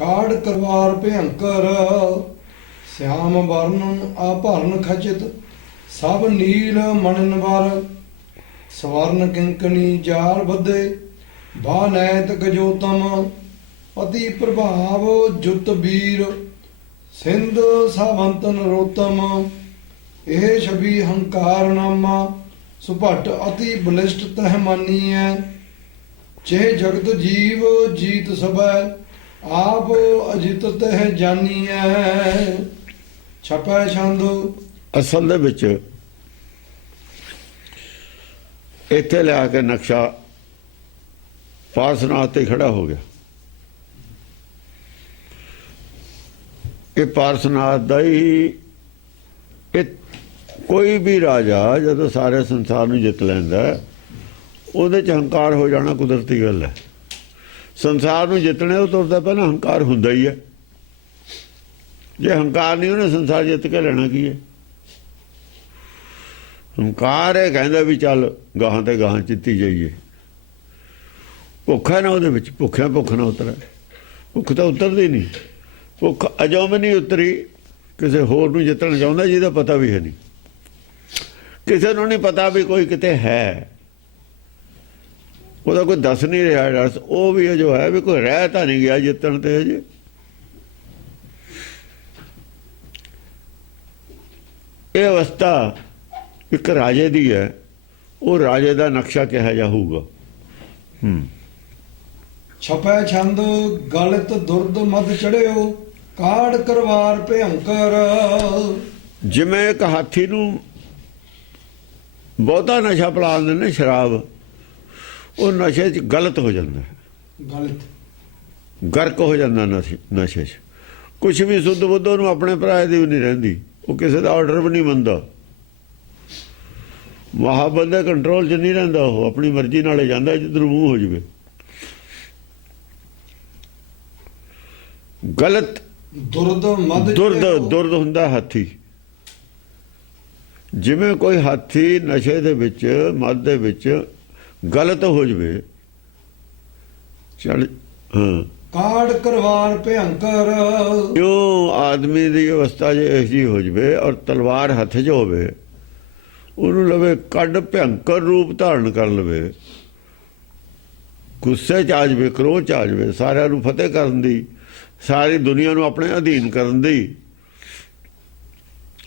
ਕਾੜ ਕਰਵਾਰ ਭਯੰਕਰ, ਸਿਆਮ ਵਰਨ ਆਭਰਨ ਖਚਿਤ, ਸਭ ਨੀਲ ਮਣਨ ਵਰ, ਸਵਰਨ ਕਿੰਕਣੀ ਜਾਲ ਬੱਧੇ, ਬਾ ਨੈਤ ਗਜੋਤਮ, ਪਤੀ ਪ੍ਰਭਾਵ ਜੁਤ ਵੀਰ, ਸਿੰਧ ਸਾਵੰਤ ਨਰੋਤਮ, ਇਹ ਛਵੀ ਹੰਕਾਰ ਨਾਮਾ, ਸੁਭਟ ਅਤੀ ਬਲਿਸ਼ਟ ਤਹ ਮਾਨੀਐ, ਚੇ ਜਗਤ ਜੀਵ ਜੀਤ ਸਭੈ, ਆਪ ਅਜਿਤ ਤਹ ਜਾਨੀਐ। ਛਪੈ ਛੰਦ। ਅਸਲ ਦੇ ਵਿੱਚ ਇੱਥੇ ਲਿਆ ਕੇ ਨਕਸ਼ਾ ਪਾਰਸਨਾਥ ਤੇ ਖੜਾ ਹੋ ਗਿਆ। ਇਹ ਪਾਰਸਨਾਥ ਦਾ ਹੀ ਇਹ ਕੋਈ ਵੀ ਰਾਜਾ ਜਦੋਂ ਸਾਰੇ ਸੰਸਾਰ ਨੂੰ ਜਿੱਤ ਲੈਂਦਾ ਉਹਦੇ 'ਚ ਹੰਕਾਰ ਹੋ ਜਾਣਾ ਕੁਦਰਤੀ ਗੱਲ ਹੈ। ਸੰਸਾਰ ਨੂੰ ਜਿੱਤਣੇ ਉਹ ਤੁਰਦਾ ਪਹਿਲਾਂ ਹੰਕਾਰ ਹੁੰਦਾ ਹੀ ਹੈ। ਜੇ ਹੰਕਾਰ ਨਹੀਂ ਉਹਨੇ ਸੰਸਾਰ ਜਿੱਤ ਕੇ ਲੈਣਾ ਕੀ ਹੈ? ਹੰਕਾਰ ਇਹ ਕਹਿੰਦਾ ਵੀ ਚੱਲ ਗਾਹਾਂ ਤੇ ਗਾਹਾਂ ਜਿੱਤੀ ਜਾਈਏ। ਭੁੱਖ ਹੈ ਨਾ ਉਹਦੇ ਵਿੱਚ, ਭੁੱਖ ਨਾ ਉਤਰੇ। ਭੁੱਖ ਤਾਂ ਉਤਰਦੀ ਨਹੀਂ। ਭੁੱਖ ਅਜੋਂ ਵੀ ਨਹੀਂ ਉਤਰੀ। ਕਿਸੇ ਹੋਰ ਨੂੰ ਜਿੱਤਣਾ ਚਾਹੁੰਦਾ ਜਿਹਦਾ ਪਤਾ ਵੀ ਹੈ ਨਹੀਂ। ਕਿਸੇ ਨੂੰ ਨਹੀਂ ਪਤਾ ਵੀ ਕੋਈ ਕਿਤੇ ਹੈ, ਉਹਦਾ ਕੋਈ ਦੱਸ ਨਹੀਂ ਰਿਹਾ ਰਸ। ਉਹ ਵੀ ਜੋ ਹੈ ਵੀ ਕੋਈ ਰਹਿ ਤਾਂ ਨਹੀਂ ਗਿਆ ਜਿੱਤਣ ਤੇ ਅਜੇ। ਇਹ ਅਵਸਥਾ ਇੱਕ ਰਾਜੇ ਦੀ ਹੈ। ਉਹ ਰਾਜੇ ਦਾ ਨਕਸ਼ਾ ਕਿਹਾ ਜਾਊਗਾ। ਛਪੈ ਛੰਦ ਗਲਤ ਦੁਰਦ ਮਦ ਚੜਿਓ, ਕਾੜ ਕਰਵਾਰ ਭਯੰਕਰ। ਜਿਵੇਂ ਇੱਕ ਹਾਥੀ ਨੂੰ ਬਹੁਤਾ ਨਸ਼ਾ ਪਿਲਾ ਦਿੰਦੇ ਨੇ, ਸ਼ਰਾਬ, ਉਹ ਨਸ਼ੇ 'ਚ ਗਲਤ ਹੋ ਜਾਂਦਾ, ਗਰਕ ਹੋ ਜਾਂਦਾ ਨਸ਼ੇ 'ਚ। ਕੁਛ ਵੀ ਸੁੱਧ ਬੁੱਧ ਉਹਨੂੰ ਆਪਣੇ ਭਰਾ ਦੀ ਵੀ ਨਹੀਂ ਰਹਿੰਦੀ। ਉਹ ਕਿਸੇ ਦਾ ਆਰਡਰ ਵੀ ਨਹੀਂ ਮੰਨਦਾ। ਮੁਹੱਬਤ ਦੇ ਕੰਟਰੋਲ 'ਚ ਨਹੀਂ ਰਹਿੰਦਾ। ਉਹ ਆਪਣੀ ਮਰਜ਼ੀ ਨਾਲ ਜਾਂਦਾ ਜਿੱਧਰ ਮੂੰਹ ਹੋ ਜਾਵੇ। ਗਲਤ ਦੁਰਦ ਹੁੰਦਾ ਹਾਥੀ। ਜਿਵੇਂ ਕੋਈ ਹਾਥੀ ਨਸ਼ੇ ਦੇ ਵਿੱਚ, ਮਦ ਦੇ ਵਿੱਚ ਗਲਤ ਹੋ ਜਾਵੇ, ਚੱਲ ਕਾੜ ਕਰਵਾਰ ਭਯੰਕਰ। ਜੋ ਆਦਮੀ ਦੀ ਅਵਸਥਾ ਜੇ ਇਹੋ ਜਿਹੀ ਹੋ ਜਾਵੇ ਔਰ ਤਲਵਾਰ ਹੱਥ 'ਚ ਹੋਵੇ, ਉਹਨੂੰ ਲਵੇ ਕੱਢ ਭਯੰਕਰ ਰੂਪ ਧਾਰਨ ਕਰ ਲਵੇ, ਗੁੱਸੇ 'ਚ ਆ ਜਾਵੇ, ਕ੍ਰੋਧ 'ਚ ਆ ਜਾਵੇ, ਸਾਰਿਆਂ ਨੂੰ ਫਤਿਹ ਕਰਨ ਦੀ, ਸਾਰੀ ਦੁਨੀਆ ਨੂੰ ਆਪਣੇ ਅਧੀਨ ਕਰਨ ਦੀ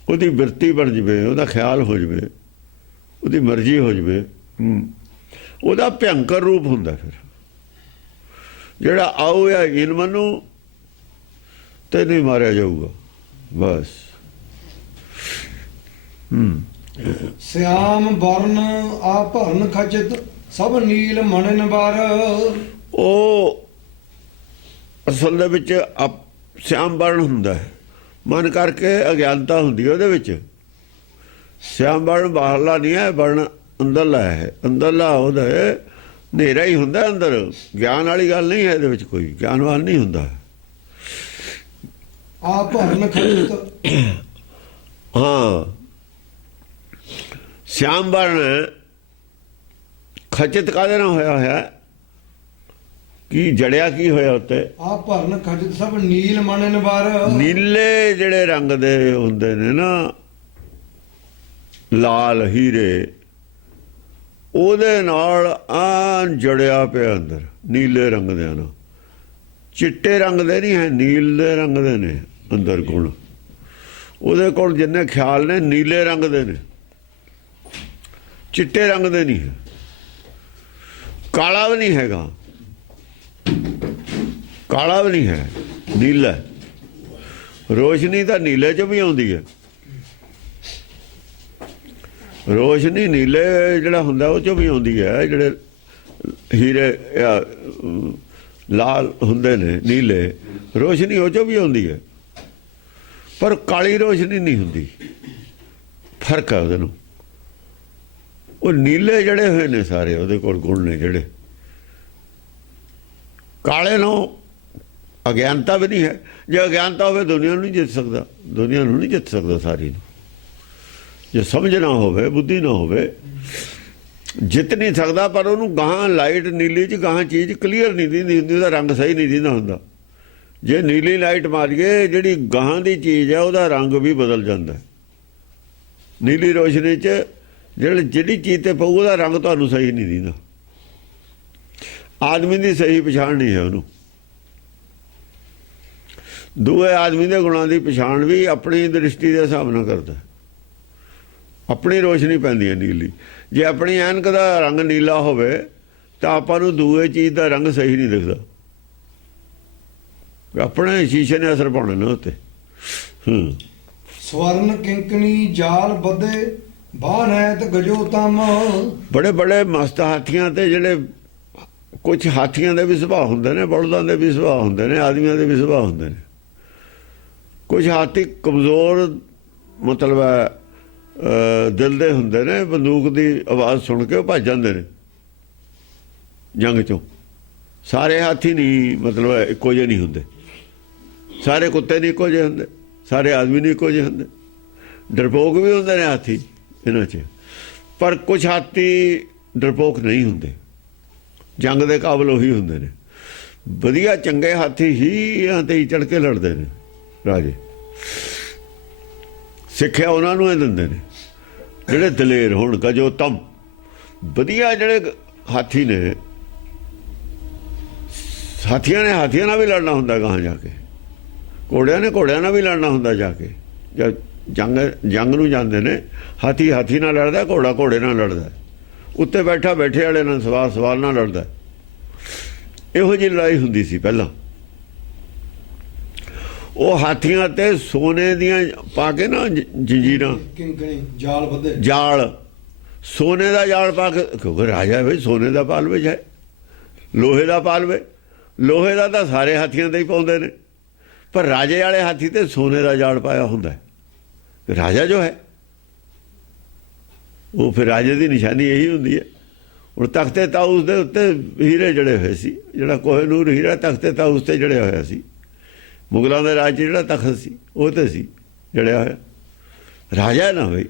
ਉਹਦੀ ਬਿਰਤੀ ਬਣ ਜਾਵੇ, ਉਹਦਾ ਖਿਆਲ ਹੋ ਜਾਵੇ, ਉਹਦੀ ਮਰਜ਼ੀ ਹੋ ਜਾਵੇ, ਉਹਦਾ ਭਯੰਕਰ ਰੂਪ ਹੁੰਦਾ। ਫਿਰ ਜਿਹੜਾ ਆਊ ਜਾਂ ਇਨ ਮਨੂ ਤੇ ਨਹੀਂ ਮਾਰਿਆ ਜਾਊਗਾ ਬਸ। ਸਿਆਮ ਵਰਨ ਆਭਰਨ ਖਚਿਤ, ਸਭ ਨੀਲ ਮਣਨ ਵਰ। ਉਹ ਅਸਲ ਦੇ ਵਿੱਚ ਸਿਆਮ ਵਰਨ ਹੁੰਦਾ ਹੈ। ਮਨ ਕਰਕੇ ਅਗਿਆਨਤਾ ਹੁੰਦੀ ਹੈ ਉਹਦੇ ਵਿੱਚ। ਸਿਆਮ ਵਰਨ ਬਾਹਰਲਾ ਨਹੀਂ ਹੈ, ਵਰਨ ਅੰਦਰਲਾ ਹੈ। ਅੰਦਰਲਾ ਉਹਦਾ ਹਨੇਰਾ ਹੀ ਹੁੰਦਾ ਅੰਦਰ। ਗਿਆਨ ਵਾਲੀ ਗੱਲ ਨਹੀਂ ਹੈ ਇਹਦੇ ਵਿੱਚ, ਕੋਈ ਗਿਆਨਵਾਨ ਨਹੀਂ ਹੁੰਦਾ। ਆਭਰਨ ਖਚਿਤ। ਹਾਂ, ਸਿਆਮ ਵਰਨ ਖਚਿਤ ਕਾਹਦੇ ਨਾਲ ਹੋਇਆ ਹੋਇਆ? ਕੀ ਜੜਿਆ ਕੀ ਹੋਇਆ ਉੱਤੇ? ਆਭਰਨ ਖਚਿਤ ਸਭ ਨੀਲ ਮਣਨ ਵਰ। ਨੀਲੇ ਜਿਹੜੇ ਰੰਗ ਦੇ ਹੁੰਦੇ ਨੇ ਨਾ, ਲਾਲ ਹੀਰੇ, ਉਹਦੇ ਨਾਲ ਆਨ ਜੜਿਆ ਪਿਆ ਅੰਦਰ, ਨੀਲੇ ਰੰਗ ਦੇ ਨਾਲ। ਚਿੱਟੇ ਰੰਗ ਦੇ ਨਹੀਂ ਹੈ, ਨੀਲੇ ਰੰਗ ਦੇ ਨੇ ਅੰਦਰ ਗੁਣ। ਉਹਦੇ ਕੋਲ ਜਿੰਨੇ ਖਿਆਲ ਨੇ ਨੀਲੇ ਰੰਗ ਦੇ ਨੇ, ਚਿੱਟੇ ਰੰਗ ਦੇ ਨਹੀਂ ਹੈ। ਕਾਲਾ ਵੀ ਨਹੀਂ ਹੈਗਾ, ਕਾਲਾ ਵੀ ਨਹੀਂ ਹੈ, ਨੀਲਾ। ਰੋਸ਼ਨੀ ਤਾਂ ਨੀਲੇ 'ਚ ਵੀ ਆਉਂਦੀ ਹੈ। ਰੋਸ਼ਨੀ ਨੀਲੇ ਜਿਹੜਾ ਹੁੰਦਾ ਉਹ 'ਚੋਂ ਵੀ ਆਉਂਦੀ ਹੈ। ਜਿਹੜੇ ਹੀਰੇ ਲਾਲ ਹੁੰਦੇ ਨੇ, ਨੀਲੇ, ਰੋਸ਼ਨੀ ਉਹ 'ਚੋਂ ਵੀ ਆਉਂਦੀ ਹੈ। ਪਰ ਕਾਲੀ ਰੋਸ਼ਨੀ ਨਹੀਂ ਹੁੰਦੀ। ਫਰਕ ਹੈ ਉਹਦੇ ਨੂੰ। ਉਹ ਨੀਲੇ ਜਿਹੜੇ ਹੋਏ ਨੇ ਸਾਰੇ, ਉਹਦੇ ਕੋਲ ਗੁਣ ਨੇ ਜਿਹੜੇ। ਕਾਲੇ ਨੂੰ ਅਗਿਆਨਤਾ ਵੀ ਨਹੀਂ ਹੈ। ਜੇ ਅਗਿਆਨਤਾ ਹੋਵੇ ਦੁਨੀਆ ਨੂੰ ਨਹੀਂ ਜਿੱਤ ਸਕਦਾ। ਦੁਨੀਆ ਨੂੰ ਨਹੀਂ ਜਿੱਤ ਸਕਦਾ ਸਾਰੀ ਨੂੰ। ਜੇ ਸਮਝ ਨਾ ਹੋਵੇ, ਬੁੱਧੀ ਨਾ ਹੋਵੇ, ਜਿੱਤ ਨਹੀਂ ਸਕਦਾ। ਪਰ ਉਹਨੂੰ ਗਾਹਾਂ ਲਾਈਟ ਨੀਲੀ 'ਚ ਗਾਹਾਂ ਚੀਜ਼ ਕਲੀਅਰ ਨਹੀਂ ਦਿੰਦੀ ਹੁੰਦੀ, ਉਹਦਾ ਰੰਗ ਸਹੀ ਨਹੀਂ ਦਿੰਦਾ ਹੁੰਦਾ। ਜੇ ਨੀਲੀ ਲਾਈਟ ਮਾਰੀਏ ਜਿਹੜੀ ਗਾਹਾਂ ਦੀ ਚੀਜ਼ ਹੈ ਉਹਦਾ ਰੰਗ ਵੀ ਬਦਲ ਜਾਂਦਾ। ਨੀਲੀ ਰੋਸ਼ਨੀ 'ਚ ਜਿਹੜੀ ਚੀਜ਼ ਤੇ ਪਊ ਉਹਦਾ ਰੰਗ ਤੁਹਾਨੂੰ ਸਹੀ ਨਹੀਂ ਦਿੰਦਾ। ਆਦਮੀ ਦੀ ਸਹੀ ਪਛਾਣ ਨਹੀਂ ਹੈ ਉਹਨੂੰ। ਦੂਏ ਆਦਮੀ ਦੇ ਗੁਣਾਂ ਦੀ ਪਛਾਣ ਵੀ ਆਪਣੀ ਦ੍ਰਿਸ਼ਟੀ ਦੇ ਹਿਸਾਬ ਨਾਲ ਕਰਦਾ। ਆਪਣੀ ਰੋਸ਼ਨੀ ਪੈਂਦੀ ਹੈ ਨੀਲੀ। ਜੇ ਆਪਣੀ ਐਨਕ ਦਾ ਰੰਗ ਨੀਲਾ ਹੋਵੇ ਤਾਂ ਆਪਾਂ ਨੂੰ ਦੂਏ ਚੀਜ਼ ਦਾ ਰੰਗ ਸਹੀ ਨਹੀਂ ਦਿਖਦਾ। ਆਪਣੇ ਸ਼ੀਸ਼ੇ ਨੇ ਅਸਰ ਪਾਉਣਾ ਨਾ ਉੱਤੇ। ਸਵਰਨ ਕਿੰਕਣੀ ਜਾਲ ਬੱਧੇ ਬਾਹ ਨੈਤ ਗਜੋ ਤਮ। ਬੜੇ ਬੜੇ ਮਸਤ ਹਾਥੀਆਂ ਤੇ ਜਿਹੜੇ ਕੁਝ ਹਾਥੀਆਂ ਦੇ ਵੀ ਸੁਭਾਅ ਹੁੰਦੇ ਨੇ, ਬਲਦਾਂ ਦੇ ਵੀ ਸੁਭਾਅ ਹੁੰਦੇ ਨੇ, ਆਦਮੀਆਂ ਦੇ ਵੀ ਸੁਭਾਅ ਹੁੰਦੇ ਨੇ। ਕੁਝ ਹਾਥੀ ਕਮਜ਼ੋਰ ਮਤਲਬ ਦਿਲ ਦੇ ਹੁੰਦੇ ਨੇ, ਬੰਦੂਕ ਦੀ ਆਵਾਜ਼ ਸੁਣ ਕੇ ਉਹ ਭੱਜ ਜਾਂਦੇ ਨੇ ਜੰਗ ਚੋਂ। ਸਾਰੇ ਹਾਥੀ ਨਹੀਂ ਮਤਲਬ ਇੱਕੋ ਜਿਹੇ ਨਹੀਂ ਹੁੰਦੇ, ਸਾਰੇ ਕੁੱਤੇ ਨਹੀਂ ਇੱਕੋ ਜਿਹੇ ਹੁੰਦੇ, ਸਾਰੇ ਆਦਮੀ ਨਹੀਂ ਇੱਕੋ ਜਿਹੇ ਹੁੰਦੇ। ਡਰਪੋਕ ਵੀ ਹੁੰਦੇ ਨੇ ਹਾਥੀ ਇਹਨਾਂ 'ਚ, ਪਰ ਕੁਝ ਹਾਥੀ ਡਰਪੋਕ ਨਹੀਂ ਹੁੰਦੇ। ਜੰਗ ਦੇ ਕਾਬਲ ਉਹੀ ਹੁੰਦੇ ਨੇ। ਵਧੀਆ ਚੰਗੇ ਹਾਥੀ ਹੀ ਇਹਨਾਂ 'ਤੇ ਚੜ੍ਹ ਕੇ ਲੜਦੇ ਨੇ ਰਾਜੇ। ਸਿੱਖਿਆ ਉਹਨਾਂ ਨੂੰ ਇਹ ਦਿੰਦੇ ਨੇ ਜਿਹੜੇ ਦਲੇਰ ਹੋਣ। ਗਜੋ ਤਮ ਵਧੀਆ ਜਿਹੜੇ ਹਾਥੀ ਨੇ, ਹਾਥੀਆਂ ਨੇ ਹਾਥੀਆਂ ਨਾਲ ਵੀ ਲੜਨਾ ਹੁੰਦਾ ਗਾਹਾਂ ਜਾ ਕੇ, ਘੋੜਿਆਂ ਨੇ ਘੋੜਿਆਂ ਨਾਲ ਵੀ ਲੜਨਾ ਹੁੰਦਾ ਜਾ ਕੇ। ਜਦ ਜੰਗ ਨੂੰ ਜਾਂਦੇ ਨੇ ਹਾਥੀ ਹਾਥੀ ਨਾਲ ਲੜਦਾ, ਘੋੜਾ ਘੋੜੇ ਨਾਲ ਲੜਦਾ, ਉੱਤੇ ਬੈਠੇ ਵਾਲੇ ਨਾਲ ਸਵਾਰ ਨਾਲ ਲੜਦਾ। ਇਹੋ ਜਿਹੀ ਲੜਾਈ ਹੁੰਦੀ ਸੀ ਪਹਿਲਾਂ। ਉਹ ਹਾਥੀਆਂ ਤੇ ਸੋਨੇ ਦੀਆਂ ਪਾ ਕੇ ਨਾ ਜੰਜੀਰਾਂ, ਕਿੰਕਣੀ ਜਾਲ ਬੱਧੇ, ਜਾਲ ਸੋਨੇ ਦਾ ਜਾਲ ਪਾ ਕੇ, ਕਿਉਂਕਿ ਰਾਜਾ ਬਈ ਸੋਨੇ ਦਾ ਪਾ ਲਵੇ ਚਾਹੇ ਲੋਹੇ ਦਾ ਪਾ ਲਵੇ। ਲੋਹੇ ਦਾ ਤਾਂ ਸਾਰੇ ਹਾਥੀਆਂ ਦੇ ਹੀ ਪਾਉਂਦੇ ਨੇ, ਪਰ ਰਾਜੇ ਵਾਲੇ ਹਾਥੀ ਤੇ ਸੋਨੇ ਦਾ ਜਾਲ ਪਾਇਆ ਹੁੰਦਾ। ਰਾਜਾ ਜੋ ਹੈ ਉਹ ਫਿਰ ਰਾਜੇ ਦੀ ਨਿਸ਼ਾਨੀ ਇਹੀ ਹੁੰਦੀ ਹੈ। ਹੁਣ ਤਖਤੇ ਤਾਊਸ ਦੇ ਉੱਤੇ ਹੀਰੇ ਜੜੇ ਹੋਏ ਸੀ, ਜਿਹੜਾ ਕੋਹਿਨੂਰ ਹੀਰਾ ਤਖਤੇ ਤਾਊਸ ਤੇ ਜੜਿਆ ਹੋਇਆ ਸੀ। ਮੁਗਲਾਂ ਦੇ ਰਾਜ 'ਚ ਜਿਹੜਾ ਤਖਤ ਸੀ ਉਹ ਤੇ ਸੀ ਜੜਿਆ ਹੋਇਆ। ਰਾਜਾ ਨਾ ਬਈ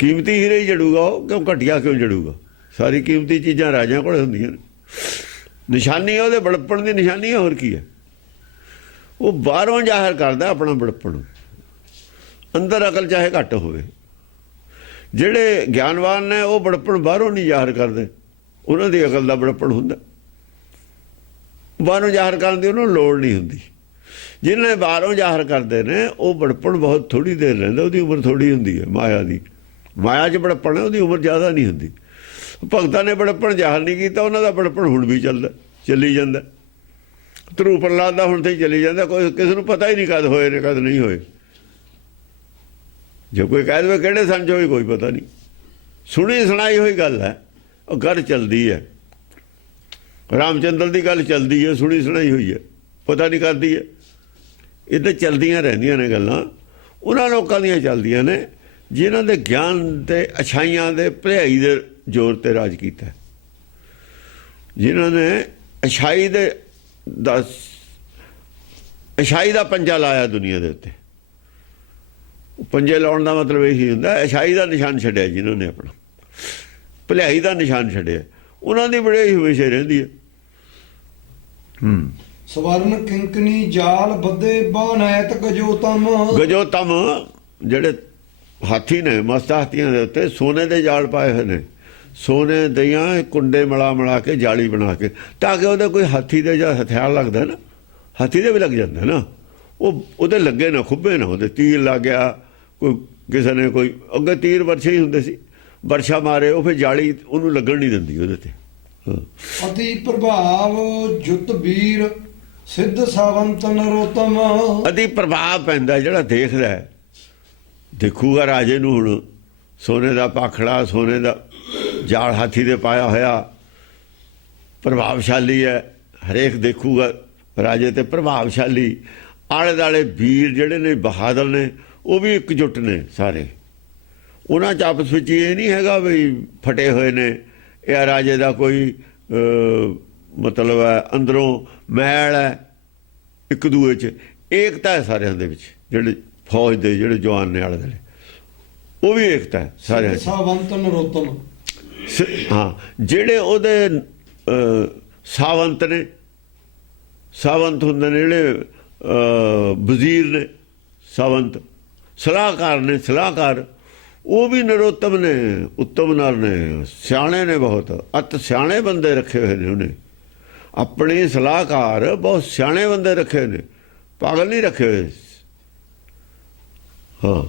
ਕੀਮਤੀ ਹੀਰੇ ਹੀ ਜੜੂਗਾ ਉਹ, ਕਿਉਂ ਘਟੀਆ ਕਿਉਂ ਜੜੂਗਾ? ਸਾਰੀ ਕੀਮਤੀ ਚੀਜ਼ਾਂ ਰਾਜਿਆਂ ਕੋਲ ਹੁੰਦੀਆਂ ਨੇ। ਨਿਸ਼ਾਨੀ ਉਹਦੇ ਬੜਪਣ ਦੀ ਨਿਸ਼ਾਨੀ ਹੈ, ਹੋਰ ਕੀ ਹੈ? ਉਹ ਬਾਹਰੋਂ ਜ਼ਾਹਿਰ ਕਰਦਾ ਆਪਣਾ ਬੜਪਣ, ਅੰਦਰ ਅਕਲ ਚਾਹੇ ਘੱਟ ਹੋਵੇ। ਜਿਹੜੇ ਗਿਆਨਵਾਨ ਨੇ ਉਹ ਬੜਪਣ ਬਾਹਰੋਂ ਨਹੀਂ ਜ਼ਾਹਿਰ ਕਰਦੇ, ਉਹਨਾਂ ਦੀ ਅਕਲ ਦਾ ਬੜਪਣ ਹੁੰਦਾ। ਬਾਹਰੋਂ ਜ਼ਾਹਿਰ ਕਰਨ ਦੀ ਉਹਨਾਂ ਨੂੰ ਲੋੜ ਨਹੀਂ ਹੁੰਦੀ। ਜਿਹਨੇ ਬਾਹਰੋਂ ਜ਼ਾਹਿਰ ਕਰਦੇ ਨੇ ਉਹ ਬੜਪਣ ਬਹੁਤ ਥੋੜ੍ਹੀ ਦੇਰ ਰਹਿੰਦਾ, ਉਹਦੀ ਉਮਰ ਥੋੜ੍ਹੀ ਹੁੰਦੀ ਹੈ। ਮਾਇਆ ਦੀ ਮਾਇਆ 'ਚ ਬੜਪਣ ਹੈ, ਉਹਦੀ ਉਮਰ ਜ਼ਿਆਦਾ ਨਹੀਂ ਹੁੰਦੀ। ਭਗਤਾਂ ਨੇ ਬੜਪਣ ਜ਼ਾਹਿਰ ਨਹੀਂ ਕੀਤਾ, ਉਹਨਾਂ ਦਾ ਬੜਪਣ ਹੁਣ ਵੀ ਚੱਲੀ ਜਾਂਦਾ। ਧਰੂ ਪ੍ਰਹਲਾਦ ਦਾ ਹੁਣ ਤੇ ਚੱਲੀ ਜਾਂਦਾ। ਕੋਈ ਕਿਸੇ ਨੂੰ ਪਤਾ ਹੀ ਨਹੀਂ ਕਦ ਹੋਏ ਨੇ ਕਦ ਨਹੀਂ ਹੋਏ। ਜੇ ਕੋਈ ਕਹਿ ਦੇਵੇ ਕਿਹੜੇ ਸੰਨ 'ਚ ਹੋਈ, ਕੋਈ ਪਤਾ ਨਹੀਂ। ਸੁਣੀ ਸੁਣਾਈ ਹੋਈ ਗੱਲ ਹੈ, ਉਹ ਗੱਲ ਚੱਲਦੀ ਹੈ। ਰਾਮਚੰਦਰ ਦੀ ਗੱਲ ਚੱਲਦੀ ਹੈ, ਸੁਣੀ ਸੁਣਾਈ ਹੋਈ ਹੈ, ਪਤਾ ਨਹੀਂ ਕਰਦੀ ਹੈ। ਇਹ ਤਾਂ ਚੱਲਦੀਆਂ ਰਹਿੰਦੀਆਂ ਨੇ ਗੱਲਾਂ। ਉਹਨਾਂ ਲੋਕਾਂ ਦੀਆਂ ਚੱਲਦੀਆਂ ਨੇ ਜਿਨ੍ਹਾਂ ਦੇ ਗਿਆਨ ਤੇ ਅਛਾਈਆਂ ਦੇ ਭਲਾਈ ਦੇ ਜ਼ੋਰ ਤੇ ਰਾਜ ਕੀਤਾ, ਜਿਨ੍ਹਾਂ ਨੇ ਅਛਾਈ ਦਾ ਪੰਜਾ ਲਾਇਆ ਦੁਨੀਆ ਦੇ ਉੱਤੇ। ਪੰਜੇ ਲਾਉਣ ਦਾ ਮਤਲਬ ਇਹੀ ਹੁੰਦਾ ਅਛਾਈ ਦਾ ਨਿਸ਼ਾਨ ਛੱਡਿਆ, ਜਿਨ੍ਹਾਂ ਨੇ ਆਪਣਾ ਭਲਾਈ ਦਾ ਨਿਸ਼ਾਨ ਛੱਡਿਆ, ਉਹਨਾਂ ਦੀ ਬੜਾਈ ਹਮੇਸ਼ਾ ਰਹਿੰਦੀ ਹੈ। ਸਵਰਨ ਕਿੰਕਣੀ ਜਾਲ ਬੱਧੇ ਬਾਹ ਨੈਤ ਗਜੋ ਤਮ। ਗਜੋ ਤਮ ਜਿਹੜੇ ਹਾਥੀ ਨੇ, ਮਸਤ ਹਾਥੀਆਂ ਦੇ ਉੱਤੇ ਸੋਨੇ ਦੇ ਜਾਲ ਪਾਏ ਹੋਏ ਨੇ। ਸੋਨੇ ਦੀਆਂ ਕੁੰਡੇ ਮਿਲਾ ਕੇ ਜਾਲੀ ਬਣਾ ਕੇ, ਤਾਂ ਕਿ ਉਹਦੇ ਕੋਈ ਹਾਥੀ ਦੇ ਜਾਂ ਹਥਿਆਰ ਲੱਗਦਾ ਨਾ, ਹਾਥੀ ਦੇ ਵੀ ਲੱਗ ਜਾਂਦਾ ਨਾ, ਉਹ ਉਹਦੇ ਲੱਗੇ ਨਾ, ਖੁੱਬੇ ਨਾ, ਉਹਦੇ ਤੀਰ ਲੱਗ ਗਿਆ। ਕੋਈ ਕਿਸੇ ਨੇ ਕੋਈ ਅੱਗੇ ਤੀਰ ਵਰਛੇ ਹੀ ਹੁੰਦੇ ਸੀ, ਵਰਛਾ ਮਾਰੇ ਉਹ ਫਿਰ ਜਾਲੀ ਉਹਨੂੰ ਲੱਗਣ ਨਹੀਂ ਦਿੰਦੀ ਉਹਦੇ ਤੇ। ਅਤੀ ਪ੍ਰਭਾਵ ਜੁਤ ਵੀਰ ਸਿੱਧ ਸਾਵੰਤ ਨਰੋਤਮ। ਅਤੀ ਪ੍ਰਭਾਵ ਪੈਂਦਾ, ਜਿਹੜਾ ਦੇਖਦਾ ਦੇਖੂਗਾ ਰਾਜੇ ਨੂੰ। ਹੁਣ ਸੋਨੇ ਦਾ ਪਾਖੜਾ, ਸੋਨੇ ਦਾ ਜਾਲ ਹਾਥੀ ਦੇ ਪਾਇਆ ਹੋਇਆ, ਪ੍ਰਭਾਵਸ਼ਾਲੀ ਹੈ। ਹਰੇਕ ਦੇਖੂਗਾ ਰਾਜੇ ਤੇ ਪ੍ਰਭਾਵਸ਼ਾਲੀ। ਆਲੇ ਦੁਆਲੇ ਵੀਰ ਜਿਹੜੇ ਨੇ, ਬਹਾਦਰ ਨੇ, ਉਹ ਵੀ ਇਕਜੁੱਟ ਨੇ ਸਾਰੇ। ਉਹਨਾਂ 'ਚ ਆਪਸ ਵਿੱਚ ਇਹ ਨਹੀਂ ਹੈਗਾ ਵੀ ਫਟੇ ਹੋਏ ਨੇ। ਇਹ ਰਾਜੇ ਦਾ ਕੋਈ ਮਤਲਬ ਹੈ ਅੰਦਰੋਂ ਮੈਲ ਹੈ, ਇੱਕ ਦੂਏ 'ਚ ਏਕਤਾ ਹੈ ਸਾਰਿਆਂ ਦੇ ਵਿੱਚ। ਜਿਹੜੇ ਫੌਜ ਦੇ ਜਿਹੜੇ ਜਵਾਨ ਨੇ ਆਲੇ ਦੁਆਲੇ, ਉਹ ਵੀ ਏਕਤਾ ਹੈ ਸਾਰਿਆਂ 'ਚ। ਸਾਵੰਤ ਨਰੋਤਮ, ਹਾਂ, ਜਿਹੜੇ ਉਹਦੇ ਸਾਵੰਤ ਨੇ, ਸਾਵੰਤ ਹੁੰਦੇ ਨੇ ਜਿਹੜੇ ਵਜ਼ੀਰ ਨੇ, ਸਾਵੰਤ ਸਲਾਹਕਾਰ ਨੇ, ਸਲਾਹਕਾਰ ਉਹ ਵੀ ਨਰੋਤਮ ਨੇ, ਉੱਤਮ ਨਰ ਨੇ, ਸਿਆਣੇ ਨੇ, ਬਹੁਤ ਅਤ ਸਿਆਣੇ ਬੰਦੇ ਰੱਖੇ ਹੋਏ ਨੇ ਉਹਨੇ। ਆਪਣੇ ਸਲਾਹਕਾਰ ਬਹੁਤ ਸਿਆਣੇ ਬੰਦੇ ਰੱਖੇ ਨੇ, ਪਾਗਲ ਨਹੀਂ ਰੱਖੇ ਹੋਏ। ਹਾਂ,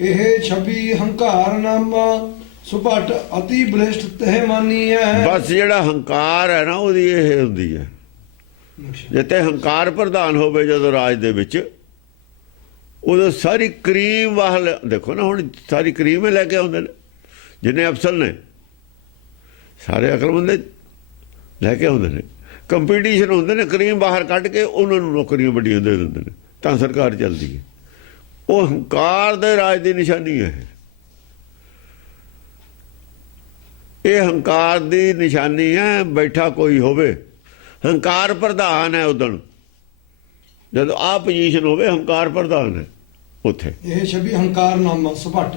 ਇਹ ਛਵੀ ਹੰਕਾਰ ਨਾਮਾ ਸੁਭਟ ਅਤੀ ਬਲਿਸ਼ਟ ਤਹਿ ਮਾਨੀ ਹੈ। ਬਸ ਜਿਹੜਾ ਹੰਕਾਰ ਹੈ ਨਾ ਉਹਦੀ ਇਹ ਹੁੰਦੀ ਹੈ। ਜਿੱਥੇ ਹੰਕਾਰ ਪ੍ਰਧਾਨ ਹੋਵੇ ਜਦੋਂ ਰਾਜ ਦੇ ਵਿੱਚ, ਉਦੋਂ ਸਾਰੀ ਕਰੀਮ ਵਾਹਲ ਦੇਖੋ ਨਾ, ਹੁਣ ਸਾਰੀ ਕਰੀਮ ਲੈ ਕੇ ਆਉਂਦੇ ਨੇ ਜਿੰਨੇ ਅਫਸਰ ਨੇ, ਸਾਰੇ ਅਕਲਮੰਦ ਲੈ ਕੇ ਆਉਂਦੇ ਨੇ। ਕੰਪੀਟੀਸ਼ਨ ਹੁੰਦੇ ਨੇ, ਕਰੀਮ ਬਾਹਰ ਕੱਢ ਕੇ ਉਹਨਾਂ ਨੂੰ ਨੌਕਰੀਆਂ ਵੱਡੀਆਂ ਦੇ ਦਿੰਦੇ ਨੇ, ਤਾਂ ਸਰਕਾਰ ਚੱਲਦੀ ਹੈ। ਉਹ ਹੰਕਾਰ ਦੇ ਰਾਜ ਦੀ ਨਿਸ਼ਾਨੀ ਹੈ। ਇਹ ਹੰਕਾਰ ਦੀ ਨਿਸ਼ਾਨੀ ਹੈ। ਬੈਠਾ ਕੋਈ ਹੋਵੇ, ਹੰਕਾਰ ਪ੍ਰਧਾਨ ਹੈ ਉਦਣ, ਜਦੋਂ ਆਹ ਪੋਜੀਸ਼ਨ ਹੋਵੇ ਹੰਕਾਰ ਪ੍ਰਧਾਨ ਹੈ ਉੱਥੇ। ਇਹ ਛਵੀ ਹੰਕਾਰ ਨਾਮਾ ਸੁਭਟ।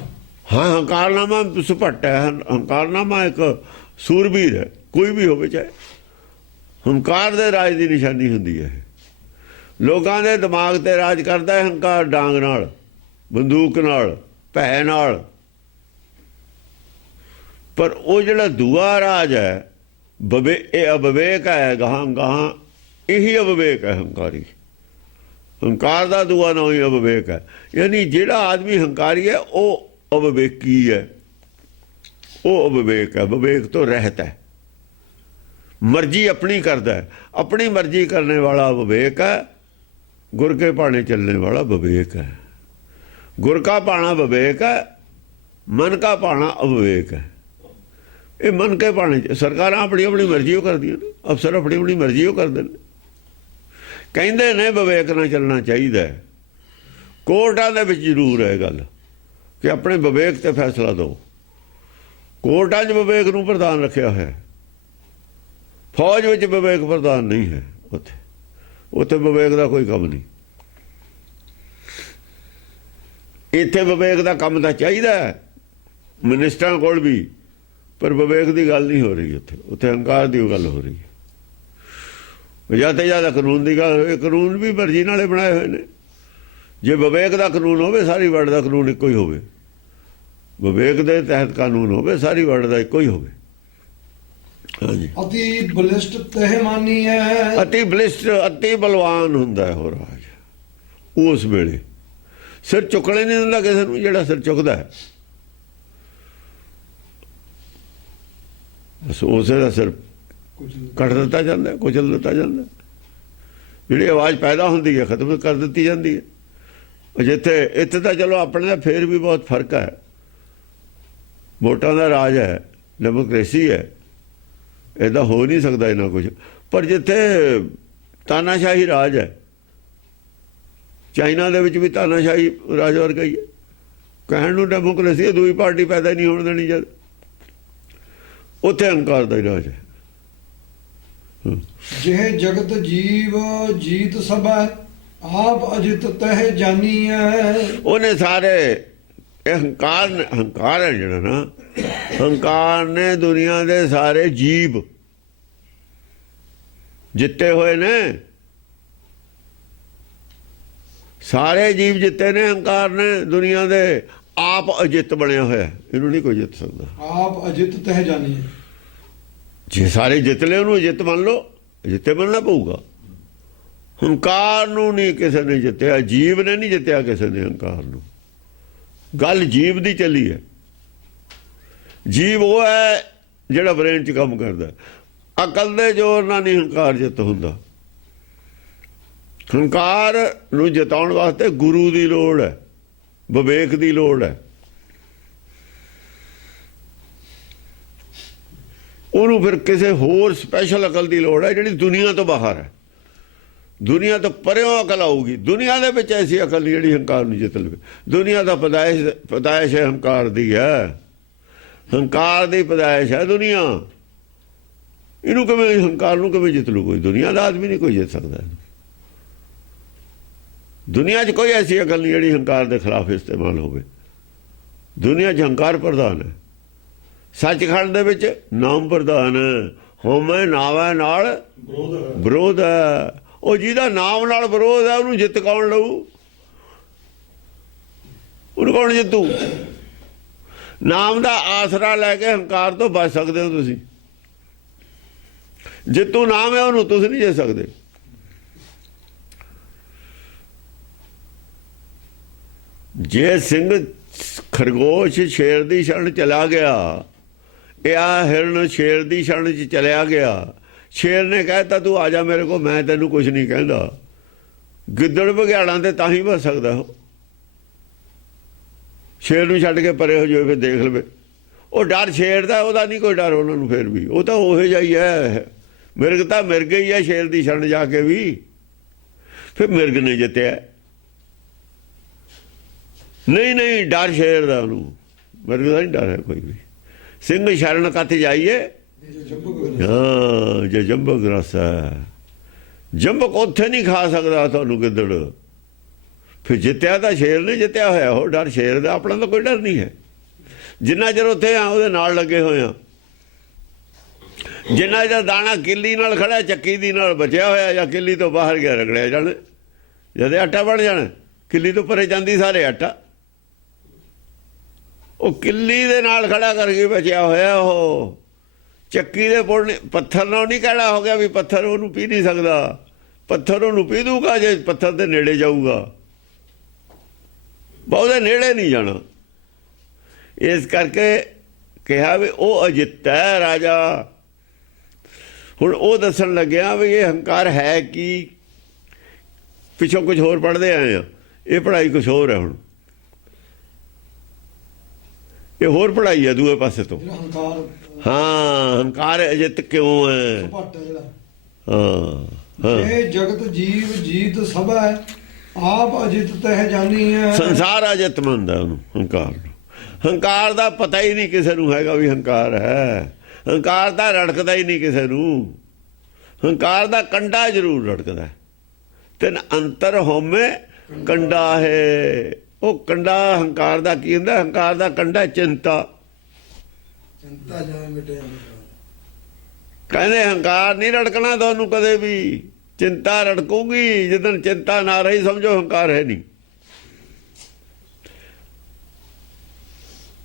ਹਾਂ, ਹੰਕਾਰਨਾਮਾ ਸੁਭਟ ਹੈ। ਹੰਕਾਰਨਾਮਾ ਇੱਕ ਸੂਰਬੀਰ ਹੈ, ਕੋਈ ਵੀ ਹੋਵੇ ਚਾਹੇ। ਹੰਕਾਰ ਦੇ ਰਾਜ ਦੀ ਨਿਸ਼ਾਨੀ ਹੁੰਦੀ ਹੈ। ਲੋਕਾਂ ਦੇ ਦਿਮਾਗ ਤੇ ਰਾਜ ਕਰਦਾ ਹੈ ਹੰਕਾਰ, ਡਾਂਗ ਨਾਲ, ਬੰਦੂਕ ਨਾਲ, ਭੈ ਨਾਲ। ਪਰ ਉਹ ਜਿਹੜਾ ਦੂਆ ਰਾਜ ਹੈ, ਇਹ ਅਵਿਵੇਕ ਹੈ। ਗਾਹਾਂ ਗਾਹਾਂ ਇਹੀ ਅਵਿਵੇਕ ਹੈ ਹੰਕਾਰੀ। ਹੰਕਾਰ ਦਾ ਦੂਆ ਨਾ ਹੀ ਅਵਿਵੇਕ ਹੈ। ਯਾਨੀ ਜਿਹੜਾ ਆਦਮੀ ਹੰਕਾਰੀ ਹੈ ਉਹ ਅਵਿਵੇਕੀ ਹੈ, ਉਹ ਅਵਿਵੇਕ ਹੈ, ਵਿਵੇਕ ਤੋਂ ਰਹਿਤ ਹੈ। ਮਰਜ਼ੀ ਆਪਣੀ ਕਰਦਾ ਹੈ, ਆਪਣੀ ਮਰਜ਼ੀ ਕਰਨੇ ਵਾਲਾ ਵਿਵੇਕ ਹੈ। ਗੁਰ ਕੇ ਭਾਣੇ ਚੱਲਣੇ ਵਾਲਾ ਵਿਵੇਕ ਹੈ। ਗੁਰ ਕਾ ਭਾਣਾ ਵਿਵੇਕ ਹੈ, ਮਨ ਕਾ ਭਾਣਾ ਅਵਿਵੇਕ ਹੈ। ਇਹ ਮਨ ਕੇ ਭਾਣੇ ਸਰਕਾਰਾਂ ਆਪਣੀ ਆਪਣੀ ਮਰਜ਼ੀ ਉਹ ਕਰਦੀਆਂ ਨੇ, ਅਫਸਰ ਆਪਣੀ ਆਪਣੀ ਮਰਜ਼ੀ ਉਹ ਕਰਦੇ ਨੇ। ਕਹਿੰਦੇ ਨੇ ਵਿਵੇਕ ਨਾਲ ਚੱਲਣਾ ਚਾਹੀਦਾ। ਕੋਰਟਾਂ ਦੇ ਵਿੱਚ ਜ਼ਰੂਰ ਹੈ ਗੱਲ ਕਿ ਆਪਣੇ ਵਿਵੇਕ ਤੇ ਫੈਸਲਾ ਦਿਓ। ਕੋਰਟਾਂ 'ਚ ਵਿਵੇਕ ਨੂੰ ਪ੍ਰਧਾਨ ਰੱਖਿਆ ਹੋਇਆ। ਫੌਜ ਵਿੱਚ ਵਿਵੇਕ ਪ੍ਰਧਾਨ ਨਹੀਂ ਹੈ। ਉੱਥੇ ਵਿਵੇਕ ਦਾ ਕੋਈ ਕੰਮ ਨਹੀਂ। ਇੱਥੇ ਵਿਵੇਕ ਦਾ ਕੰਮ ਤਾਂ ਚਾਹੀਦਾ ਮਿਨਿਸਟਰਾਂ ਕੋਲ ਵੀ, ਪਰ ਵਿਵੇਕ ਦੀ ਗੱਲ ਨਹੀਂ ਹੋ ਰਹੀ ਉੱਥੇ ਹੰਕਾਰ ਦੀ ਗੱਲ ਹੋ ਰਹੀ ਹੈ। ਜ਼ਿਆਦਾ ਤੋਂ ਜ਼ਿਆਦਾ ਕਾਨੂੰਨ ਦੀ ਗੱਲ। ਇਹ ਕਾਨੂੰਨ ਵੀ ਮਰਜ਼ੀ ਨਾਲੇ ਬਣਾਏ ਹੋਏ ਨੇ। ਜੇ ਵਿਵੇਕ ਦਾ ਕਾਨੂੰਨ ਹੋਵੇ, ਸਾਰੀ ਵਰਲਡ ਦਾ ਕਾਨੂੰਨ ਇੱਕੋ ਹੀ ਹੋਵੇ। ਵਿਵੇਕ ਦੇ ਤਹਿਤ ਕਾਨੂੰਨ ਹੋਵੇ, ਸਾਰੀ ਵਰਲਡ ਦਾ ਇੱਕੋ ਹੀ ਹੋਵੇ। ਹਾਂਜੀ, ਅਤੀ ਬਲਿਸ਼ਟ ਤਹਿ ਮਾਨੀ ਹੈ। ਅਤੀ ਬਲਿਸ਼ਟ, ਅਤੀ ਬਲਵਾਨ ਹੁੰਦਾ ਹੈ ਉਹ ਰਾਜ। ਉਸ ਵੇਲੇ ਸਿਰ ਚੁੱਕਣੇ ਨਹੀਂ ਦਿੰਦਾ ਕਿਸੇ ਨੂੰ। ਜਿਹੜਾ ਸਿਰ ਚੁੱਕਦਾ ਹੈ ਉਸੇ ਦਾ ਸਿਰ ਕੱਟ ਦਿੱਤਾ ਜਾਂਦਾ, ਕੁਚਲ ਦਿੱਤਾ ਜਾਂਦਾ। ਜਿਹੜੀ ਆਵਾਜ਼ ਪੈਦਾ ਹੁੰਦੀ ਹੈ ਖਤਮ ਕਰ ਦਿੱਤੀ ਜਾਂਦੀ ਹੈ। ਜਿੱਥੇ ਇੱਥੇ ਤਾਂ ਚਲੋ ਆਪਣੇ ਦਾ ਫੇਰ ਵੀ ਬਹੁਤ ਫਰਕ ਹੈ। ਵੋਟਾਂ ਦਾ ਰਾਜ ਹੈ, ਡੈਮੋਕ੍ਰੇਸੀ ਹੈ, ਇੱਦਾਂ ਹੋ ਨਹੀਂ ਸਕਦਾ ਇਹਨਾਂ ਕੁਝ। ਪਰ ਜਿੱਥੇ ਤਾਨਾਸ਼ਾਹੀ ਰਾਜ ਹੈ, ਚਾਈਨਾ ਦੇ ਵਿੱਚ ਵੀ ਤਾਨਾਸ਼ਾਹੀ ਰਾਜ ਵਰਗਾ ਹੀ ਹੈ। ਕਹਿਣ ਨੂੰ ਡੈਮੋਕ੍ਰੇਸੀ, ਦੂਈ ਪਾਰਟੀ ਪੈਦਾ ਨਹੀਂ ਹੋਣ ਦੇਣੀ। ਜਦ ਉੱਥੇ ਹੰਕਾਰ ਦਾ ਹੀ ਰਾਜ ਹੈ। ਜਿਹ ਜਗਤ ਜੀਵ ਜੀਤ ਸਭੈ ਆਪ ਅਜਿਤ ਤਹਿ ਜਾਨੀ ਹੈ। ਉਹਨੇ ਸਾਰੇ ਇਹ ਹੰਕਾਰ ਹੈ ਜਿਹੜਾ ਨਾ, ਹੰਕਾਰ ਨੇ ਦੁਨੀਆ ਦੇ ਸਾਰੇ ਜੀਵ ਜਿੱਤੇ ਹੋਏ ਨੇ। ਸਾਰੇ ਜੀਵ ਜਿੱਤੇ ਨੇ ਹੰਕਾਰ ਨੇ ਦੁਨੀਆ ਦੇ। ਆਪ ਅਜਿੱਤ ਬਣਿਆ ਹੋਇਆ, ਇਹਨੂੰ ਨਹੀਂ ਕੋਈ ਜਿੱਤ ਸਕਦਾ। ਆਪ ਅਜਿਤ ਤਹਿ ਜਾਨੀ ਹੈ। ਜੇ ਸਾਰੇ ਜਿੱਤ ਲਏ ਉਹਨੂੰ ਜਿੱਤ ਮੰਨ ਲਓ, ਜਿੱਤੇ ਮੰਨਣਾ ਪਊਗਾ। ਹੰਕਾਰ ਨੂੰ ਨਹੀਂ ਕਿਸੇ ਨੇ ਜਿੱਤਿਆ, ਜੀਵ ਨੇ ਨਹੀਂ ਜਿੱਤਿਆ ਕਿਸੇ ਨੇ ਹੰਕਾਰ ਨੂੰ। ਗੱਲ ਜੀਵ ਦੀ ਚੱਲੀ ਹੈ। ਜੀਵ ਉਹ ਹੈ ਜਿਹੜਾ ਬ੍ਰੇਨ 'ਚ ਕੰਮ ਕਰਦਾ। ਅਕਲ ਦੇ ਜ਼ੋਰ ਨਾਲ ਨਹੀਂ ਹੰਕਾਰ ਜਿੱਤ ਹੁੰਦਾ। ਹੰਕਾਰ ਨੂੰ ਜਿਤਾਉਣ ਵਾਸਤੇ ਗੁਰੂ ਦੀ ਲੋੜ ਹੈ, ਵਿਵੇਕ ਦੀ ਲੋੜ ਹੈ। ਉਹਨੂੰ ਫਿਰ ਕਿਸੇ ਹੋਰ ਸਪੈਸ਼ਲ ਅਕਲ ਦੀ ਲੋੜ ਹੈ ਜਿਹੜੀ ਦੁਨੀਆ ਤੋਂ ਬਾਹਰ ਹੈ। ਦੁਨੀਆ ਤੋਂ ਪਰਿਓਂ ਅਕਲ ਆਊਗੀ। ਦੁਨੀਆ ਦੇ ਵਿੱਚ ਐਸੀ ਅਕਲ ਨਹੀਂ ਜਿਹੜੀ ਹੰਕਾਰ ਨੂੰ ਜਿੱਤ ਲਵੇ। ਦੁਨੀਆ ਦਾ ਪਦਾਇਸ਼ ਹੈ ਹੰਕਾਰ ਦੀ ਹੈ। ਹੰਕਾਰ ਦੀ ਪਦਾਇਸ਼ ਹੈ ਦੁਨੀਆ। ਇਹਨੂੰ ਕਿਵੇਂ, ਹੰਕਾਰ ਨੂੰ ਕਿਵੇਂ ਜਿੱਤ ਲੂ ਕੋਈ? ਦੁਨੀਆ ਦਾ ਆਦਮੀ ਨਹੀਂ ਕੋਈ ਜਿੱਤ ਸਕਦਾ। ਦੁਨੀਆ 'ਚ ਕੋਈ ਐਸੀ ਅਕਲ ਨਹੀਂ ਜਿਹੜੀ ਹੰਕਾਰ ਦੇ ਖਿਲਾਫ ਇਸਤੇਮਾਲ ਹੋਵੇ। ਦੁਨੀਆ 'ਚ ਹੰਕਾਰ ਪ੍ਰਧਾਨ ਹੈ। ਸੱਚਖੰਡ ਦੇ ਵਿੱਚ ਨਾਮ ਪ੍ਰਧਾਨ ਹੈ। ਹੋਮੈ ਨਾਵੈ ਨਾਲ ਵਿਰੋਧ ਹੈ। ਉਹ ਜਿਹਦਾ ਨਾਮ ਨਾਲ ਵਿਰੋਧ ਹੈ ਉਹਨੂੰ ਜਿੱਤ ਕੌਣ ਲਊ? ਉਹਨੂੰ ਕੌਣ ਜਿੱਤੂ? ਨਾਮ ਦਾ ਆਸਰਾ ਲੈ ਕੇ ਹੰਕਾਰ ਤੋਂ ਬਚ ਸਕਦੇ ਹੋ ਤੁਸੀਂ। ਜਿੱਤੂ ਨਾਮ ਹੈ ਉਹਨੂੰ ਤੁਸੀਂ ਨਹੀਂ ਜਿੱਤ ਸਕਦੇ। ਜੇ ਸਿੰਘ ਖਰਗੋਸ਼ ਸ਼ੇਰ ਦੀ ਸ਼ਰਨ ਚਲਾ ਗਿਆ, ਇਹ ਆ ਹਿਰਨ ਸ਼ੇਰ ਦੀ ਸ਼ਰਨ 'ਚ ਚਲਿਆ ਗਿਆ, ਸ਼ੇਰ ਨੇ ਕਹਿਤਾ ਤੂੰ ਆ ਜਾ ਮੇਰੇ ਕੋਲ, ਮੈਂ ਤੈਨੂੰ ਕੁਝ ਨਹੀਂ ਕਹਿੰਦਾ। ਗਿੱਦੜ ਬਘਿਆੜਾਂ ਤੇ ਤਾਂ ਹੀ ਬਚ ਸਕਦਾ ਉਹ। ਸ਼ੇਰ ਨੂੰ ਛੱਡ ਕੇ ਪਰੇ ਹੋ ਜਾਵੇ ਫਿਰ ਦੇਖ ਲਵੇ। ਉਹ ਡਰ ਸ਼ੇਰ ਦਾ, ਉਹਦਾ ਨਹੀਂ ਕੋਈ ਡਰ ਉਹਨਾਂ ਨੂੰ। ਫਿਰ ਵੀ ਉਹ ਤਾਂ ਉਹੋ ਜਿਹਾ ਹੀ ਹੈ। ਮਿਰਗ ਤਾਂ ਮਿਰਗ ਹੀ ਹੈ ਸ਼ੇਰ ਦੀ ਸ਼ਰਨ ਜਾ ਕੇ ਵੀ। ਫਿਰ ਮਿਰਗ ਨੇ ਜਿੱਤਿਆ। ਨਹੀਂ ਡਰ ਸ਼ੇਰ ਦਾ ਉਹਨੂੰ, ਮਿਰਗ ਦਾ ਨਹੀਂ ਡਰ ਹੈ ਕੋਈ ਵੀ। ਸਿੰਘ ਸ਼ਰਨ ਕੱਥ ਜਾਈਏ, ਹਾਂ ਜੇ ਜੰਬਕ ਰਸ ਹੈ। ਜੰਬਕ ਉੱਥੇ ਨਹੀਂ ਖਾ ਸਕਦਾ ਤੁਹਾਨੂੰ ਗਿੱਦੜ। ਫਿਰ ਜਿੱਤਿਆ ਤਾਂ ਸ਼ੇਰ ਨੇ ਜਿੱਤਿਆ ਹੋਇਆ। ਉਹ ਡਰ ਸ਼ੇਰ ਦਾ, ਆਪਣਾ ਤਾਂ ਕੋਈ ਡਰ ਨਹੀਂ ਹੈ। ਜਿੰਨਾ ਚਿਰ ਉੱਥੇ ਆ ਉਹਦੇ ਨਾਲ ਲੱਗੇ ਹੋਏ ਆ। ਜਿੰਨਾ ਚਿਰ ਦਾਣਾ ਕਿੱਲੀ ਨਾਲ ਖੜਾ, ਚੱਕੀ ਦੀ ਨਾਲ ਬਚਿਆ ਹੋਇਆ ਜਾਂ ਕਿੱਲੀ ਤੋਂ ਬਾਹਰ ਗਿਆ ਰਗੜਿਆ ਜਾਣ। ਜਦ ਆਟਾ ਬਣ ਜਾਣਾ, ਕਿੱਲੀ ਤੋਂ ਪਰੇ ਜਾਂਦੀ ਸਾਰੇ ਆਟਾ। ਉਹ ਕਿੱਲੀ ਦੇ ਨਾਲ ਖੜਾ ਕਰਕੇ ਬਚਿਆ ਹੋਇਆ। ਉਹ ਚੱਕੀ ਦੇ ਪੁੱਲ ਪੱਥਰ ਨਾਲ ਨਹੀਂ ਕਹਿਣਾ ਹੋ ਗਿਆ ਵੀ ਪੱਥਰ ਉਹਨੂੰ ਪੀ ਨਹੀਂ ਸਕਦਾ। ਪੱਥਰ ਉਹਨੂੰ ਪੀ ਦੂਗਾ ਜੇ ਪੱਥਰ ਦੇ ਨੇੜੇ ਜਾਊਗਾ। ਬਹੁਤੇ ਨੇੜੇ ਨਹੀਂ ਜਾਣਾ। ਇਸ ਕਰਕੇ ਕਿਹਾ ਵੀ ਉਹ ਅਜਿੱਤ ਹੈ ਰਾਜਾ। ਹੁਣ ਉਹ ਦੱਸਣ ਲੱਗਿਆ ਵੀ ਇਹ ਹੰਕਾਰ ਹੈ ਕੀ। ਪਿੱਛੋਂ ਕੁਝ ਹੋਰ ਪੜ੍ਹਦੇ ਆਏ ਆ, ਇਹ ਪੜ੍ਹਾਈ ਕੁਝ ਹੋਰ ਹੈ। ਹੁਣ ਇਹ ਹੋਰ ਪੜ੍ਹਾਈ ਹੈ ਦੂਏ ਪਾਸੇ ਤੋਂ। ਹਾਂ ਹੰਕਾਰ ਅਜਿੱਤ ਕਿਉਂ ਹੈ? ਹਾਂ ਇਹ ਜਗਤ ਜੀਵ ਜੀਤ ਸਭੈ ਆਪ ਅਜਿਤ ਤਹਿ ਜਾਨੀ ਹੈ। ਸੰਸਾਰ ਅਜਿਤ ਮੰਨਦਾ ਉਹਨੂੰ, ਹੰਕਾਰ ਨੂੰ। ਹੰਕਾਰ ਦਾ ਪਤਾ ਹੀ ਨਹੀਂ ਕਿਸੇ ਨੂੰ ਹੈਗਾ ਵੀ ਹੰਕਾਰ ਹੈ। ਹੰਕਾਰ ਦਾ ਰੜਕਦਾ ਹੀ ਨਹੀਂ ਕਿਸੇ ਨੂੰ। ਹੰਕਾਰ ਦਾ ਕੰਡਾ ਜ਼ਰੂਰ ਰੜਕਦਾ। ਤਿੰਨ ਅੰਤਰ ਹੋਮੇ ਕੰਡਾ ਹੈ। ਉਹ ਕੰਡਾ ਹੰਕਾਰ ਦਾ ਕੀ ਹੁੰਦਾ? ਹੰਕਾਰ ਦਾ ਕੰਡਾ ਚਿੰਤਾ। ਚਿੰਤਾ ਜਾਏ ਮਿਟੇ। ਕਹਿੰਦੇ ਹੰਕਾਰ ਨਹੀਂ ਰੜਕਣਾ ਤੁਹਾਨੂੰ ਕਦੇ ਵੀ। ਚਿੰਤਾ ਰੜਕੂਗੀ। ਜਿੱਦਣ ਚਿੰਤਾ ਨਾ ਰਹੀ ਸਮਝੋ ਹੰਕਾਰ ਹੈ ਨਹੀਂ।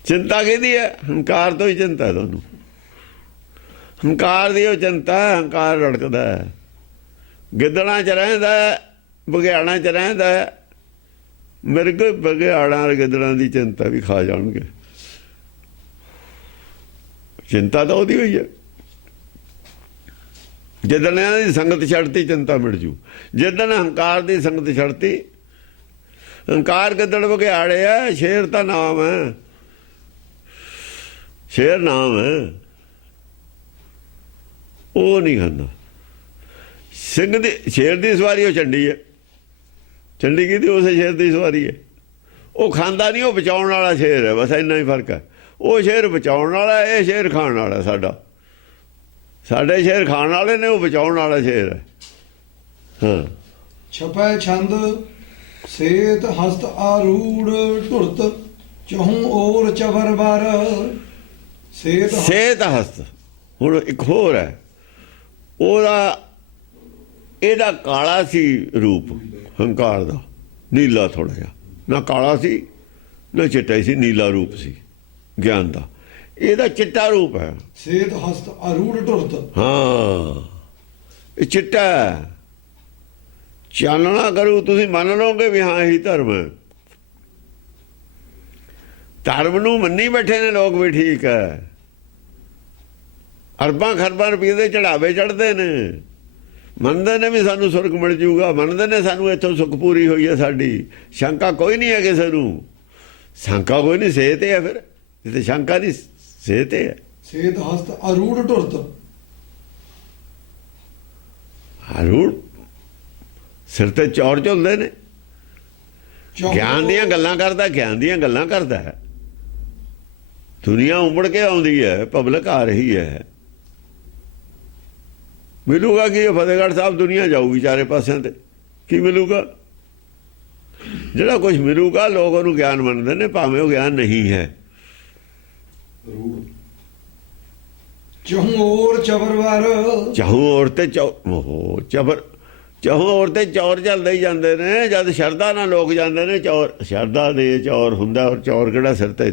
ਚਿੰਤਾ ਕਿਹਦੀ ਹੈ? ਹੰਕਾਰ ਤੋਂ ਹੀ ਚਿੰਤਾ ਤੁਹਾਨੂੰ। ਹੰਕਾਰ ਦੀ ਉਹ ਚਿੰਤਾ, ਹੰਕਾਰ ਰੜਕਦਾ। ਗਿੱਦੜਾਂ 'ਚ ਰਹਿੰਦਾ, ਬਘਿਆੜਾਂ 'ਚ ਰਹਿੰਦਾ। ਮਿਰਗ ਬਘਿਆੜਾਂ ਗਿੱਦੜਾਂ ਦੀ ਚਿੰਤਾ ਵੀ ਖਾ ਜਾਣਗੇ। ਚਿੰਤਾ ਤਾਂ ਉਹਦੀ ਹੋਈ ਹੈ। ਜਿੱਦਣ ਇਹਨਾਂ ਦੀ ਸੰਗਤ ਛੱਡਤੀ ਚਿੰਤਾ ਮਿਟ ਜੂ। ਜਿੱਦਣ ਹੰਕਾਰ ਦੀ ਸੰਗਤ ਛੱਡਤੀ। ਹੰਕਾਰ ਗਿੱਦੜ ਬਘਿਆੜੇ ਆ। ਸ਼ੇਰ ਤਾਂ ਨਾਮ ਹੈ, ਸ਼ੇਰ ਨਾਮ ਹੈ। ਉਹ ਨਹੀਂ ਖਾਂਦਾ। ਸਿੰਘ ਦੀ ਸ਼ੇਰ ਦੀ ਸਵਾਰੀ ਉਹ ਚੰਡੀ ਹੈ। ਚੰਡੀ ਕੀ ਦੀ ਉਸੇ ਸ਼ੇਰ ਦੀ ਸਵਾਰੀ ਹੈ। ਉਹ ਖਾਂਦਾ ਨਹੀਂ, ਉਹ ਬਚਾਉਣ ਵਾਲਾ ਸ਼ੇਰ ਹੈ। ਬਸ ਇੰਨਾ ਹੀ ਫਰਕ ਹੈ। ਉਹ ਸ਼ੇਰ ਬਚਾਉਣ ਵਾਲਾ, ਇਹ ਸ਼ੇਰ ਖਾਣ ਵਾਲਾ। ਸਾਡੇ ਸ਼ੇਰ ਖਾਣ ਵਾਲੇ ਨੇ, ਉਹ ਬਚਾਉਣ ਵਾਲਾ ਸ਼ੇਰ ਹੈ। ਹਾਂ ਛਪੈ ਛੰਦ ਸੇਤ ਹਸਤ ਆਰੂੜ ਢੁਰਤ ਚਹੂ ਔਰ ਚਵਰ ਬਰ। ਸੇਤ ਹਸਤ। ਹੁਣ ਇੱਕ ਹੋਰ ਹੈ ਉਹਦਾ। ਇਹਦਾ ਕਾਲਾ ਸੀ ਰੂਪ ਹੰਕਾਰ ਦਾ, ਨੀਲਾ ਥੋੜਾ ਜਿਹਾ। ਨਾ ਕਾਲਾ ਸੀ ਨਾ ਚਿੱਟਾ ਸੀ, ਨੀਲਾ ਰੂਪ ਸੀ ਗਿਆਨ ਦਾ। ਇਹਦਾ ਚਿੱਟਾ ਰੂਪ ਹੈ। ਸੇਤ ਹਸਤ ਆਰੂੜ ਢੁਰਤ। ਹਾਂ ਇਹ ਚਿੱਟਾ ਹੈ। ਚਾਨਣਾ ਕਰੂ ਤੁਸੀਂ ਮੰਨ ਲਓਗੇ ਵੀ ਹਾਂ ਇਹੀ ਧਰਮ ਹੈ। ਧਰਮ ਨੂੰ ਮੰਨੀ ਬੈਠੇ ਨੇ ਲੋਕ ਵੀ ਠੀਕ ਹੈ। ਅਰਬਾਂ ਖਰਬਾਂ ਰੁਪਏ ਦੇ ਚੜਾਵੇ ਚੜ੍ਹਦੇ ਨੇ। ਮੰਨਦੇ ਨੇ ਵੀ ਸਾਨੂੰ ਸੁਰਗ ਮਿਲ ਜੂਗਾ। ਮੰਨਦੇ ਨੇ ਸਾਨੂੰ ਇੱਥੋਂ ਸੁੱਖ ਪੂਰੀ ਹੋਈ ਹੈ ਸਾਡੀ। ਸ਼ੰਕਾ ਕੋਈ ਨਹੀਂ ਹੈ ਕਿਸੇ ਨੂੰ। ਸ਼ੰਕਾ ਕੋਈ ਨਹੀਂ, ਸਿਹਤ ਹੈ। ਫਿਰ ਜਿੱਥੇ ਸ਼ੰਕਾ ਨਹੀਂ, ਸਿਹਤ ਹੈ। ਸੇਤ ਹਸਤ ਆਰੂੜ ਢੁਰਤ। ਆਰੂੜ ਸਿਰ ਤੇ ਚੌੜ ਝੁਲਦੇ ਨੇ। ਗਿਆਨ ਦੀਆਂ ਗੱਲਾਂ ਕਰਦਾ, ਗਿਆਨ ਦੀਆਂ ਗੱਲਾਂ ਕਰਦਾ ਹੈ। ਦੁਨੀਆ ਉਮੜ ਕੇ ਆਉਂਦੀ ਹੈ, ਪਬਲਿਕ ਆ ਰਹੀ ਹੈ। ਮਿਲੂਗਾ ਕੀ? ਫਤਿਹਗੜ੍ਹ ਸਾਹਿਬ ਦੁਨੀਆ ਜਾਊਗੀ ਚਾਰੇ ਪਾਸਿਆਂ ਤੇ। ਕੀ ਮਿਲੂਗਾ? ਜਿਹੜਾ ਕੁਝ ਮਿਲੂਗਾ ਲੋਕ ਉਹਨੂੰ ਗਿਆਨ ਮੰਨਦੇ ਨੇ, ਭਾਵੇਂ ਉਹ ਗਿਆਨ ਨਹੀਂ ਹੈ। ਚਹੂ ਔਰ ਚਵਰ ਬਰ। ਚਾਹੂ ਔਰ ਤੇ ਚਬਰ। ਹੋਰ ਤੇ ਚੌਰ ਚੱਲਦੇ ਹੀ ਜਾਂਦੇ ਨੇ। ਜਦ ਸ਼ਰਧਾ ਨਾਲ ਲੋਕ ਜਾਂਦੇ ਨੇ ਚੌਰ, ਸ਼ਰਧਾ ਦੇ ਚੌਰ ਹੁੰਦਾ। ਔਰ ਚੌਰ ਕਿਹੜਾ ਸਿਰ ਤੇ,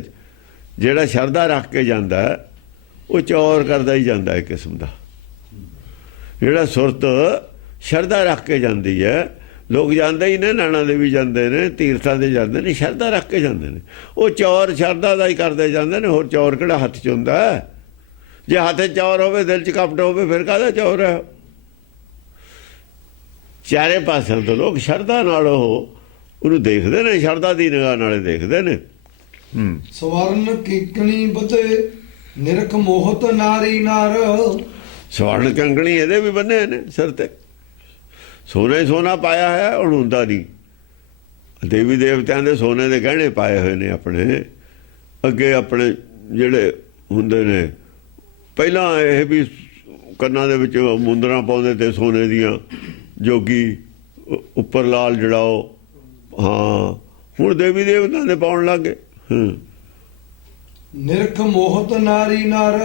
ਜਿਹੜਾ ਸ਼ਰਧਾ ਰੱਖ ਕੇ ਜਾਂਦਾ ਉਹ ਚੌਰ ਕਰਦਾ ਹੀ ਜਾਂਦਾ ਇੱਕ ਕਿਸਮ ਦਾ। ਜਿਹੜਾ ਸੁਰਤ ਸ਼ਰਧਾ ਰੱਖ ਕੇ ਜਾਂਦੀ ਹੈ, ਲੋਕ ਜਾਂਦੇ ਹੀ ਨੇ, ਨੈਣਾ ਦੇ ਵੀ ਜਾਂਦੇ ਨੇ, ਤੀਰਥਾਂ ਦੇ ਜਾਂਦੇ ਨੇ, ਸ਼ਰਧਾ ਰੱਖ ਕੇ ਜਾਂਦੇ ਨੇ। ਉਹ ਚੌਰ ਸ਼ਰਧਾ ਦਾ ਹੀ ਕਰਦੇ ਜਾਂਦੇ ਨੇ। ਹੋਰ ਚੌਰ ਕਿਹੜਾ ਹੱਥ 'ਚ ਹੁੰਦਾ? ਜੇ ਹੱਥ 'ਚ ਚੌਰ ਹੋਵੇ, ਦਿਲ 'ਚ ਕਪਟ ਹੋਵੇ, ਫਿਰ ਕਾਹਦਾ ਚੌਰ ਹੈ? ਚਾਰੇ ਪਾਸਿਆਂ ਤੋਂ ਲੋਕ ਸ਼ਰਧਾ ਨਾਲ ਉਹਨੂੰ ਦੇਖਦੇ ਨੇ, ਸ਼ਰਧਾ ਦੀ ਨਿਗਾਹ ਨਾਲੇ ਦੇਖਦੇ ਨੇ। ਸਵਰਨ ਕੀਕਣੀ ਬਤੇ ਨਿਰਖ ਮੋਹਤ ਨਾਰੀ ਨਾਰ। ਸਵਰਨ ਕੰਗਣੀ ਇਹਦੇ ਵੀ ਬੰਨੇ ਨੇ ਸਿਰ ਤੇ, ਸੋਨਾ ਹੀ ਸੋਨਾ ਪਾਇਆ ਹੈ। ਹੁਣ ਹੁੰਦਾ ਨਹੀਂ, ਦੇਵੀ ਦੇਵਤਿਆਂ ਦੇ ਸੋਨੇ ਦੇ ਗਹਿਣੇ ਪਾਏ ਹੋਏ ਨੇ ਆਪਣੇ ਅੱਗੇ। ਆਪਣੇ ਜਿਹੜੇ ਹੁੰਦੇ ਨੇ ਪਹਿਲਾਂ, ਇਹ ਵੀ ਕੰਨਾਂ ਦੇ ਵਿੱਚ ਮੁੰਦਰਾਂ ਪਾਉਂਦੇ ਤੇ ਸੋਨੇ ਦੀਆਂ, ਜੋਗੀ ਉੱਪਰ ਲਾਲ ਜੜਾਓ। ਹਾਂ, ਹੁਣ ਦੇਵੀ ਦੇਵਤਿਆਂ ਦੇ ਪਾਉਣ ਲੱਗ ਗਏ। ਨਿਰਖ ਮੋਹਤ ਨਾਰੀ ਨਾਰ।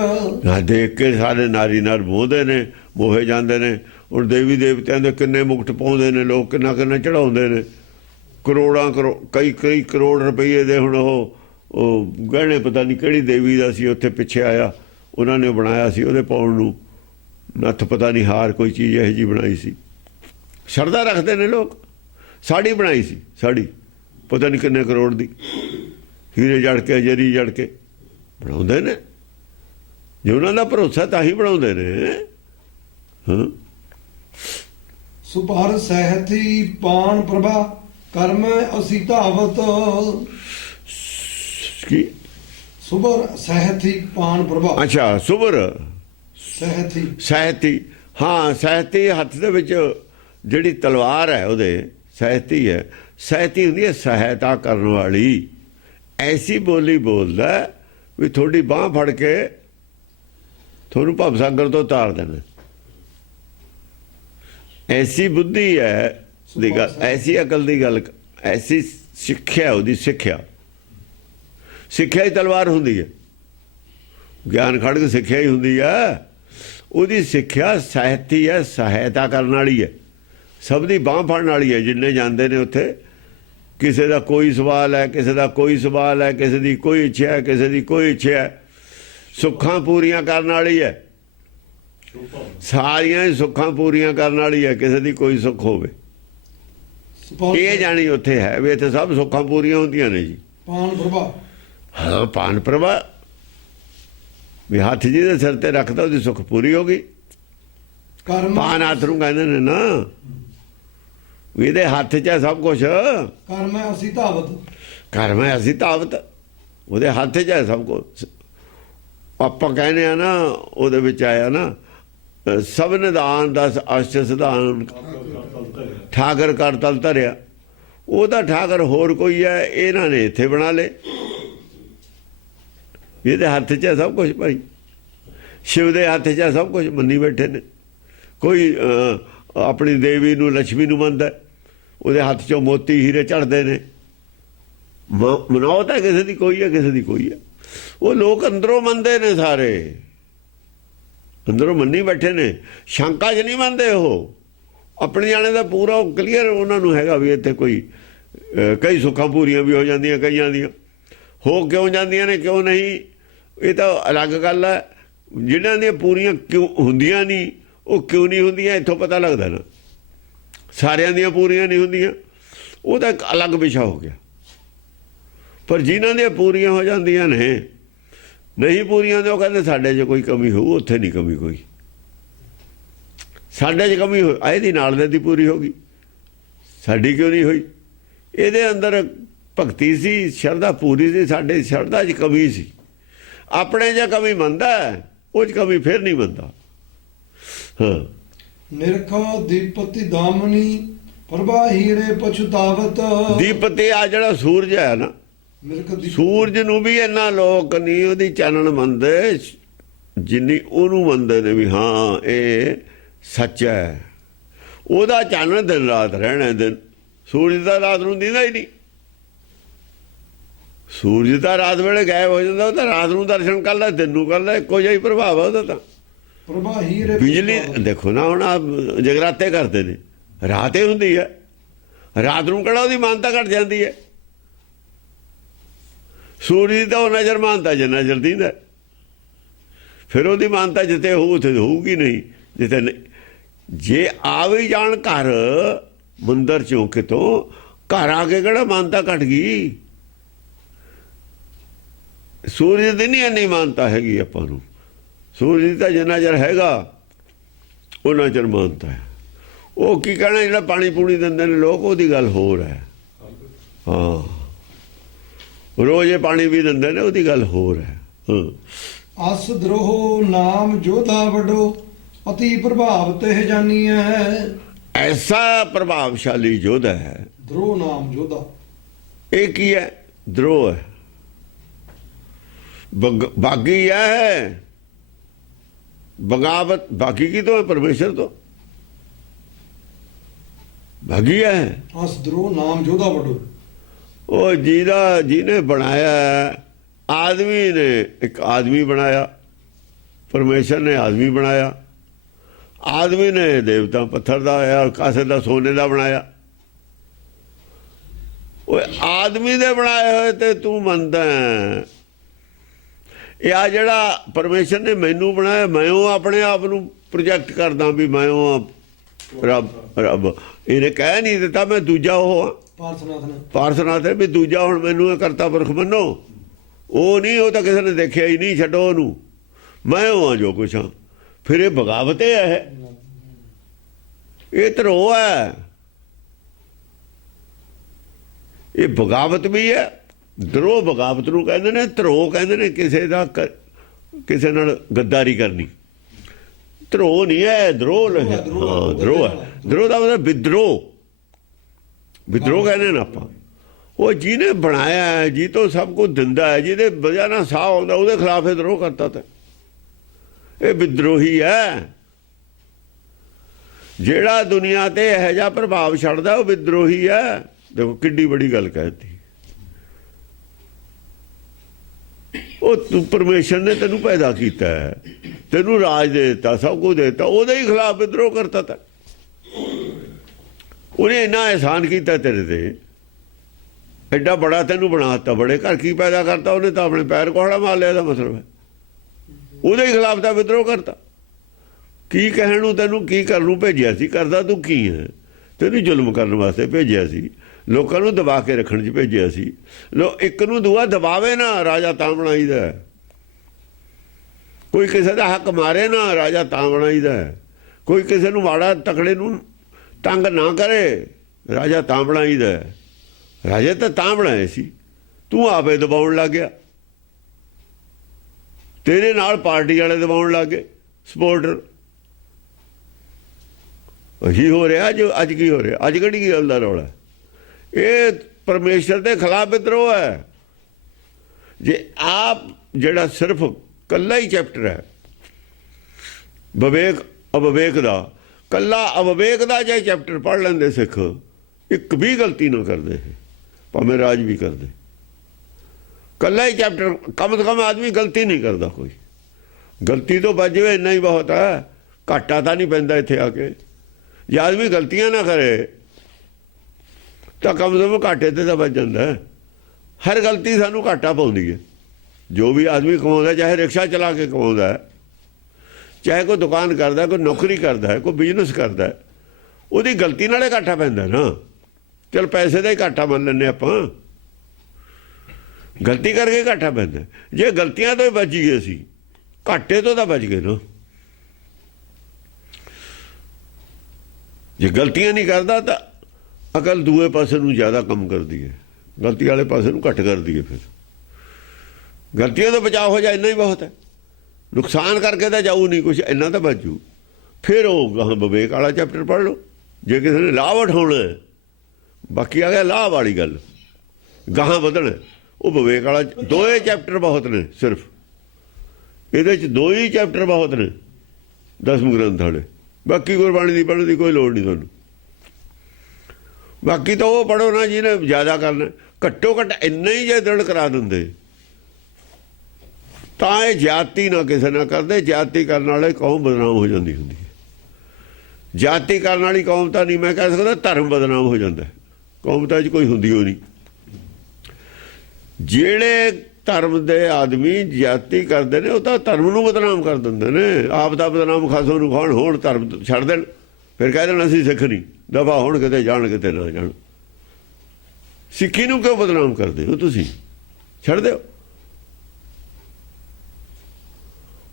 ਦੇਖ ਕੇ ਸਾਰੇ ਨਾਰੀ ਨਾਰ ਮੋਹਦੇ ਨੇ, ਮੋਹੇ ਜਾਂਦੇ ਨੇ। ਹੁਣ ਦੇਵੀ ਦੇਵਤਿਆਂ ਦੇ ਕਿੰਨੇ ਮੁਕਟ ਪਾਉਂਦੇ ਨੇ ਲੋਕ, ਕਿੰਨਾ ਕਿੰਨਾ ਚੜਾਉਂਦੇ ਨੇ। ਕਰੋੜਾਂ ਕਈ ਕਰੋੜ ਰੁਪਈਏ ਦੇ ਹੁਣ ਉਹ ਗਹਿਣੇ, ਪਤਾ ਨਹੀਂ ਕਿਹੜੀ ਦੇਵੀ ਦਾ ਸੀ, ਉੱਥੇ ਪਿੱਛੇ ਆਇਆ, ਉਹਨਾਂ ਨੇ ਬਣਾਇਆ ਸੀ ਉਹਦੇ ਪਾਉਣ ਨੂੰ ਨੱਥ, ਪਤਾ ਨਹੀਂ ਹਾਰ, ਕੋਈ ਚੀਜ਼ ਇਹੋ ਜਿਹੀ ਬਣਾਈ ਸੀ। ਸ਼ਰਧਾ ਰੱਖਦੇ ਨੇ ਲੋਕ। ਸਾੜੀ ਬਣਾਈ ਸੀ, ਸਾੜੀ ਪਤਾ ਨਹੀਂ ਕਿੰਨੇ ਕਰੋੜ ਦੀ, ਹੀਰੇ ਜੜ ਕੇ, ਜਰੀ ਜੜ ਕੇ ਬਣਾਉਂਦੇ ਨੇ। ਜੇ ਉਹਨਾਂ ਦਾ ਭਰੋਸਾ ਤਾਂ ਹੀ ਬਣਾਉਂਦੇ ਨੇ। ਹਾਂ, ਸੁਭਰ ਸਹਿਥੀ ਪਾਣ ਪ੍ਰਭਾ ਕਰਮ ਅਸੀਂ ਧਾਵਤ। ਕੀ? ਸੁਭਰ ਸਹਿਥੀ ਪਾਣ ਪ੍ਰਭਾ। ਅੱਛਾ, ਸੁਭਰ ਸਹਿਥੀ, ਸਹਿਤੀ। ਹਾਂ, ਸਹਿਤੀ ਹੱਥ ਦੇ ਵਿੱਚ ਜਿਹੜੀ ਤਲਵਾਰ ਹੈ ਉਹਦੇ, ਸਹਿਤੀ ਹੈ। ਸਹਿਤੀ ਹੁੰਦੀ ਹੈ ਸਹਾਇਤਾ ਕਰਨ ਵਾਲੀ। ਐਸੀ ਬੋਲੀ ਬੋਲਦਾ ਵੀ ਤੁਹਾਡੀ ਬਾਂਹ ਫੜ ਕੇ ਤੁਹਾਨੂੰ ਭਵਸਾਗਰ ਤੋਂ ਤਾਰ ਦੇਣਾ। ਐਸੀ ਬੁੱਧੀ ਹੈ ਦੀ ਗੱਲ, ਐਸੀ ਅਕਲ ਦੀ ਗੱਲ, ਐਸੀ ਸਿੱਖਿਆ ਉਹਦੀ। ਸਿੱਖਿਆ ਹੀ ਤਲਵਾਰ ਹੁੰਦੀ ਹੈ। ਗਿਆਨ ਖੜਗ ਸਿੱਖਿਆ ਹੀ ਹੁੰਦੀ ਹੈ। ਉਹਦੀ ਸਿੱਖਿਆ ਸਹਾਇਤੀ ਹੈ, ਸਹਾਇਤਾ ਕਰਨ ਵਾਲੀ ਹੈ, ਸਭ ਦੀ ਬਾਂਹ ਫੜਨ ਵਾਲੀ ਹੈ। ਜਿੰਨੇ ਜਾਂਦੇ ਨੇ ਉੱਥੇ, ਕਿਸੇ ਦਾ ਕੋਈ ਸਵਾਲ ਹੈ, ਕਿਸੇ ਦਾ ਕੋਈ ਸਵਾਲ ਹੈ, ਕਿਸੇ ਦੀ ਕੋਈ ਇੱਛਾ ਹੈ, ਕਿਸੇ ਦੀ ਕੋਈ ਇੱਛਾ ਹੈ। ਸੁੱਖਾਂ ਪੂਰੀਆਂ ਕਰਨ ਵਾਲੀ ਹੈ, ਸਾਰੀਆਂ ਹੀ ਸੁੱਖਾਂ ਪੂਰੀਆਂ ਕਰਨ ਵਾਲੀ ਹੈ। ਕਿਸੇ ਦੀ ਕੋਈ ਸੁੱਖ ਹੋਵੇ, ਇਹ ਜਾਣੀ ਉੱਥੇ ਹੈ ਵੀ ਇੱਥੇ ਸਭ ਸੁੱਖਾਂ ਪੂਰੀਆਂ ਹੁੰਦੀਆਂ ਨੇ ਜੀ। ਪਾਣ ਪ੍ਰਭਾ। ਹਾਂ, ਪਾਨ ਪ੍ਰਭਾ ਵੀ ਹੱਥ ਜੀ ਦੇ ਸਿਰ ਤੇ ਰੱਖਦਾ, ਉਹਦੀ ਸੁੱਖ ਪੂਰੀ ਹੋ ਗਈ। ਪਾਨ ਹੱਥ ਨੂੰ ਕਹਿੰਦੇ ਨੇ ਨਾ, ਵੀ ਇਹਦੇ ਹੱਥ 'ਚ ਹੈ ਸਭ ਕੁਛ। ਕਰਮ ਅਸੀਂ ਧਾਵਤ। ਕਰਮ ਹੈ ਅਸੀਂ ਧਾਵਤ, ਉਹਦੇ ਹੱਥ 'ਚ ਹੈ ਸਭ ਕੁਛ। ਆਪਾਂ ਕਹਿੰਦੇ ਆ ਨਾ, ਉਹਦੇ ਵਿੱਚ ਆਇਆ ਨਾ, ਸਭ ਨਿਦਾਨ ਦਸ ਅਸ਼ਟ ਸਿਧਾਨ ਠਾਕਰ ਕਰ ਤਲ ਧਰਿਆ। ਉਹਦਾ ਠਾਕਰ ਹੋਰ ਕੋਈ ਹੈ, ਇਹਨਾਂ ਨੇ ਇੱਥੇ ਬਣਾ ਲਏ। ਇਹਦੇ ਹੱਥ 'ਚ ਹੈ ਸਭ ਕੁਛ ਭਾਈ। ਸ਼ਿਵ ਦੇ ਹੱਥ 'ਚ ਹੈ ਸਭ ਕੁਛ, ਮੰਨੀ ਬੈਠੇ ਨੇ। ਕੋਈ ਆਪਣੀ ਦੇਵੀ ਨੂੰ, ਲక్ష్ਮੀ ਨੂੰ ਮੰਨਦਾ, ਉਹਦੇ ਹੱਥ 'ਚੋਂ ਮੋਤੀ ਹੀਰੇ ਝੜਦੇ ਨੇ। ਮਨੌਤ ਹੈ ਕਿਸੇ ਦੀ ਕੋਈ ਹੈ, ਕਿਸੇ ਦੀ ਕੋਈ ਹੈ। ਉਹ ਲੋਕ ਅੰਦਰੋਂ ਮੰਨਦੇ ਨੇ, ਸਾਰੇ ਅੰਦਰੋਂ ਮੰਨੀ ਬੈਠੇ ਨੇ। ਸ਼ੰਕਾ 'ਚ ਨਹੀਂ ਮੰਨਦੇ ਉਹ। ਆਪਣੇ ਜਾਣੇ ਦਾ ਪੂਰਾ ਕਲੀਅਰ ਉਹਨਾਂ ਨੂੰ ਹੈਗਾ ਵੀ ਇੱਥੇ ਕੋਈ ਕਈ ਸੁੱਖਾਂ ਪੂਰੀਆਂ ਵੀ ਹੋ ਜਾਂਦੀਆਂ, ਕਈਆਂ ਦੀਆਂ ਹੋ ਕਿਉਂ ਜਾਂਦੀਆਂ ਨੇ, ਕਿਉਂ ਨਹੀਂ, ਇਹ ਤਾਂ ਅਲੱਗ ਗੱਲ ਹੈ। ਜਿਹਨਾਂ ਦੀਆਂ ਪੂਰੀਆਂ ਕਿਉਂ ਹੁੰਦੀਆਂ ਨਹੀਂ, ਉਹ ਕਿਉਂ ਨਹੀਂ ਹੁੰਦੀਆਂ, ਇੱਥੋਂ ਪਤਾ ਲੱਗਦਾ ਨਾ। ਸਾਰਿਆਂ ਦੀਆਂ ਪੂਰੀਆਂ ਨਹੀਂ ਹੁੰਦੀਆਂ, ਉਹ ਤਾਂ ਇੱਕ ਅਲੱਗ ਵਿਸ਼ਾ ਹੋ ਗਿਆ। ਪਰ ਜਿਨ੍ਹਾਂ ਦੀਆਂ ਪੂਰੀਆਂ ਹੋ ਜਾਂਦੀਆਂ ਨੇ, ਨਹੀਂ ਪੂਰੀਆਂ ਦੇ, ਉਹ ਕਹਿੰਦੇ ਸਾਡੇ 'ਚ ਕੋਈ ਕਮੀ ਹੋਊ। ਉੱਥੇ ਨਹੀਂ ਕਮੀ ਕੋਈ, ਸਾਡੇ 'ਚ ਕਮੀ ਹੋ, ਇਹਦੀ ਨਾਲ ਦੀ ਪੂਰੀ ਹੋ ਗਈ, ਸਾਡੀ ਕਿਉਂ ਨਹੀਂ ਹੋਈ? ਇਹਦੇ ਅੰਦਰ ਭਗਤੀ ਸੀ, ਸ਼ਰਧਾ ਪੂਰੀ ਸੀ, ਸਾਡੇ ਸ਼ਰਧਾ 'ਚ ਕਮੀ ਸੀ। ਆਪਣੇ 'ਚ ਕਮੀ ਮੰਨਦਾ, ਉਹ 'ਚ ਕਮੀ ਫਿਰ ਨਹੀਂ ਮੰਨਦਾ। ਹਾਂ, ਨਿਰਖੋ ਦੀਪਤੀ ਦਾਮਨੀ ਪ੍ਰਭਾ ਹੀਰੇ ਪਛਤਾਵਤ। ਦੀਪਤੀ ਆ ਜਿਹੜਾ ਸੂਰਜ ਹੈ ਨਾ, ਸੂਰਜ ਨੂੰ ਵੀ ਇੰਨਾ ਲੋਕ ਨਹੀਂ ਉਹਦੀ ਚਾਨਣ ਮੰਨਦੇ ਜਿੰਨੀ ਉਹਨੂੰ ਮੰਨਦੇ ਨੇ ਵੀ ਹਾਂ ਇਹ ਸੱਚ ਹੈ। ਉਹਦਾ ਚਾਨਣ ਦਿਨ ਰਾਤ ਰਹਿਣਾ। ਦਿਨ ਸੂਰਜ ਦਾ ਰਾਤ ਨੂੰ ਦਿੰਦਾ ਹੀ ਨਹੀਂ। ਸੂਰਜ ਤਾਂ ਰਾਤ ਵੇਲੇ ਗਾਇਬ ਹੋ ਜਾਂਦਾ, ਉਹ ਤਾਂ ਰਾਤ ਨੂੰ ਦਰਸ਼ਨ ਕਰਦਾ, ਦਿਨ ਨੂੰ ਕਰਦਾ, ਇੱਕੋ ਜਿਹਾ ਹੀ ਪ੍ਰਭਾਵ ਹੈ ਉਹਦਾ ਤਾਂ। ਬਿਜਲੀ ਦੇਖੋ ਨਾ, ਹੁਣ ਜਗਰਾਤੇ ਕਰਦੇ ਨੇ, ਰਾਤ ਹੀ ਹੁੰਦੀ ਹੈ। ਰਾਤ ਨੂੰ ਕਿਹੜਾ ਉਹਦੀ ਮਾਨਤਾ ਘਟ ਜਾਂਦੀ ਹੈ। ਸੂਰਜ ਦੀ ਤਾਂ ਉਹ ਨਜ਼ਰ ਮਾਨਤਾ ਜੇ ਨਜ਼ਰ ਦੀਂਦਾ, ਫਿਰ ਉਹਦੀ ਮਾਨਤਾ ਜਿੱਥੇ ਹੋਊ ਉੱਥੇ ਹੋਊਗੀ ਨਹੀਂ, ਜਿੱਥੇ ਜੇ ਆ ਵੀ ਜਾਣ ਘਰ ਮੰਦਰ ਚੋਂ ਕਿਤੋਂ, ਘਰ ਆ ਕੇ ਕਿਹੜਾ ਮਾਨਤਾ ਘਟ ਗਈ। ਸੂਰਜ ਦੀ ਨਹੀਂ ਇੰਨੀ ਮਾਨਤਾ ਹੈਗੀ ਆਪਾਂ ਨੂੰ। ਸੂਰਜ ਦੀ ਤਾਂ ਜਿੰਨਾ ਚਿਰ ਹੈਗਾ ਉਹਨਾਂ ਚਿਰ ਮਾਨਤਾ ਹੈ। ਉਹ ਕੀ ਕਹਿਣਾ ਜਿਹੜਾ ਪਾਣੀ ਪੂਣੀ ਦਿੰਦੇ ਨੇ ਲੋਕ, ਉਹਦੀ ਗੱਲ ਹੋਰ ਹੈ। ਹਾਂ, ਰੋਜ਼ ਇਹ ਪਾਣੀ ਵੀ ਦਿੰਦੇ ਨੇ, ਉਹਦੀ ਗੱਲ ਹੋਰ ਹੈ। ਅਸ ਦਰੋਹ ਨਾਮ ਜੋਧਾ ਵੱਡੋ, ਅਤੀ ਪ੍ਰਭਾਵ ਤੇ ਜਾਨੀਐ। ਐਸਾ ਪ੍ਰਭਾਵਸ਼ਾਲੀ ਯੋਧਾ ਹੈ ਦਰੋਹ ਨਾਮ ਜੋਧਾ। ਇਹ ਕੀ ਹੈ? ਦਰੋਹ ਹੈ, ਬਾਗੀ ਹੈ। ਬਗਾਵਤ ਬਾਗੀ ਕੀ ਤੋਂ ਹੈ? ਪਰਮੇਸ਼ਰ ਤੋਂ ਬਾਗੀ ਹੈ। ਅਸ ਦਰੋਹ ਨਾਮ ਜੋਧਾ ਵੱਡੋ। ਉਹ ਜਿਹਨੇ ਬਣਾਇਆ, ਆਦਮੀ ਨੇ ਇੱਕ ਆਦਮੀ ਬਣਾਇਆ, ਪਰਮੇਸ਼ਰ ਨੇ ਆਦਮੀ ਬਣਾਇਆ। ਆਦਮੀ ਨੇ ਦੇਵਤਾ ਪੱਥਰ ਦਾ ਆਇਆ, ਕਾਸੇ ਦਾ ਸੋਨੇ ਦਾ ਬਣਾਇਆ। ਉਹ ਆਦਮੀ ਦੇ ਬਣਾਏ ਹੋਏ ਤੇ ਤੂੰ ਮੰਨਦਾ ਇਹ ਆ ਜਿਹੜਾ ਪਰਮੇਸ਼ਰ ਨੇ ਮੈਨੂੰ ਬਣਾਇਆ, ਮੈਂ ਉਹ ਆਪਣੇ ਆਪ ਨੂੰ ਪ੍ਰੋਜੈਕਟ ਕਰਦਾ ਵੀ ਮੈਂ ਉਹ ਰੱਬ। ਇਹਨੇ ਕਹਿ ਨਹੀਂ ਦਿੱਤਾ ਮੈਂ ਦੂਜਾ ਉਹ ਹਾਂ। ਪਾਰਸਨਾਥ ਹੈ ਵੀ ਦੂਜਾ ਹੁਣ ਮੈਨੂੰ ਇਹ ਕਰਤਾ ਪੁਰਖ ਮੰਨੋ। ਉਹ ਨਹੀਂ, ਉਹ ਤਾਂ ਕਿਸੇ ਨੇ ਦੇਖਿਆ ਹੀ ਨਹੀਂ, ਛੱਡੋ ਉਹਨੂੰ। ਮੈਂ ਉਹ ਹਾਂ ਜੋ ਕੁਛ ਹਾਂ। ਫਿਰ ਇਹ ਬਗਾਵਤ ਹੈ, ਇਹ ਧਰੋਹ ਹੈ। ਇਹ ਬਗਾਵਤ ਵੀ ਹੈ। ਦਰੋਹ ਬਗਾਵਤ ਨੂੰ ਕਹਿੰਦੇ ਨੇ, ਧਰੋਹ ਕਹਿੰਦੇ ਨੇ ਕਿਸੇ ਨਾਲ ਗੱਦਾਰੀ ਕਰਨੀ। ਧਰੋਹ ਨਹੀਂ ਹੈ, ਦਰੋਹ ਹੈ। ਹਾਂ, ਦਰੋਹ ਹੈ। ਦਰੋਹ ਦਾ ਮਤਲਬ ਵਿਦਰੋਹ। ਵਿਦਰੋਹ ਕਹਿੰਦੇ ਨੇ ਆਪਾਂ। ਉਹ ਜਿਹਨੇ ਬਣਾਇਆ ਹੈ, ਜੀ ਤੋਂ ਸਭ ਕੁਝ ਦਿੰਦਾ ਹੈ, ਜਿਹਦੇ ਵਜ੍ਹਾ ਨਾਲ ਸਾਹ ਆਉਂਦਾ, ਉਹਦੇ ਖਿਲਾਫ ਵਿਦਰੋਹ ਕਰਤਾ। ਤਾਂ ਇਹ ਵਿਦਰੋਹੀ ਹੈ। ਜਿਹੜਾ ਦੁਨੀਆ ਤੇ ਇਹੋ ਜਿਹਾ ਪ੍ਰਭਾਵ ਛੱਡਦਾ ਉਹ ਵਿਦਰੋਹੀ ਹੈ। ਦੇਖੋ ਕਿੱਡੀ ਬੜੀ ਗੱਲ ਕਹਿਤੀ। ਉਹ ਤੂੰ ਪਰਮੇਸ਼ਰ ਨੇ ਤੈਨੂੰ ਪੈਦਾ ਕੀਤਾ ਹੈ, ਤੈਨੂੰ ਰਾਜ ਦੇ ਦਿੱਤਾ, ਸਭ ਕੁਝ ਦੇ ਦਿੱਤਾ, ਉਹਦੇ ਹੀ ਖਿਲਾਫ ਵਿਦਰੋਹ ਕਰਤਾ। ਤਾ ਉਹਨੇ ਇੰਨਾ ਅਹਿਸਾਨ ਕੀਤਾ ਤੇਰੇ ਤੇ, ਐਡਾ ਬੜਾ ਤੈਨੂੰ ਬਣਾ ਦਿੱਤਾ, ਬੜੇ ਘਰ ਕੀ ਪੈਦਾ ਕਰਤਾ ਉਹਨੇ, ਤਾਂ ਆਪਣੇ ਪੈਰ ਕੋਹੜਾ ਮਾਰ ਲਿਆ ਦਾ ਮਤਲਬ ਹੈ। ਉਹਦੇ ਹੀ ਖਿਲਾਫ ਦਾ ਵਿਦਰੋਹ ਕਰਤਾ। ਕੀ ਕਹਿਣ ਨੂੰ ਤੈਨੂੰ, ਕੀ ਕਰਨ ਨੂੰ ਭੇਜਿਆ ਸੀ? ਕਰਦਾ ਤੂੰ ਕੀ ਹੈ? ਤੈਨੂੰ ਜ਼ੁਲਮ ਕਰਨ ਵਾਸਤੇ ਭੇਜਿਆ ਸੀ, ਲੋਕਾਂ ਨੂੰ ਦਬਾ ਕੇ ਰੱਖਣ 'ਚ ਭੇਜਿਆ ਸੀ। ਇੱਕ ਨੂੰ ਦੂਆ ਦਬਾਵੇ ਨਾ, ਰਾਜਾ ਤਾਂ ਬਣਾਈਦਾ। ਕੋਈ ਕਿਸੇ ਦਾ ਹੱਕ ਮਾਰੇ ਨਾ, ਰਾਜਾ ਤਾਂ ਬਣਾਈਦਾ। ਕੋਈ ਕਿਸੇ ਨੂੰ ਮਾੜਾ ਤਕੜੇ ਨੂੰ ਤੰਗ ਨਾ ਕਰੇ, ਰਾਜਾ ਤਾਂ ਬਣਾਈਦਾ। ਰਾਜੇ ਤਾਂ ਬਣਾਏ ਸੀ, ਤੂੰ ਆਪੇ ਦਬਾਉਣ ਲੱਗ ਗਿਆ। ਤੇਰੇ ਨਾਲ ਪਾਰਟੀ ਵਾਲੇ ਦਬਾਉਣ ਲੱਗ ਗਏ, ਸਪੋਰਟਰ। ਉਹੀ ਹੋ ਰਿਹਾ ਅੱਜ ਕੀ ਹੋ ਰਿਹਾ? ਅੱਜ ਕਿਹੜੀ ਗੱਲ ਦਾ ਰੌਲਾ? ਇਹ ਪਰਮੇਸ਼ਰ ਦੇ ਖਿਲਾਫ ਵਿਦਰੋਹ ਹੈ। ਜੇ ਆਪ ਜਿਹੜਾ ਸਿਰਫ ਕੱਲਾ ਹੀ ਚੈਪਟਰ ਹੈ ਵਿਵੇਕ ਅਵਿਵੇਕ ਦਾ, ਕੱਲਾ ਅਵਿਵੇਕ ਦਾ ਜੇ ਚੈਪਟਰ ਪੜ੍ਹ ਲੈਂਦੇ ਸਿੱਖ, ਇੱਕ ਵੀ ਗਲਤੀ ਨਾ ਕਰਦੇ, ਭਾਵੇਂ ਰਾਜ ਵੀ ਕਰਦੇ। ਕੱਲਾ ਹੀ ਚੈਪਟਰ, ਕਮ ਤੋਂ ਕਮ ਆਦਮੀ ਗਲਤੀ ਨਹੀਂ ਕਰਦਾ। ਕੋਈ ਗਲਤੀ ਤੋਂ ਬਚ ਜਾਵੇ ਇੰਨਾ ਹੀ ਬਹੁਤ ਹੈ। ਘਾਟਾ ਤਾਂ ਨਹੀਂ ਪੈਂਦਾ ਇੱਥੇ ਆ ਕੇ। ਜੇ ਆਦਮੀ ਗਲਤੀਆਂ ਨਾ ਕਰੇ ਤਾਂ ਕਮ ਤੋਂ ਕਮ ਘਾਟੇ ਤੇ ਤਾਂ ਬਚ ਜਾਂਦਾ। ਹਰ ਗਲਤੀ ਸਾਨੂੰ ਘਾਟਾ ਪਾਉਂਦੀ ਹੈ। ਜੋ ਵੀ ਆਦਮੀ ਕਮਾਉਂਦਾ, ਚਾਹੇ ਰਿਕਸ਼ਾ ਚਲਾ ਕੇ ਕਮਾਉਂਦਾ, ਚਾਹੇ ਕੋਈ ਦੁਕਾਨ ਕਰਦਾ, ਕੋਈ ਨੌਕਰੀ ਕਰਦਾ, ਕੋਈ ਬਿਜ਼ਨਸ ਕਰਦਾ, ਉਹਦੀ ਗਲਤੀ ਨਾਲੇ ਘਾਟਾ ਪੈਂਦਾ ਨਾ। ਚਲ ਪੈਸੇ ਦਾ ਹੀ ਘਾਟਾ ਮੰਨ ਲੈਂਦੇ ਆਪਾਂ, ਗਲਤੀ ਕਰਕੇ ਘਾਟਾ ਪੈਂਦਾ। ਜੇ ਗਲਤੀਆਂ ਤੋਂ ਹੀ ਬਚ ਗਏ ਅਸੀਂ, ਘਾਟੇ ਤੋਂ ਤਾਂ ਬਚ ਗਏ ਨਾ। ਜੇ ਗਲਤੀਆਂ ਨਹੀਂ ਕਰਦਾ ਤਾਂ ਅਕਲ ਦੂਏ ਪਾਸੇ ਨੂੰ ਜ਼ਿਆਦਾ ਕੰਮ ਕਰਦੀ ਹੈ, ਗਲਤੀ ਵਾਲੇ ਪਾਸੇ ਨੂੰ ਘੱਟ ਕਰਦੀ ਹੈ। ਫਿਰ ਗਲਤੀਆਂ ਤੋਂ ਬਚਾਅ ਹੋ ਜਾਏ ਇੰਨਾ ਹੀ ਬਹੁਤ ਹੈ। ਨੁਕਸਾਨ ਕਰਕੇ ਤਾਂ ਜਾਊ ਨਹੀਂ ਕੁਛ, ਇੰਨਾ ਤਾਂ ਬਚੂ। ਫਿਰ ਉਹ ਗਾਹਾਂ ਵਿਵੇਕ ਵਾਲਾ ਚੈਪਟਰ ਪੜ੍ਹ ਲਓ ਜੇ ਕਿਸੇ ਨੇ ਲਾਭ ਉਠਾਉਣਾ। ਬਾਕੀ ਆ ਗਿਆ ਲਾਭ ਵਾਲੀ ਗੱਲ, ਗਾਹਾਂ ਵਧਣਾ। ਉਹ ਵਿਵੇਕ ਵਾਲਾ ਦੋਏ ਚੈਪਟਰ ਬਹੁਤ ਨੇ, ਸਿਰਫ ਇਹਦੇ 'ਚ ਦੋ ਹੀ ਚੈਪਟਰ ਬਹੁਤ ਨੇ 10ਵੇਂ ਗ੍ਰੰਥ ਵਾਲੇ। ਬਾਕੀ ਗੁਰਬਾਣੀ ਦੀ ਪੜ੍ਹਨ ਦੀ ਕੋਈ ਲੋੜ ਨਹੀਂ ਤੁਹਾਨੂੰ। ਬਾਕੀ ਤਾਂ ਉਹ ਪੜ੍ਹੋ ਨਾ ਜਿਹਨੇ ਜ਼ਿਆਦਾ ਕਰਨਾ। ਘੱਟੋ ਘੱਟ ਇੰਨਾ ਹੀ ਜੇ ਦ੍ਰਿੜ ਕਰਾ ਦਿੰਦੇ ਤਾਂ ਇਹ ਜਾਤੀ ਨਾ ਕਿਸੇ ਨਾਲ ਕਰਦੇ। ਜਾਤੀ ਕਰਨ ਵਾਲੇ ਕੌਮ ਬਦਨਾਮ ਹੋ ਜਾਂਦੀ ਹੁੰਦੀ ਹੈ। ਜਾਤੀ ਕਰਨ ਵਾਲੀ ਕੌਮ ਤਾਂ ਨਹੀਂ ਮੈਂ ਕਹਿ ਸਕਦਾ, ਧਰਮ ਬਦਨਾਮ ਹੋ ਜਾਂਦਾ। ਕੌਮ ਤਾਂ 'ਚ ਕੋਈ ਹੁੰਦੀ ਹੋ ਨਹੀਂ। ਜਿਹੜੇ ਧਰਮ ਦੇ ਆਦਮੀ ਜਾਤੀ ਕਰਦੇ ਨੇ ਉਹ ਤਾਂ ਧਰਮ ਨੂੰ ਬਦਨਾਮ ਕਰ ਦਿੰਦੇ ਨੇ। ਆਪ ਦਾ ਬਦਨਾਮ ਖਾਸੋਂ ਨੂੰ ਖਾਣ, ਹੋਣ ਧਰਮ ਛੱਡ ਦੇਣ, ਫਿਰ ਕਹਿ ਦੇਣ ਅਸੀਂ ਸਿੱਖ ਨਹੀਂ, ਦਫਾ ਹੋਣ, ਕਿਤੇ ਜਾਣ ਕਿਤੇ ਨਾ ਜਾਣ। ਸਿੱਖੀ ਨੂੰ ਕਿਉਂ ਬਦਨਾਮ ਕਰਦੇ ਹੋ ਤੁਸੀਂ? ਛੱਡ ਦਿਓ।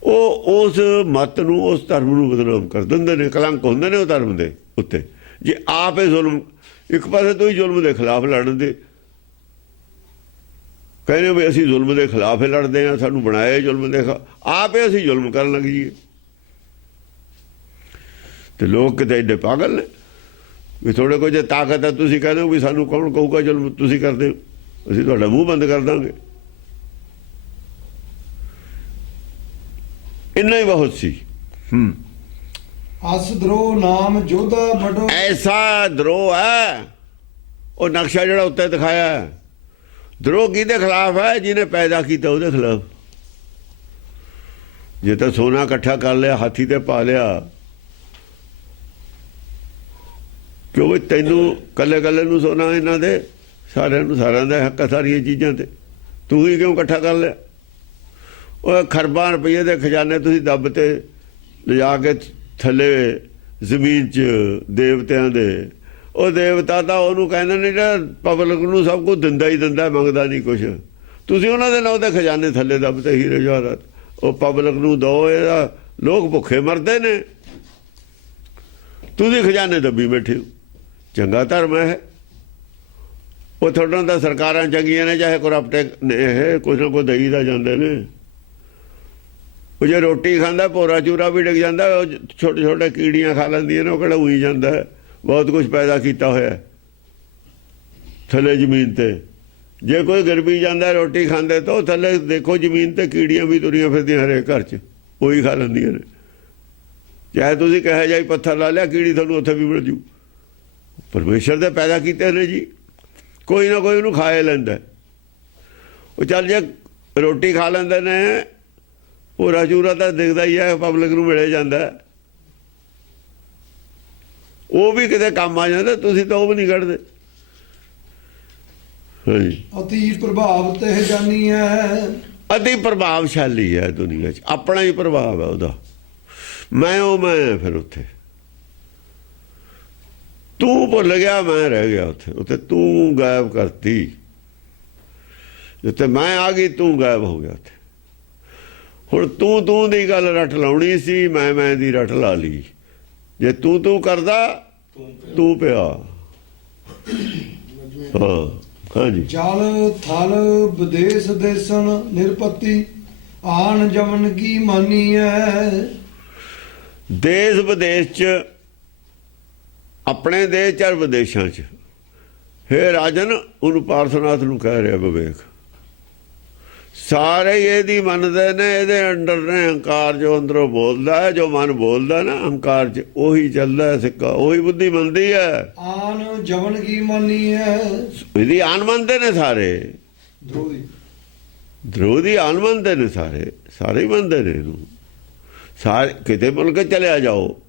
ਉਹ ਉਸ ਮਤ ਨੂੰ, ਉਸ ਧਰਮ ਨੂੰ ਬਦਨਾਮ ਕਰ ਦਿੰਦੇ ਨੇ, ਕਲੰਕ ਹੁੰਦੇ ਨੇ ਉਹ ਧਰਮ ਦੇ ਉੱਤੇ। ਜੇ ਆਪ ਇਹ ਜ਼ੁਲਮ, ਇੱਕ ਪਾਸੇ ਤੋਂ ਹੀ ਜ਼ੁਲਮ ਦੇ ਖਿਲਾਫ ਲੜਨ ਦੇ ਕਹਿੰਦੇ ਵੀ ਅਸੀਂ ਜ਼ੁਲਮ ਦੇ ਖਿਲਾਫ ਹੀ ਲੜਦੇ ਹਾਂ, ਸਾਨੂੰ ਬਣਾਇਆ ਜ਼ੁਲਮ ਦੇ ਆਪ ਹੀ ਅਸੀਂ ਜ਼ੁਲਮ ਕਰਨ ਲੱਗ ਜਾਈਏ। ਤੇ ਲੋਕ ਕਿਤੇ ਐਡੇ ਪਾਗਲ ਨੇ ਵੀ ਥੋੜੇ ਕੋਲ ਜੇ ਤਾਕਤ ਹੈ ਤੁਸੀਂ ਕਹਿੰਦੇ ਹੋ ਵੀ ਸਾਨੂੰ ਕੌਣ ਕਹੂਗਾ ਜ਼ੁਲਮ ਤੁਸੀਂ ਕਰਦੇ ਹੋ, ਅਸੀਂ ਤੁਹਾਡਾ ਮੂੰਹ ਬੰਦ ਕਰ ਦਾਂਗੇ। ਇੰਨਾ ਹੀ ਬਹੁਤ ਸੀ। ਅਸ ਦਰੋ ਨਾਮ ਜੋਧਾ ਬਟੋ, ਐਸਾ ਦਰੋਹ ਹੈ ਉਹ ਨਕਸ਼ਾ ਜਿਹੜਾ ਉੱਤੇ ਦਿਖਾਇਆ ਹੈ। ਦਰੋਹ ਕਿਹਦੇ ਖਿਲਾਫ ਹੈ? ਜਿਹਨੇ ਪੈਦਾ ਕੀਤਾ ਉਹਦੇ ਖਿਲਾਫ। ਜੇ ਤਾਂ ਸੋਨਾ ਇਕੱਠਾ ਕਰ ਲਿਆ, ਹਾਥੀ ਤੇ ਪਾ ਲਿਆ, ਕਿਉਂ ਤੈਨੂੰ ਕੱਲੇ ਕੱਲੇ ਨੂੰ ਸੋਨਾ ਇਹਨਾਂ ਦੇ ਸਾਰਿਆਂ ਨੂੰ, ਸਾਰਿਆਂ ਦਾ ਹੱਕ ਸਾਰੀਆਂ ਚੀਜ਼ਾਂ ਤੇ, ਤੂੰ ਹੀ ਕਿਉਂ ਇਕੱਠਾ ਕਰ ਲਿਆ? ਉਹ ਖਰਬਾਂ ਰੁਪਈਏ ਦੇ ਖਜ਼ਾਨੇ ਤੁਸੀਂ ਦੱਬ ਤੇ ਲਿਜਾ ਕੇ ਥੱਲੇ ਜ਼ਮੀਨ 'ਚ ਦੇਵਤਿਆਂ ਦੇ। ਉਹ ਦੇਵਤਾ ਤਾਂ ਉਹਨੂੰ ਕਹਿੰਦੇ ਨੇ ਜਿਹੜਾ ਪਬਲਿਕ ਨੂੰ ਸਭ ਕੁਝ ਦਿੰਦਾ ਹੀ ਦਿੰਦਾ, ਮੰਗਦਾ ਨਹੀਂ ਕੁਛ। ਤੁਸੀਂ ਉਹਨਾਂ ਦੇ ਨਾਂ ਦੇ ਖਜ਼ਾਨੇ ਥੱਲੇ ਦੱਬ ਤੇ ਹੀਰੇ ਜਵਾਹਰਾਤ ਉਹ ਪਬਲਿਕ ਨੂੰ ਦਿਓ। ਇਹਦਾ ਲੋਕ ਭੁੱਖੇ ਮਰਦੇ ਨੇ, ਤੁਸੀਂ ਖਜ਼ਾਨੇ ਦੱਬੀ ਬੈਠੇ ਹੋ। ਚੰਗਾ ਧਰਮ ਹੈ ਉਹ ਤੁਹਾਡਾ ਤਾਂ। ਸਰਕਾਰਾਂ ਚੰਗੀਆਂ ਨੇ ਚਾਹੇ ਕਰਪਟ ਨੇ, ਇਹ ਕੁਛ ਨਾ ਕੁਛ ਦਈ ਦਾ ਜਾਂਦੇ ਨੇ। ਉਹ ਜੇ ਰੋਟੀ ਖਾਂਦਾ ਭੋਰਾ ਚੂਰਾ ਵੀ ਡਿੱਗ ਜਾਂਦਾ, ਉਹ ਛੋਟੇ ਛੋਟੇ ਕੀੜੀਆਂ ਖਾ ਲੈਂਦੀਆਂ ਨੇ, ਉਹ ਕਿਹੜਾ ਉਹੀ ਜਾਂਦਾ। ਬਹੁਤ ਕੁਝ ਪੈਦਾ ਕੀਤਾ ਹੋਇਆ ਥੱਲੇ ਜ਼ਮੀਨ ਤੇ। ਜੇ ਕੋਈ ਗਰਬੀ ਜਾਂਦਾ ਰੋਟੀ ਖਾਂਦੇ ਤਾਂ ਥੱਲੇ ਦੇਖੋ ਜ਼ਮੀਨ ਤੇ ਕੀੜੀਆਂ ਵੀ ਤੁਰੀਆਂ ਫਿਰਦੀਆਂ ਹਰੇਕ ਘਰ 'ਚ, ਉਹੀ ਖਾ ਲੈਂਦੀਆਂ ਨੇ। ਚਾਹੇ ਤੁਸੀਂ ਕਹੇ ਜਾਈ ਪੱਥਰ ਲਾ ਲਿਆ, ਕੀੜੀ ਤੁਹਾਨੂੰ ਉੱਥੇ ਵੀ ਮਿਲ ਜੂ। ਪਰਮੇਸ਼ਰ ਦੇ ਪੈਦਾ ਕੀਤੇ ਨੇ ਜੀ, ਕੋਈ ਨਾ ਕੋਈ ਉਹਨੂੰ ਖਾਏ ਲੈਂਦਾ। ਉਹ ਚੱਲ ਜੇ ਰੋਟੀ ਖਾ ਲੈਂਦੇ ਨੇ, ਭੋਰਾ ਚੂਰਾ ਤਾਂ ਦਿਖਦਾ ਹੀ ਹੈ, ਪਬਲਿਕ ਨੂੰ ਮਿਲੇ ਜਾਂਦਾ, ਉਹ ਵੀ ਕਿਤੇ ਕੰਮ ਆ ਜਾਂਦਾ। ਤੁਸੀਂ ਤਾਂ ਉਹ ਵੀ ਨਹੀਂ ਕੱਢਦੇ। ਹਾਂਜੀ, ਅਤੀ ਪ੍ਰਭਾਵ ਤੇ ਜਾਨੀ ਹੈ। ਅਤੀ ਪ੍ਰਭਾਵਸ਼ਾਲੀ ਹੈ ਦੁਨੀਆ 'ਚ, ਆਪਣਾ ਹੀ ਪ੍ਰਭਾਵ ਹੈ ਉਹਦਾ। ਮੈਂ ਫਿਰ ਉੱਥੇ ਤੂੰ ਭੁੱਲ ਗਿਆ, ਮੈਂ ਰਹਿ ਗਿਆ ਉੱਥੇ। ਉੱਥੇ ਤੂੰ ਗਾਇਬ ਕਰਤੀ, ਜਿੱਥੇ ਮੈਂ ਆ ਗਈ ਤੂੰ ਗਾਇਬ ਹੋ ਗਿਆ ਉੱਥੇ। ਹੁਣ ਤੂੰ ਦੀ ਗੱਲ ਰੱਟ ਲਾਉਣੀ ਸੀ, ਮੈਂ ਦੀ ਰੱਟ ਲਾ ਲਈ। ਜੇ ਤੂੰ ਕਰਦਾ ਤੂੰ ਪਿਆ। ਹਾਂ, ਹਾਂਜੀ। ਜਲ ਥਲ ਵਿਦੇਸ਼ ਦੇਸਨ ਨਿਰਪਤੀ, ਆਣ ਜਮਨ ਕੀ ਮਾਨੀ ਹੈ। ਦੇਸ਼ ਵਿਦੇਸ਼ 'ਚ, ਆਪਣੇ ਦੇਸ਼ 'ਚ, ਵਿਦੇਸ਼ਾਂ 'ਚ। ਹੇ ਰਾਜਨ, ਉਹਨੂੰ ਪਾਰਥਨਾਥ ਨੂੰ ਕਹਿ ਰਿਹਾ ਵਿਵੇਕ, ਸਾਰੇ ਇਹਦੀ ਮੰਨਦੇ ਨੇ, ਇਹਦੇ ਅੰਡਰ ਨੇ। ਹੰਕਾਰ ਜੋ ਅੰਦਰੋਂ ਬੋਲਦਾ ਹੈ, ਜੋ ਮਨ ਬੋਲਦਾ ਨਾ ਹੰਕਾਰ 'ਚ, ਉਹੀ ਚੱਲਦਾ ਸਿੱਕਾ, ਉਹੀ ਬੁੱਧੀ ਮੰਨਦੀ ਹੈ। ਆਨ ਜਮਨ ਕੀ ਮਾਨੀ ਹੈ। ਇਹਦੀ ਆਨ ਮੰਨਦੇ ਨੇ ਸਾਰੇ, ਧਰੋਹ ਦੀ ਆਨ ਮੰਨਦੇ ਨੇ ਸਾਰੇ, ਸਾਰੇ ਹੀ ਮੰਨਦੇ ਨੇ ਇਹਨੂੰ। ਸਾਰੇ ਕਿਤੇ ਮੁਲਕ ਚਲਿਆ ਜਾਓ,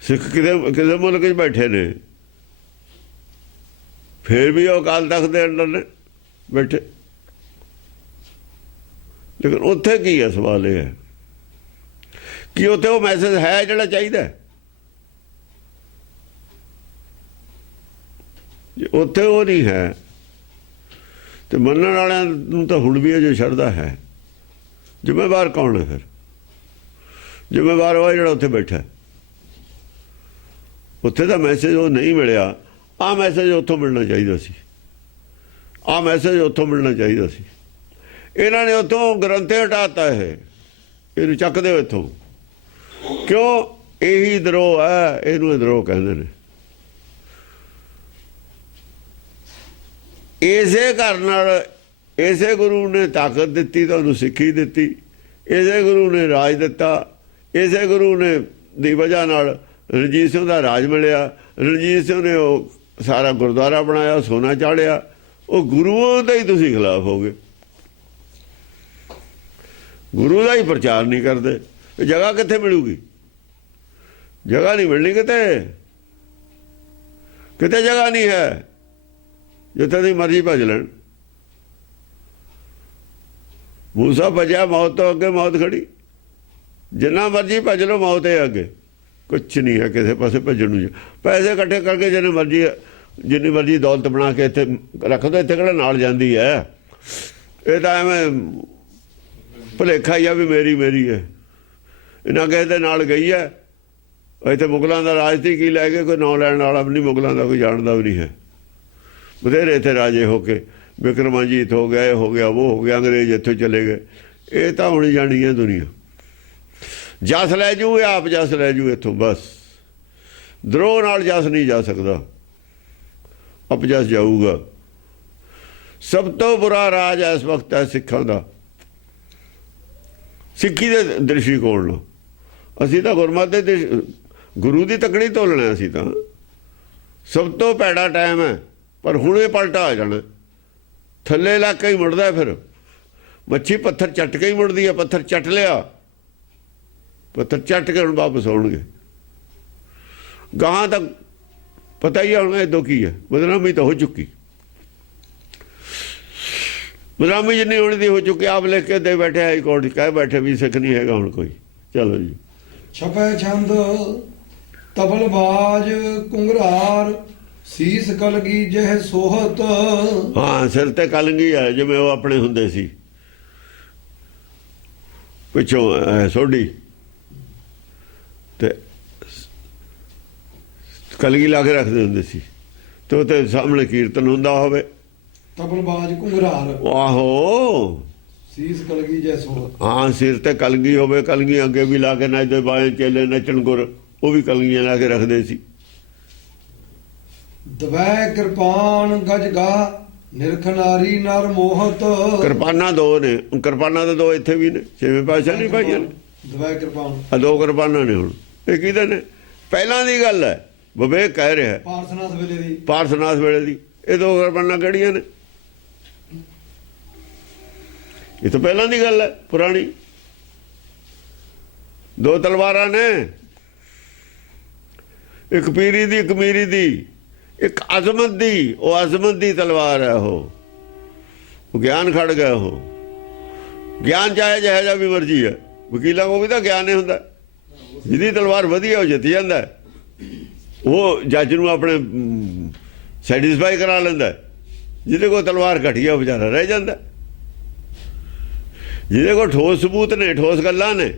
ਸਿੱਖ ਕਿਸੇ ਮੁਲਕ 'ਚ ਬੈਠੇ ਨੇ, ਫਿਰ ਵੀ ਉਹ ਅਕਾਲ ਤਖਤ ਦੇ ਅੰਡਰ ਨੇ ਬੈਠੇ। ਲੇਕਿਨ ਉੱਥੇ ਕੀ ਹੈ? ਸਵਾਲ ਇਹ ਹੈ ਕਿ ਉੱਥੇ ਉਹ ਮੈਸੇਜ ਹੈ ਜਿਹੜਾ ਚਾਹੀਦਾ। ਜੇ ਉੱਥੇ ਉਹ ਨਹੀਂ ਹੈ ਤੇ ਮੰਨਣ ਵਾਲਿਆਂ ਨੂੰ ਤਾਂ ਹੁਣ ਵੀ ਇਹ ਜੋ ਛੱਡਦਾ ਹੈ। ਜ਼ਿੰਮੇਵਾਰ ਕੌਣ ਹੈ ਫਿਰ? ਜ਼ਿੰਮੇਵਾਰ ਉਹ ਜਿਹੜਾ ਉੱਥੇ ਬੈਠਾ। ਉੱਥੇ ਦਾ ਮੈਸੇਜ ਉਹ ਨਹੀਂ ਮਿਲਿਆ। ਆਹ ਮੈਸੇਜ ਉੱਥੋਂ ਮਿਲਣਾ ਚਾਹੀਦਾ ਸੀ, ਆਹ ਮੈਸੇਜ ਉੱਥੋਂ ਮਿਲਣਾ ਚਾਹੀਦਾ ਸੀ। ਇਹਨਾਂ ਨੇ ਉੱਥੋਂ ਗ੍ਰੰਥੇ ਹਟਾਤਾ ਹੈ, ਇਹਨੂੰ ਚੱਕ ਦਿਓ ਇੱਥੋਂ। ਕਿਉਂ? ਇਹੀ ਦਰੋਹ ਹੈ, ਇਹਨੂੰ ਦਰੋਹ ਕਹਿੰਦੇ ਨੇ। ਇਸੇ ਘਰ ਨਾਲ, ਇਸੇ ਗੁਰੂ ਨੇ ਤਾਕਤ ਦਿੱਤੀ, ਤੁਹਾਨੂੰ ਸਿੱਖੀ ਦਿੱਤੀ, ਇਸੇ ਗੁਰੂ ਨੇ ਰਾਜ ਦਿੱਤਾ, ਇਸੇ ਗੁਰੂ ਨੇ ਦੀ ਵਜ੍ਹਾ ਨਾਲ ਰਣਜੀਤ ਸਿੰਘ ਦਾ ਰਾਜ ਮਿਲਿਆ। ਰਣਜੀਤ ਸਿੰਘ ਨੇ ਉਹ ਸਾਰਾ ਗੁਰਦੁਆਰਾ ਬਣਾਇਆ, ਸੋਨਾ ਚਾੜਿਆ। ਉਹ ਗੁਰੂਆਂ ਦਾ ਹੀ ਤੁਸੀਂ ਖਿਲਾਫ ਹੋ ਗਏ, ਗੁਰੂ ਦਾ ਹੀ ਪ੍ਰਚਾਰ ਨਹੀਂ ਕਰਦੇ। ਜਗ੍ਹਾ ਕਿੱਥੇ ਮਿਲੂਗੀ? ਜਗ੍ਹਾ ਨਹੀਂ ਮਿਲਣੀ ਕਿਤੇ ਜਗ੍ਹਾ ਨਹੀਂ ਹੈ, ਜਿੱਥੇ ਦੀ ਮਰਜ਼ੀ ਭੱਜ ਲੈਣ। ਮੂਸਾ ਭੱਜਿਆ ਮੌਤ ਤੋਂ ਅੱਗੇ, ਮੌਤ ਖੜੀ। ਜਿੰਨਾ ਮਰਜ਼ੀ ਭੱਜ ਲਓ, ਮੌਤ ਹੈ ਅੱਗੇ, ਕੁਛ ਨਹੀਂ ਹੈ ਕਿਸੇ ਪਾਸੇ ਭੱਜਣ ਨੂੰ। ਪੈਸੇ ਇਕੱਠੇ ਕਰਕੇ ਜਿੰਨੀ ਮਰਜ਼ੀ ਦੌਲਤ ਬਣਾ ਕੇ ਇੱਥੇ ਰੱਖ ਦਿਓ, ਇੱਥੇ ਕਿਹੜਾ ਨਾਲ ਜਾਂਦੀ ਹੈ। ਇਹ ਤਾਂ ਐਵੇਂ ਭੁਲੇਖਾ ਹੀ ਆ ਵੀ ਮੇਰੀ ਹੈ। ਇਹਨਾਂ ਕਿਸੇ ਦੇ ਨਾਲ ਗਈ ਹੈ। ਇੱਥੇ ਮੁਗਲਾਂ ਦਾ ਰਾਜ ਸੀ, ਕੀ ਲੈ ਕੇ ਕੋਈ ਨਾਂ ਲੈਣ ਵਾਲਾ ਵੀ ਨਹੀਂ, ਮੁਗਲਾਂ ਦਾ ਕੋਈ ਜਾਣਦਾ ਵੀ ਨਹੀਂ ਹੈ। ਬਥੇਰੇ ਇੱਥੇ ਰਾਜੇ ਹੋ ਕੇ, ਬਿਕਰਮਾਜੀਤ ਹੋ ਗਿਆ, ਇਹ ਹੋ ਗਿਆ, ਉਹ ਹੋ ਗਿਆ, ਅੰਗਰੇਜ਼ ਇੱਥੋਂ ਚਲੇ ਗਏ। ਇਹ ਤਾਂ ਹੁਣ ਜਾਣੀ ਹੈ ਦੁਨੀਆ। ਜਸ ਲੈ ਜੂ, ਇਹ ਆਪ ਜਸ ਲੈ ਜੂ ਇੱਥੋਂ, ਬਸ। ਦਰੋਹ ਨਾਲ ਜਸ ਨਹੀਂ ਜਾ ਸਕਦਾ, ਅਪਜਸ ਜਾਊਗਾ। ਸਭ ਤੋਂ ਬੁਰਾ ਰਾਜ ਇਸ ਵਕਤ ਹੈ ਸਿੱਖਾਂ ਦਾ, ਸਿੱਖੀ ਦੇ ਦ੍ਰਿਸ਼ਟੀਕੋਣ ਨਾਲ। ਅਸੀਂ ਤਾਂ ਗੁਰਮਤਿ ਦੇ ਗੁਰੂ ਦੀ ਤਕੜੀ ਤੋਲਣਾ। ਅਸੀਂ ਤਾਂ ਸਭ ਤੋਂ ਭੈੜਾ ਟਾਈਮ ਹੈ, ਪਰ ਹੁਣ ਇਹ ਪਲਟਾ ਆ ਜਾਣਾ। ਥੱਲੇ ਲੱਗ ਕੇ ਹੀ ਮੁੜਦਾ ਫਿਰ। ਮੱਛੀ ਪੱਥਰ ਚੱਟ ਕੇ ਹੀ ਮੁੜਦੀ ਹੈ। ਪੱਥਰ ਚੱਟ ਲਿਆ, ਪੱਥਰ ਚੱਟ ਕੇ ਹੁਣ ਵਾਪਸ ਆਉਣਗੇ। ਗਾਹਾਂ ਤੱਕ ਪਤਾ ਹੀ ਹੁਣ ਇਦੋਂ ਕੀ ਹੈ। ਬਦਨਾਮੀ ਤਾਂ ਹੋ ਚੁੱਕੀ, ਬਦਨਾਮੀ ਜਿੰਨੀ ਹੋਣੀ ਦੀ ਹੋ ਚੁੱਕੀ। ਆਪ ਲਿਖ ਕੇ ਦੇ ਬੈਠੇ, ਹਾਈ ਕੋਰਟ ਕਹਿ ਬੈਠੇ ਵੀ ਸਿੱਖ ਨਹੀਂ ਹੈਗਾ ਹੁਣ ਕੋਈ। ਚਲੋ ਜੀ। ਛਪੈ ਛੰਦ ਤਬਲਬਾਜ ਕੁੰਗਰਾਰ, ਸੀਸ ਕਲਗੀ ਜਹ ਸੋਹਤ। ਹਾਂ, ਸਿਰ ਤੇ ਕਲਗੀ ਹੈ, ਜਿਵੇਂ ਉਹ ਆਪਣੇ ਹੁੰਦੇ ਸੀ ਪਿੱਛੋਂ ਸੋਢੀ ਤੇ ਕਲਗੀ ਲਾ ਕੇ ਰੱਖਦੇ ਹੁੰਦੇ ਸੀ, ਤੇ ਉਹਦੇ ਸਾਹਮਣੇ ਕੀਰਤਨ ਹੁੰਦਾ ਹੋਵੇ। ਤਬਲਬਾਜ ਕੁੰਗਰਾਰ, ਆਹੋ, ਸੀਸ ਕਲਗੀ ਜੈ ਸੋਹਤ। ਹਾਂ, ਸਿਰ ਤੇ ਕਲਗੀ ਹੋਵੇ, ਕਲਗੀ ਅੱਗੇ ਵੀ ਲਾ ਕੇ ਨੱਚਦੇ, ਬਾਏ ਚੇਲੇ ਨੱਚਣ ਗੁਰ, ਉਹ ਵੀ ਕਲਗੀਆਂ ਲਾ ਕੇ ਰੱਖਦੇ ਸੀ। ਦਵੈ ਕਿਰਪਾਨ ਗਜਗਾ, ਨਿਰਖ ਨਾਰੀ ਨਰ ਮੋਹਤ। ਕਿਰਪਾਨਾਂ ਦੋ ਨੇ, ਕਿਰਪਾਨਾਂ ਤਾਂ ਦੋ ਇੱਥੇ ਵੀ ਨੇ, ਛੇਵੇਂ ਪਾਤਸ਼ਾਹ ਨਹੀਂ ਪਾਈਆਂ ਨੇ। ਦਵੈ ਕਿਰਪਾਨ, ਆ ਦੋ ਕਿਰਪਾਨਾਂ ਨੇ ਹੁਣ। ਇਹ ਕਿਹਦੇ ਨੇ? ਪਹਿਲਾਂ ਦੀ ਗੱਲ ਹੈ, ਵਿਵੇਕ ਕਹਿ ਰਿਹਾ, ਪਾਰਸਨਾਥ ਵੇਲੇ ਦੀ। ਪਾਰਸਨਾਥ ਵੇਲੇ ਦੀ। ਇਹ ਦੋ ਕਿਰਪਾਨਾਂ ਕਿਹੜੀਆਂ ਨੇ? ਇਹ ਤਾਂ ਪਹਿਲਾਂ ਦੀ ਗੱਲ ਹੈ, ਪੁਰਾਣੀ। ਦੋ ਤਲਵਾਰਾਂ ਨੇ, ਇੱਕ ਪੀਰੀ ਦੀ, ਇੱਕ ਮੀਰੀ ਦੀ, ਇੱਕ ਅਜ਼ਮਤ ਦੀ। ਉਹ ਅਜ਼ਮਤ ਦੀ ਤਲਵਾਰ ਹੈ। ਉਹ ਗਿਆਨ ਖੜ ਗਿਆ। ਉਹ ਗਿਆਨ ਚਾਹੇ ਜਿਹੋ ਜਿਹਾ ਵੀ ਮਰਜ਼ੀ ਹੈ, ਵਕੀਲਾਂ ਕੋਲ ਵੀ ਤਾਂ ਗਿਆਨ ਹੀ ਹੁੰਦਾ। ਜਿਹਦੀ ਤਲਵਾਰ ਵਧੀਆ ਉਹ ਜਿੱਤ ਜਾਂਦਾ। ਉਹ ਜੱਜ ਨੂੰ ਆਪਣੇ ਸੈਟੀਸਫਾਈ ਕਰਾ ਲੈਂਦਾ। ਜਿਹਦੇ ਕੋਲ ਤਲਵਾਰ ਘਟੀਆ ਵਿਚਾਰਾ ਰਹਿ ਜਾਂਦਾ। ਜਿਹਦੇ ਕੋਲ ਠੋਸ ਸਬੂਤ ਨੇ, ਠੋਸ ਗੱਲਾਂ ਨੇ,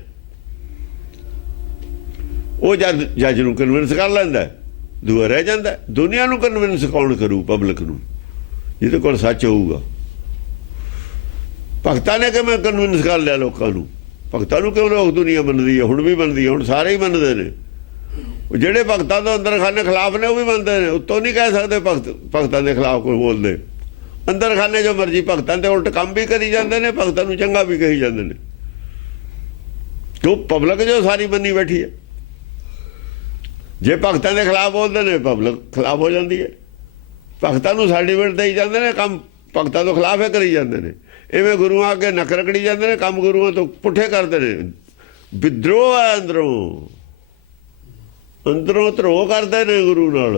ਉਹ ਜੱਜ ਨੂੰ ਕਨਵਿੰਸ ਕਰ ਲੈਂਦਾ, ਦੂਆ ਰਹਿ ਜਾਂਦਾ। ਦੁਨੀਆ ਨੂੰ ਕਨਵਿੰਸ ਕੌਣ ਕਰੂ? ਪਬਲਿਕ ਨੂੰ, ਜਿਹਦੇ ਕੋਲ ਸੱਚ ਹੋਊਗਾ। ਭਗਤਾਂ ਨੇ ਕਿਵੇਂ ਕਨਵਿੰਸ ਕਰ ਲਿਆ ਲੋਕਾਂ ਨੂੰ? ਭਗਤਾਂ ਨੂੰ ਕਿਉਂ ਲੋਕ ਦੁਨੀਆ ਮੰਨਦੀ ਹੈ? ਹੁਣ ਵੀ ਮੰਨਦੀ ਹੈ, ਹੁਣ ਸਾਰੇ ਹੀ ਮੰਨਦੇ ਨੇ। ਜਿਹੜੇ ਭਗਤਾਂ ਤੋਂ ਅੰਦਰ ਖਾਨੇ ਖਿਲਾਫ ਨੇ ਉਹ ਵੀ ਮੰਨਦੇ ਨੇ। ਉੱਤੋਂ ਨਹੀਂ ਕਹਿ ਸਕਦੇ ਭਗਤਾਂ ਦੇ ਖਿਲਾਫ ਕੋਈ ਬੋਲਦੇ। ਅੰਦਰ ਖਾਨੇ ਜੋ ਮਰਜ਼ੀ ਭਗਤਾਂ ਦੇ ਉਲਟ ਕੰਮ ਵੀ ਕਰੀ ਜਾਂਦੇ ਨੇ, ਭਗਤਾਂ ਨੂੰ ਚੰਗਾ ਵੀ ਕਹੀ ਜਾਂਦੇ ਨੇ। ਕਿਉਂ? ਪਬਲਿਕ ਜੋ ਸਾਰੀ ਮੰਨੀ ਬੈਠੀ ਹੈ। ਜੇ ਭਗਤਾਂ ਦੇ ਖਿਲਾਫ ਬੋਲਦੇ ਨੇ, ਪਬਲਿਕ ਖਿਲਾਫ ਹੋ ਜਾਂਦੀ ਹੈ। ਭਗਤਾਂ ਨੂੰ ਸਰਟੀਫਿਕੇਟ ਦੇਈ ਜਾਂਦੇ ਨੇ, ਕੰਮ ਭਗਤਾਂ ਤੋਂ ਖਿਲਾਫ ਹੀ ਕਰੀ ਜਾਂਦੇ ਨੇ। ਇਵੇਂ ਗੁਰੂਆਂ ਅੱਗੇ ਨੱਕ ਰਗੜੀ ਜਾਂਦੇ ਨੇ, ਕੰਮ ਗੁਰੂਆਂ ਤੋਂ ਪੁੱਠੇ ਕਰਦੇ ਨੇ। ਵਿਦਰੋਹ ਹੈ ਅੰਦਰੋਂ, ਅੰਦਰੋਂ ਧਰੋਹ ਕਰਦੇ ਨੇ ਗੁਰੂ ਨਾਲ।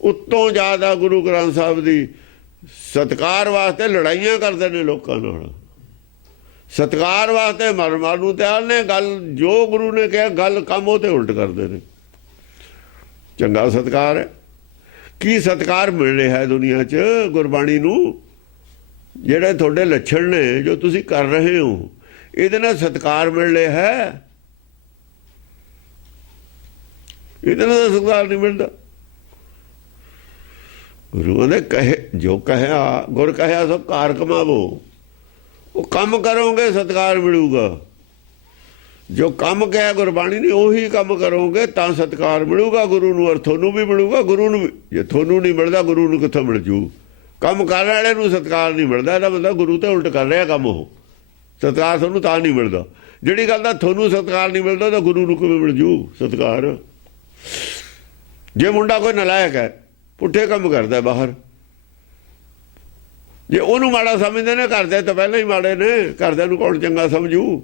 ਉੱਤੋਂ ਜ਼ਿਆਦਾ ਗੁਰੂ ਗ੍ਰੰਥ ਸਾਹਿਬ ਦੀ ਸਤਿਕਾਰ ਵਾਸਤੇ ਲੜਾਈਆਂ ਕਰਦੇ ਨੇ ਲੋਕਾਂ ਨਾਲ। ਸਤਿਕਾਰ ਵਾਸਤੇ ਮਰ ਨੂੰ ਤਿਆਰ ਨੇ। ਗੱਲ ਜੋ ਗੁਰੂ ਨੇ ਕਿਹਾ, ਗੱਲ ਕੰਮ ਉਹ ਤੇ ਉਲਟ ਕਰਦੇ ਨੇ। ਚੰਗਾ ਸਤਿਕਾਰ ਹੈ। ਕੀ ਸਤਿਕਾਰ ਮਿਲ ਰਿਹਾ ਹੈ ਦੁਨੀਆ 'ਚ ਗੁਰਬਾਣੀ ਨੂੰ? ਜਿਹੜੇ ਤੁਹਾਡੇ ਲੱਛਣ ਨੇ, ਜੋ ਤੁਸੀਂ ਕਰ ਰਹੇ ਹੋ, ਇਹਦੇ ਨਾਲ ਸਤਿਕਾਰ ਮਿਲ ਰਿਹਾ ਹੈ? ਇਹਦੇ ਨਾਲ ਸਤਿਕਾਰ ਨਹੀਂ ਮਿਲਦਾ। ਗੁਰੂ ਨੇ ਕਹੇ, ਜੋ ਕਹਿਆ ਗੁਰ ਕਹਿਆ ਸੋ ਕਾਰ ਕਮਾਵੋ। ਉਹ ਕੰਮ ਕਰੋਗੇ ਸਤਿਕਾਰ ਮਿਲੂਗਾ। ਜੋ ਕੰਮ ਕਿਹਾ ਗੁਰਬਾਣੀ ਨੇ ਉਹੀ ਕੰਮ ਕਰੋਗੇ ਤਾਂ ਸਤਿਕਾਰ ਮਿਲੂਗਾ ਗੁਰੂ ਨੂੰ, ਔਰ ਤੁਹਾਨੂੰ ਵੀ ਮਿਲੂਗਾ। ਗੁਰੂ ਨੂੰ ਜੇ ਤੁਹਾਨੂੰ ਨਹੀਂ ਮਿਲਦਾ, ਗੁਰੂ ਨੂੰ ਕਿੱਥੋਂ ਮਿਲ ਜੂ? ਕੰਮ ਕਰਨ ਵਾਲੇ ਨੂੰ ਸਤਿਕਾਰ ਨਹੀਂ ਮਿਲਦਾ, ਇਹਦਾ ਮਤਲਬ ਗੁਰੂ ਤੇ ਉਲਟ ਕਰ ਰਿਹਾ ਕੰਮ। ਉਹ ਸਤਿਕਾਰ ਤੁਹਾਨੂੰ ਤਾਂ ਨਹੀਂ ਮਿਲਦਾ। ਜਿਹੜੀ ਗੱਲ ਦਾ ਤੁਹਾਨੂੰ ਸਤਿਕਾਰ ਨਹੀਂ ਮਿਲਦਾ, ਤਾਂ ਗੁਰੂ ਨੂੰ ਕਿਵੇਂ ਮਿਲ ਜੂ ਸਤਿਕਾਰ? ਜੇ ਮੁੰਡਾ ਕੋਈ ਨਲਾਇਕ ਹੈ, ਪੁੱਠੇ ਕੰਮ ਕਰਦਾ ਬਾਹਰ, ਜੇ ਉਹਨੂੰ ਮਾੜਾ ਸਮਝਦੇ ਨੇ, ਘਰਦੇ ਤਾਂ ਪਹਿਲਾਂ ਹੀ ਮਾੜੇ ਨੇ। ਘਰਦਿਆਂ ਨੂੰ ਕੌਣ ਚੰਗਾ ਸਮਝੂ?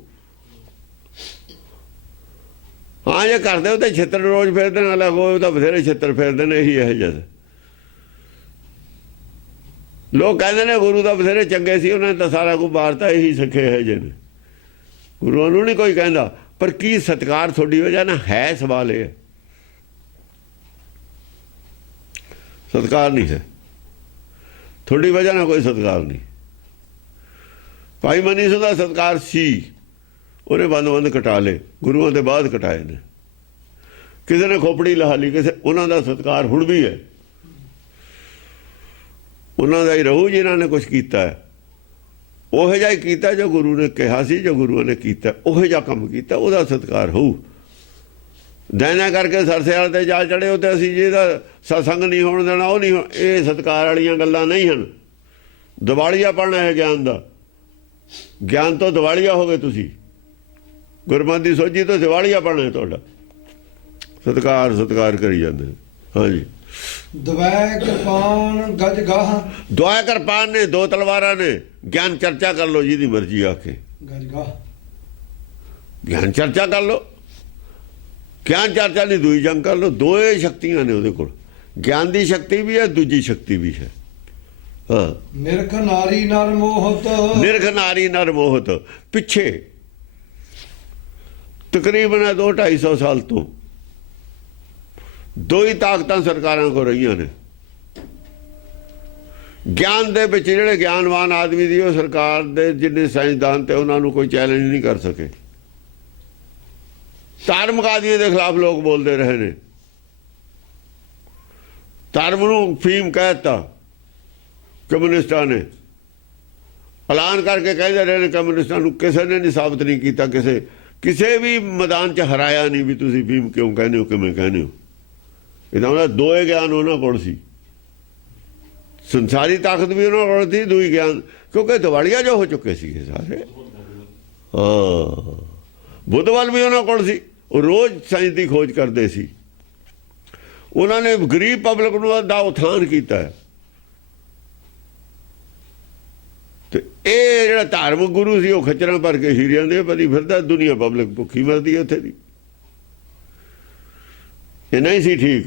ਹਾਂ ਜੇ ਕਰਦੇ ਉਹ ਤਾਂ ਛਿੱਤਰ ਰੋਜ਼ ਫੇਰਦੇ ਨਾਲ ਉਹ ਤਾਂ ਬਥੇਰੇ ਛਿੱਤਰ ਫੇਰਦੇ ਨੇ, ਇਹੀ ਇਹ ਜਦ ਲੋਕ ਕਹਿੰਦੇ ਨੇ ਗੁਰੂ ਦਾ ਬਥੇਰੇ ਚੰਗੇ ਸੀ, ਉਹਨਾਂ ਨੇ ਤਾਂ ਸਾਰਾ ਕੁਝ ਵਾਰਤਾ, ਇਹੀ ਸਿੱਖੇ ਹੈ ਜੇ ਨੇ। ਗੁਰੂਆਂ ਨੂੰ ਨਹੀਂ ਕੋਈ ਕਹਿੰਦਾ, ਪਰ ਕੀ ਸਤਿਕਾਰ ਤੁਹਾਡੀ ਵਜ੍ਹਾ ਨਾਲ ਹੈ? ਸਵਾਲ ਇਹ ਹੈ, ਸਤਿਕਾਰ ਨਹੀਂ ਹੈ ਤੁਹਾਡੀ ਵਜ੍ਹਾ ਨਾਲ, ਕੋਈ ਸਤਿਕਾਰ ਨਹੀਂ। ਭਾਈ ਮਨੀ ਸਿੰਘ ਦਾ ਸਤਿਕਾਰ ਸੀ, ਉਹਨੇ ਬੰਦ ਕਟਾ ਲਏ, ਗੁਰੂਆਂ ਦੇ ਬਾਅਦ ਕਟਾਏ ਨੇ। ਕਿਸੇ ਨੇ ਖੋਪੜੀ ਲਹਾ ਲਈ, ਕਿਸੇ, ਉਹਨਾਂ ਦਾ ਸਤਿਕਾਰ ਹੁਣ ਵੀ ਹੈ, ਉਹਨਾਂ ਦਾ ਹੀ ਰਹੂ ਜਿਨ੍ਹਾਂ ਨੇ ਕੁਛ ਕੀਤਾ ਹੈ। ਉਹੋ ਜਿਹਾ ਹੀ ਕੀਤਾ ਜੋ ਗੁਰੂ ਨੇ ਕਿਹਾ ਸੀ, ਜੋ ਗੁਰੂਆਂ ਨੇ ਕੀਤਾ ਉਹੋ ਜਿਹਾ ਕੰਮ ਕੀਤਾ, ਉਹਦਾ ਸਤਿਕਾਰ ਹੋਊ। ਦੈਨਾ ਕਰਕੇ ਸਰਸਿਆਲ ਤੇ ਜਾ ਚੜੇ ਉੱਤੇ ਅਸੀਂ ਜਿਹਦਾ ਸਤਸੰਗ ਨਹੀਂ ਹੋਣ ਦੇਣਾ, ਉਹ ਨਹੀਂ, ਇਹ ਸਤਿਕਾਰ ਵਾਲੀਆਂ ਗੱਲਾਂ ਨਹੀਂ ਹਨ। ਦਿਵਾਲੀਆਪਣ ਹੈ ਗਿਆਨ ਦਾ, ਗਿਆਨ ਤੋਂ ਦਿਵਾਲੀਆ ਹੋ ਗਏ ਤੁਸੀਂ, ਗੁਰਮਤਿ ਦੀ ਸੋਝੀ ਤੋਂ ਦਿਵਾਲੀਆਪਣ ਹੈ ਤੁਹਾਡਾ। ਸਤਿਕਾਰ ਕਰੀ ਜਾਂਦੇ। ਹਾਂਜੀ, ਦਵੈ ਕਿਰਪਾਨ ਗਜ ਗਾਹ, ਦੁਆ ਕਿਰਪਾਨ ਨੇ, ਦੋ ਤਲਵਾਰਾਂ ਨੇ। ਗਿਆਨ ਚਰਚਾ ਕਰ ਲਓ ਜਿਹਦੀ ਮਰਜ਼ੀ ਆ ਕੇ, ਗਜ ਗਾਹ ਗਿਆਨ ਚਰਚਾ ਕਰ ਲਓ। ਗਿਆਨ ਚਰਚਾ ਨਹੀਂ, ਦੂਈ ਜੰਗ ਕਰ ਲਓ। ਦੋਏ ਸ਼ਕਤੀਆਂ ਨੇ ਉਹਦੇ ਕੋਲ, ਗਿਆਨ ਦੀ ਸ਼ਕਤੀ ਵੀ ਹੈ, ਦੂਜੀ ਸ਼ਕਤੀ ਵੀ ਹੈ। ਹਾਂ, ਨਿਰਖ ਨਾਰੀ ਨਰ ਮੋਹਤ, ਨਿਰਖ ਨਾਰੀ ਨਰ ਮੋਹਤ। ਪਿੱਛੇ ਤਕਰੀਬਨ 200-250 ਸਾਲ ਤੋਂ ਦੋ ਹੀ ਤਾਕਤਾਂ ਸਰਕਾਰਾਂ ਕੋਲ ਰਹੀਆਂ ਨੇ। ਗਿਆਨ ਦੇ ਵਿੱਚ ਜਿਹੜੇ ਗਿਆਨਵਾਨ ਆਦਮੀ ਦੀ, ਉਹ ਸਰਕਾਰ ਦੇ ਜਿੰਨੇ ਸਾਇੰਸਦਾਨ ਤੇ ਉਹਨਾਂ ਨੂੰ ਕੋਈ ਚੈਲੰਜ ਨਹੀਂ ਕਰ ਸਕੇ। ਧਾਰਮਿਕ ਆਦਮੀਆਂ ਦੇ ਖਿਲਾਫ ਲੋਕ ਬੋਲਦੇ ਰਹੇ ਨੇ। ਧਰਮ ਨੂੰ ਫੀਮ ਕਹਿਤਾ ਕਮਿਊਨਿਸਟਾਂ ਨੇ, ਐਲਾਨ ਕਰਕੇ ਕਹਿੰਦੇ ਰਹੇ ਨੇ ਕਮਿਊਨਿਸਟਾਂ ਨੂੰ। ਕਿਸੇ ਨੇ ਨਹੀਂ ਸਾਬਤ ਨਹੀਂ ਕੀਤਾ, ਕਿਸੇ ਵੀ ਮੈਦਾਨ 'ਚ ਹਰਾਇਆ ਨਹੀਂ ਵੀ ਤੁਸੀਂ ਫੀਮ ਕਿਉਂ ਕਹਿੰਦੇ ਹੋ, ਕਿਵੇਂ ਕਹਿੰਦੇ ਹੋ। ਇਹਦਾ ਉਹਨਾਂ ਦੋਏ ਗਿਆਨ ਉਹਨਾਂ ਕੋਲ ਸੀ, ਸੰਸਾਰੀ ਤਾਕਤ ਵੀ ਉਹਨਾਂ ਕੋਲ ਸੀ, ਦੂਈ ਗਿਆਨ, ਕਿਉਂਕਿ ਦਿਵਾਲੀਆ ਜੋ ਹੋ ਚੁੱਕੇ ਸੀਗੇ ਸਾਰੇ। ਹਾਂ, ਬੁੱਧਵਾਲ ਵੀ ਉਹਨਾਂ ਕੋਲ ਸੀ, ਉਹ ਰੋਜ਼ ਸਾਇੰਸ ਦੀ ਖੋਜ ਕਰਦੇ ਸੀ। ਉਹਨਾਂ ਨੇ ਗਰੀਬ ਪਬਲਿਕ ਨੂੰ ਦਾ ਉਥਾਨ ਕੀਤਾ ਹੈ। ਤੇ ਇਹ ਜਿਹੜਾ ਧਾਰਮਿਕ ਗੁਰੂ ਸੀ, ਉਹ ਖੱਚਰਾਂ ਭਰ ਕੇ ਹੀਰਿਆਂ ਦੇ ਭਰੀ ਫਿਰਦਾ, ਦੁਨੀਆ ਪਬਲਿਕ ਭੁੱਖੀ ਮਰਦੀ ਹੈ ਉੱਥੇ ਦੀ। ਇਹ ਨਹੀਂ ਸੀ ਠੀਕ।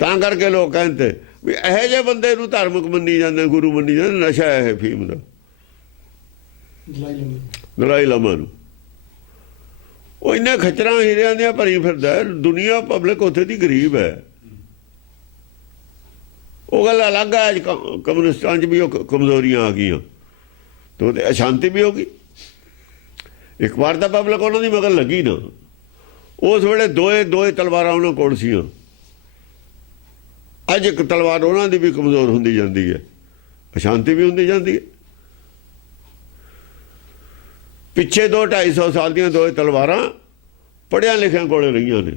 ਤਾਂ ਕਰਕੇ ਲੋਕ ਕਹਿੰਦੇ ਵੀ ਇਹੋ ਜਿਹੇ ਬੰਦੇ ਨੂੰ ਧਾਰਮਿਕ ਮੰਨੀ ਜਾਂਦੇ, ਗੁਰੂ ਮੰਨੀ ਜਾਂਦੇ। ਨਸ਼ਾ ਹੈ ਫੀਮ ਦਾ, ਦਲਾਈ ਲਾਮਾ ਨੂੰ। ਉਹ ਇੰਨੇ ਖੱਚਰਾਂ ਹੀਰਿਆਂ ਦੀਆਂ ਭਰੀ ਫਿਰਦਾ, ਦੁਨੀਆ ਪਬਲਿਕ ਉੱਥੇ ਦੀ ਗਰੀਬ ਹੈ। ਉਹ ਗੱਲ ਅਲੱਗ ਹੈ, ਕਮਿਊਨਿਸਟਾਂ 'ਚ ਵੀ ਉਹ ਕਮਜ਼ੋਰੀਆਂ ਆ ਗਈਆਂ ਤੇ ਉਹਦੇ ਅਸ਼ਾਂਤੀ ਵੀ ਹੋ ਗਈ। ਇੱਕ ਵਾਰ ਤਾਂ ਪਬਲਿਕ ਉਹਨਾਂ ਦੀ ਮਗਰ ਲੱਗੀ ਨਾ। ਉਸ ਵੇਲੇ ਦੋਏ ਤਲਵਾਰਾਂ ਉਹਨਾਂ ਕੋਲ ਸੀਆਂ। ਅੱਜ ਇੱਕ ਤਲਵਾਰ ਉਹਨਾਂ ਦੀ ਵੀ ਕਮਜ਼ੋਰ ਹੁੰਦੀ ਜਾਂਦੀ ਹੈ, ਅਸ਼ਾਂਤੀ ਵੀ ਹੁੰਦੀ ਜਾਂਦੀ ਹੈ। ਪਿੱਛੇ 200-250 ਸਾਲ ਦੀਆਂ ਦੋਏ ਤਲਵਾਰਾਂ ਪੜ੍ਹਿਆਂ ਲਿਖਿਆਂ ਕੋਲੇ ਰਹੀਆਂ ਨੇ।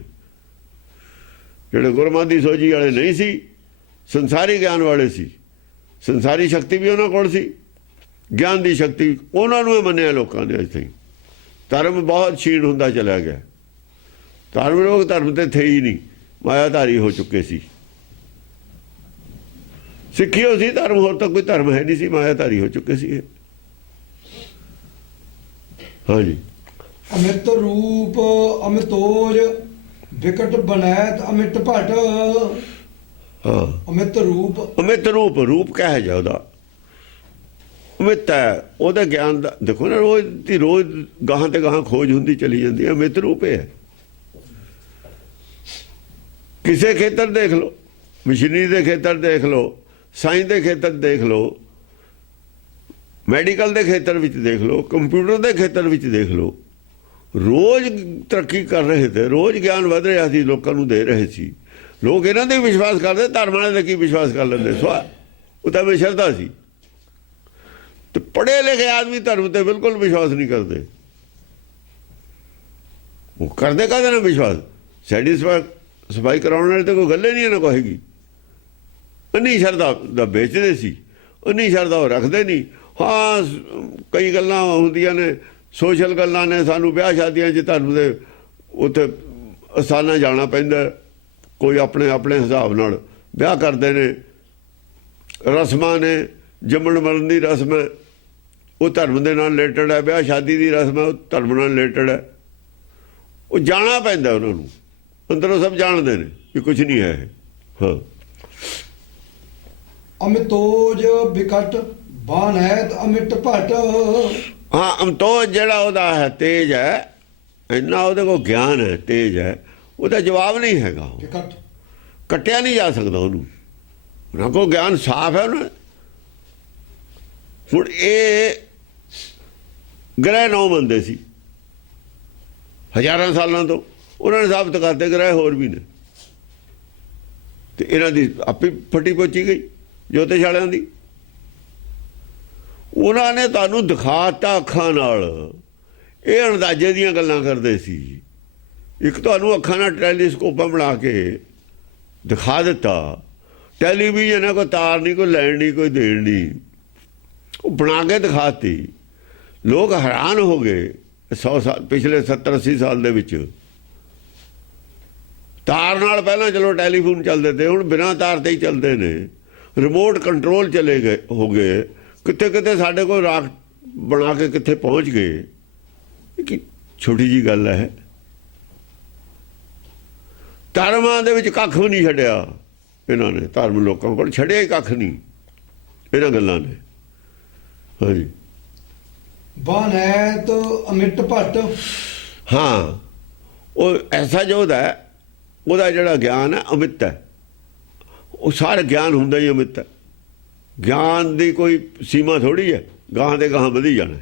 ਜਿਹੜੇ ਗੁਰਮਤਿ ਦੀ ਸੋਝੀ ਵਾਲੇ ਨਹੀਂ ਸੀ, ਸੰਸਾਰੀ ਗਿਆਨ ਵਾਲੇ ਸੀ। ਸੰਸਾਰੀ ਸ਼ਕਤੀ ਵੀ ਉਹਨਾਂ ਕੋਲ ਸੀ, ਗਿਆਨ ਦੀ ਸ਼ਕਤੀ। ਉਹਨਾਂ ਨੂੰ ਇਹ ਮੰਨਿਆ ਲੋਕਾਂ ਨੇ। ਅੱਜ ਤਾਈਂ ਧਰਮ ਬਹੁਤ ਛੀਣ ਹੁੰਦਾ ਚਲਾ ਗਿਆ। ਧਰਮ ਲੋਕ ਧਰਮ ਤੇ ਥੇ ਹੀ ਨਹੀਂ, ਮਾਇਆਧਾਰੀ ਹੋ ਚੁੱਕੇ ਸੀ। ਸਿੱਖੀ ਹੋ ਸੀ ਧਰਮ, ਹੋਰ ਤਾਂ ਕੋਈ ਧਰਮ ਹੈ ਨਹੀਂ ਸੀ, ਮਾਇਆਧਾਰੀ ਹੋ ਚੁੱਕੇ ਸੀ। ਹਾਂਜੀ, ਅਮਿਤ ਰੂਪ ਅਮਿਤੋਜ ਵਿਕਟ ਬਨੈਤ ਅਮਿਤ ਭਟ। ਹਾਂ, ਅਮਿਤ ਰੂਪ ਰੂਪ ਕਹਿ ਜਾ ਉਹਦਾ ਅਮਿਤ ਹੈ, ਉਹਦਾ ਗਿਆਨ ਦਾ। ਦੇਖੋ ਨਾ, ਰੋਜ਼ ਗਾਹਾਂ ਤੇ ਗਾਹਾਂ ਖੋਜ ਹੁੰਦੀ ਚਲੀ ਜਾਂਦੀ ਹੈ। ਅਮਿਤ ਰੂਪ ਹੈ। ਕਿਸੇ ਖੇਤਰ ਦੇਖ ਲਓ, ਮਸ਼ੀਨਰੀ ਦੇ ਖੇਤਰ ਦੇਖ ਲਓ, ਸਾਇੰਸ ਦੇ ਖੇਤਰ ਦੇਖ ਲਓ, ਮੈਡੀਕਲ ਦੇ ਖੇਤਰ ਵਿੱਚ ਦੇਖ ਲਓ, ਕੰਪਿਊਟਰ ਦੇ ਖੇਤਰ ਵਿੱਚ ਦੇਖ ਲਓ। ਰੋਜ਼ ਤਰੱਕੀ ਕਰ ਰਹੇ ਤੇ, ਰੋਜ਼ ਗਿਆਨ ਵਧ ਰਿਹਾ ਸੀ, ਲੋਕਾਂ ਨੂੰ ਦੇ ਰਹੇ ਸੀ। ਲੋਕ ਇਹਨਾਂ ਦੇ ਵਿਸ਼ਵਾਸ ਕਰਦੇ, ਧਰਮ ਵਾਲੇ ਦਾ ਕੀ ਵਿਸ਼ਵਾਸ ਕਰ ਲੈਂਦੇ। ਉਹ ਤਾਂ ਬੇਸ਼ਰਧਾ ਸੀ। ਤੇ ਪੜ੍ਹੇ ਲਿਖੇ ਆਦਮੀ ਧਰਮ ਤੇ ਬਿਲਕੁਲ ਵਿਸ਼ਵਾਸ ਨਹੀਂ ਕਰਦੇ। ਉਹ ਕਰਦੇ ਕਾਹਦੇ ਨਾਲ ਵਿਸ਼ਵਾਸ? ਸਫਾਈ ਕਰਾਉਣ ਵਾਲੇ ਤਾਂ ਕੋਈ ਗੱਲ ਹੀ ਨਹੀਂ ਇਹਨਾਂ ਕਹੇਗੀ। ਇੰਨੀ ਸ਼ਰਧਾ ਦਾ ਵੇਚਦੇ ਸੀ, ਇੰਨੀ ਸ਼ਰਧਾ ਉਹ ਰੱਖਦੇ ਨਹੀਂ। ਹਾਂ, ਕਈ ਗੱਲਾਂ ਹੁੰਦੀਆਂ ਨੇ, ਸੋਸ਼ਲ ਗੱਲਾਂ ਨੇ। ਸਾਨੂੰ ਵਿਆਹ ਸ਼ਾਦੀਆਂ 'ਚ ਧਰਮ ਦੇ ਉੱਥੇ ਅਸਥਾਨਾਂ ਜਾਣਾ ਪੈਂਦਾ। ਕੋਈ ਆਪਣੇ ਹਿਸਾਬ ਨਾਲ ਵਿਆਹ ਕਰਦੇ ਨੇ। ਰਸਮਾਂ ਨੇ, ਜੰਮਣ ਮਰਨ ਦੀ ਰਸਮ ਹੈ, ਉਹ ਧਰਮ ਦੇ ਨਾਲ ਰਿਲੇਟਡ ਹੈ। ਵਿਆਹ ਸ਼ਾਦੀ ਦੀ ਰਸਮ ਹੈ, ਉਹ ਧਰਮ ਨਾਲ ਰਿਲੇਟਡ ਹੈ। ਉਹ ਜਾਣਾ ਪੈਂਦਾ ਉਹਨਾਂ ਨੂੰ, ਅੰਦਰੋਂ ਸਭ ਜਾਣਦੇ ਨੇ ਕਿ ਕੁਝ ਨਹੀਂ ਹੈ ਇਹ। ਹਾਂ ਅਮਿਤੋਜ ਵਿਕਟ ਬਾਨੈਤ ਅਮਿਟ ਭਟ। ਹਾਂ ਅਮਤੋਜ ਜਿਹੜਾ ਉਹਦਾ ਹੈ ਤੇਜ ਹੈ, ਇੰਨਾ ਉਹਦੇ ਕੋਲ ਗਿਆਨ ਹੈ, ਤੇਜ ਹੈ, ਉਹਦਾ ਜਵਾਬ ਨਹੀਂ ਹੈਗਾ, ਵਿਕਟ ਕੱਟਿਆ ਨਹੀਂ ਜਾ ਸਕਦਾ ਉਹਨੂੰ, ਉਹਨਾਂ ਕੋਲ ਗਿਆਨ ਸਾਫ਼ ਹੈ। ਉਹਨਾਂ ਹੁਣ ਇਹ ਗ੍ਰਹਿ 9 ਬੰਦੇ ਸੀ ਹਜ਼ਾਰਾਂ ਸਾਲਾਂ ਤੋਂ, ਉਹਨਾਂ ਨੇ ਸਾਬਤ ਕਰਤੇ ਗ੍ਰਹਿ ਹੋਰ ਵੀ ਨੇ, ਤੇ ਇਹਨਾਂ ਦੀ ਆਪੇ ਫੱਟੀ ਪੋਚੀ ਗਈ ਜੋਤਿਸ਼ ਵਾਲਿਆਂ ਦੀ। ਉਹਨਾਂ ਨੇ ਤੁਹਾਨੂੰ ਦਿਖਾਤਾ ਅੱਖਾਂ ਨਾਲ, ਇਹ ਅੰਦਾਜ਼ੇ ਦੀਆਂ ਗੱਲਾਂ ਕਰਦੇ ਸੀ। ਇੱਕ ਤੁਹਾਨੂੰ ਅੱਖਾਂ ਨਾਲ ਟੈਲੀਸਕੋਪਾਂ ਬਣਾ ਕੇ ਦਿਖਾ ਦਿੱਤਾ, ਟੈਲੀਵਿਜ਼ਨ ਹੈ, ਕੋਈ ਤਾਰ ਨਹੀਂ, ਕੋਈ ਲੈਣ ਨਹੀਂ, ਕੋਈ ਦੇਣ ਨਹੀਂ, ਉਹ ਬਣਾ ਕੇ ਦਿਖਾਤੀ। ਲੋਕ ਹੈਰਾਨ ਹੋ ਗਏ 100 ਸਾਲ ਪਿਛਲੇ 70-80 ਸਾਲ ਦੇ ਵਿੱਚ। ਤਾਰ ਨਾਲ ਪਹਿਲਾਂ ਚਲੋ ਟੈਲੀਫੋਨ ਚੱਲਦੇ ਤੇ, ਹੁਣ ਬਿਨਾਂ ਤਾਰ ਤੇ ਹੀ ਚੱਲਦੇ ਨੇ, ਰਿਮੋਟ ਕੰਟਰੋਲ ਚਲੇ ਗਏ ਹੋ ਗਏ, ਕਿੱਥੇ ਕਿਤੇ ਸਾਡੇ ਕੋਲ ਰਾਖ ਬਣਾ ਕੇ ਕਿੱਥੇ ਪਹੁੰਚ ਗਏ। ਕਿ ਛੋਟੀ ਜੀ ਗੱਲ ਹੈ। ਧਰਮਾਂ ਦੇ ਵਿੱਚ ਕੱਖ ਵੀ ਨਹੀਂ ਛੱਡਿਆ ਇਹਨਾਂ ਨੇ, ਧਰਮ ਲੋਕਾਂ ਕੋਲ ਛੱਡਿਆ ਹੀ ਕੱਖ ਨਹੀਂ ਇਹਨਾਂ ਗੱਲਾਂ ਨੇ। ਹਾਂਜੀ ਬਾਨੈਤ ਅਮਿਟ ਭਟ। ਹਾਂ ਉਹ ਐਸਾ ਜੋਧਾ ਹੈ, ਉਹਦਾ ਜਿਹੜਾ ਗਿਆਨ ਹੈ ਅਮਿਤ ਹੈ, ਉਹ ਸਾਰਾ ਗਿਆਨ ਹੁੰਦਾ ਹੀ ਅਮਿਤ ਹੈ। ਗਿਆਨ ਦੀ ਕੋਈ ਸੀਮਾ ਥੋੜੀ ਹੈ, ਗਾਹਾਂ ਦੇ ਗਾਹਾਂ ਵਧੀ ਜਾਣਾ।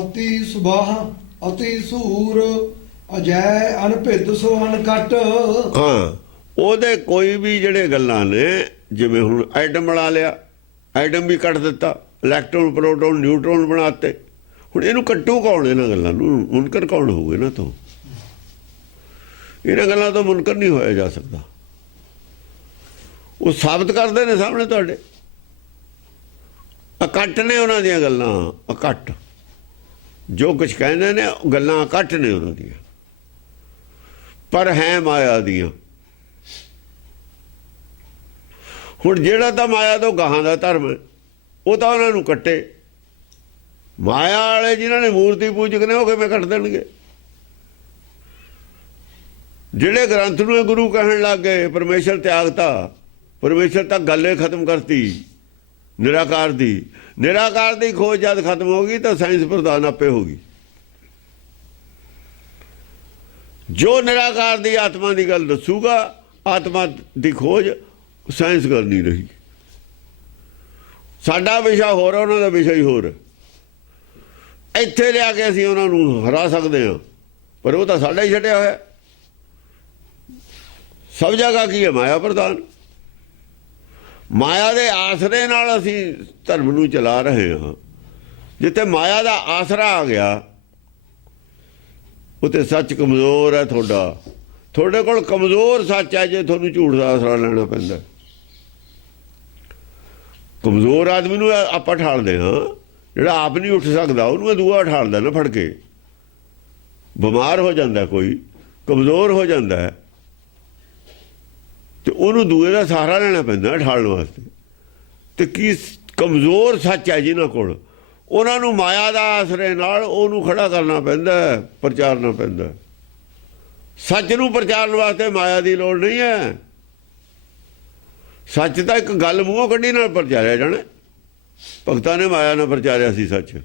ਅਤੀ ਸੁਬਾਹ ਅਤੀ ਸੂਰ ਅਜੈ ਅਨਭਿਦ ਸੋ ਅਨਕਟ। ਹਾਂ ਉਹਦੇ ਕੋਈ ਵੀ ਜਿਹੜੇ ਗੱਲਾਂ ਨੇ, ਜਿਵੇਂ ਹੁਣ ਐਟਮ ਬਣਾ ਲਿਆ, ਐਟਮ ਵੀ ਕੱਟ ਦਿੱਤਾ, ਇਲੈਕਟ੍ਰੋਨ ਪ੍ਰੋਟੋਨ ਨਿਊਟਰੋਨ ਬਣਾਤੇ। ਹੁਣ ਇਹਨੂੰ ਕੱਟੂ ਕੌਣ? ਇਹਨਾਂ ਗੱਲਾਂ ਨੂੰ ਮੁਨਕਰ ਕੌਣ ਹੋਊਗਾ? ਇਹਨਾਂ ਤੋਂ, ਇਹਨਾਂ ਗੱਲਾਂ ਤੋਂ ਮੁਨਕਰ ਨਹੀਂ ਹੋਇਆ ਜਾ ਸਕਦਾ। ਉਹ ਸਾਬਤ ਕਰਦੇ ਨੇ ਸਾਹਮਣੇ ਤੁਹਾਡੇ, ਅਕੱਟ ਨੇ ਉਹਨਾਂ ਦੀਆਂ ਗੱਲਾਂ, ਅਕੱਟ ਜੋ ਕੁਝ ਕਹਿੰਦੇ ਨੇ ਉਹ ਗੱਲਾਂ ਅਕੱਟ ਨੇ ਉਹਨਾਂ ਦੀਆਂ, ਪਰ ਹੈ ਮਾਇਆ ਦੀਆਂ। ਹੁਣ ਜਿਹੜਾ ਤਾਂ ਮਾਇਆ ਤੋਂ ਗਾਹਾਂ ਦਾ ਧਰਮ ਹੈ, ਉਹ ਤਾਂ ਉਹਨਾਂ ਨੂੰ ਕੱਟੇ। ਮਾਇਆ ਵਾਲੇ ਜਿਨ੍ਹਾਂ ਨੇ ਮੂਰਤੀ ਪੂਜਕ ਨੇ, ਉਹ ਕਿਵੇਂ ਕੱਟ ਦੇਣਗੇ? ਜਿਹੜੇ ਗ੍ਰੰਥ ਨੂੰ ਗੁਰੂ ਕਹਿਣ ਲੱਗ ਗਏ, ਪਰਮੇਸ਼ਰ ਤਿਆਗਤਾ, ਪਰਮੇਸ਼ਰ ਤੱਕ ਗੱਲੇ ਖਤਮ ਕਰਤੀ ਨਿਰਾਕਾਰ ਦੀ। ਨਿਰਾਕਾਰ ਦੀ ਖੋਜ ਜਦ ਖਤਮ ਹੋ ਗਈ ਤਾਂ ਸਾਇੰਸ ਪ੍ਰਧਾਨ ਆਪੇ ਹੋ ਗਈ। ਜੋ ਨਿਰਾਕਾਰ ਦੀ ਆਤਮਾ ਦੀ ਗੱਲ ਦੱਸੂਗਾ, ਆਤਮਾ ਦੀ ਖੋਜ ਸਾਇੰਸ ਕਰ ਨਹੀਂ ਰਹੀ। ਸਾਡਾ ਵਿਸ਼ਾ ਹੋਰ ਹੈ, ਉਹਨਾਂ ਦਾ ਵਿਸ਼ਾ ਹੀ ਹੋਰ ਹੈ। ਇੱਥੇ ਲਿਆ ਕੇ ਅਸੀਂ ਉਹਨਾਂ ਨੂੰ ਹਰਾ ਸਕਦੇ ਹਾਂ, ਪਰ ਉਹ ਤਾਂ ਸਾਡਾ ਹੀ ਛੱਡਿਆ ਹੋਇਆ। ਸਭ ਜਗ੍ਹਾ ਕੀ ਹੈ? ਮਾਇਆ ਪ੍ਰਧਾਨ। ਮਾਇਆ ਦੇ ਆਸਰੇ ਨਾਲ ਅਸੀਂ ਧਰਮ ਨੂੰ ਚਲਾ ਰਹੇ ਹਾਂ। ਜਿੱਥੇ ਮਾਇਆ ਦਾ ਆਸਰਾ ਆ ਗਿਆ, ਉੱਥੇ ਸੱਚ ਕਮਜ਼ੋਰ ਹੈ ਤੁਹਾਡਾ। ਤੁਹਾਡੇ ਕੋਲ ਕਮਜ਼ੋਰ ਸੱਚ ਹੈ ਜੇ ਤੁਹਾਨੂੰ ਝੂਠ ਦਾ ਆਸਰਾ ਲੈਣਾ ਪੈਂਦਾ। ਕਮਜ਼ੋਰ ਆਦਮੀ ਨੂੰ ਆਪਾਂ ਠਾਲਦੇ ਹਾਂ, ਜਿਹੜਾ ਆਪ ਨਹੀਂ ਉੱਠ ਸਕਦਾ ਉਹਨੂੰ ਦੂਆ ਠਾਲਦਾ ਨਾ ਫੜ ਕੇ। ਬਿਮਾਰ ਹੋ ਜਾਂਦਾ ਕੋਈ, ਕਮਜ਼ੋਰ ਹੋ ਜਾਂਦਾ ਹੈ, ਤੇ ਉਹਨੂੰ ਦੂਏ ਦਾ ਸਹਾਰਾ ਲੈਣਾ ਪੈਂਦਾ ਠਾਲਣ ਵਾਸਤੇ। ਤੇ ਕੀ ਕਮਜ਼ੋਰ ਸੱਚ ਹੈ ਜਿਨ੍ਹਾਂ ਕੋਲ, ਉਹਨਾਂ ਨੂੰ ਮਾਇਆ ਦਾ ਆਸਰੇ ਨਾਲ ਉਹਨੂੰ ਖੜਾ ਕਰਨਾ ਪੈਂਦਾ, ਪ੍ਰਚਾਰਨਾ ਪੈਂਦਾ। ਸੱਚ ਨੂੰ ਪ੍ਰਚਾਰਨ ਵਾਸਤੇ ਮਾਇਆ ਦੀ ਲੋੜ ਨਹੀਂ ਹੈ। ਸੱਚ ਤਾਂ ਇੱਕ ਗੱਲ ਮੂੰਹੋਂ ਕੱਢੀ ਨਾਲ ਪ੍ਰਚਾਰਿਆ ਜਾਣਾ। ਭਗਤਾਂ ਨੇ ਮਾਇਆ ਨਾਲ ਪ੍ਰਚਾਰਿਆ ਸੀ ਸੱਚ,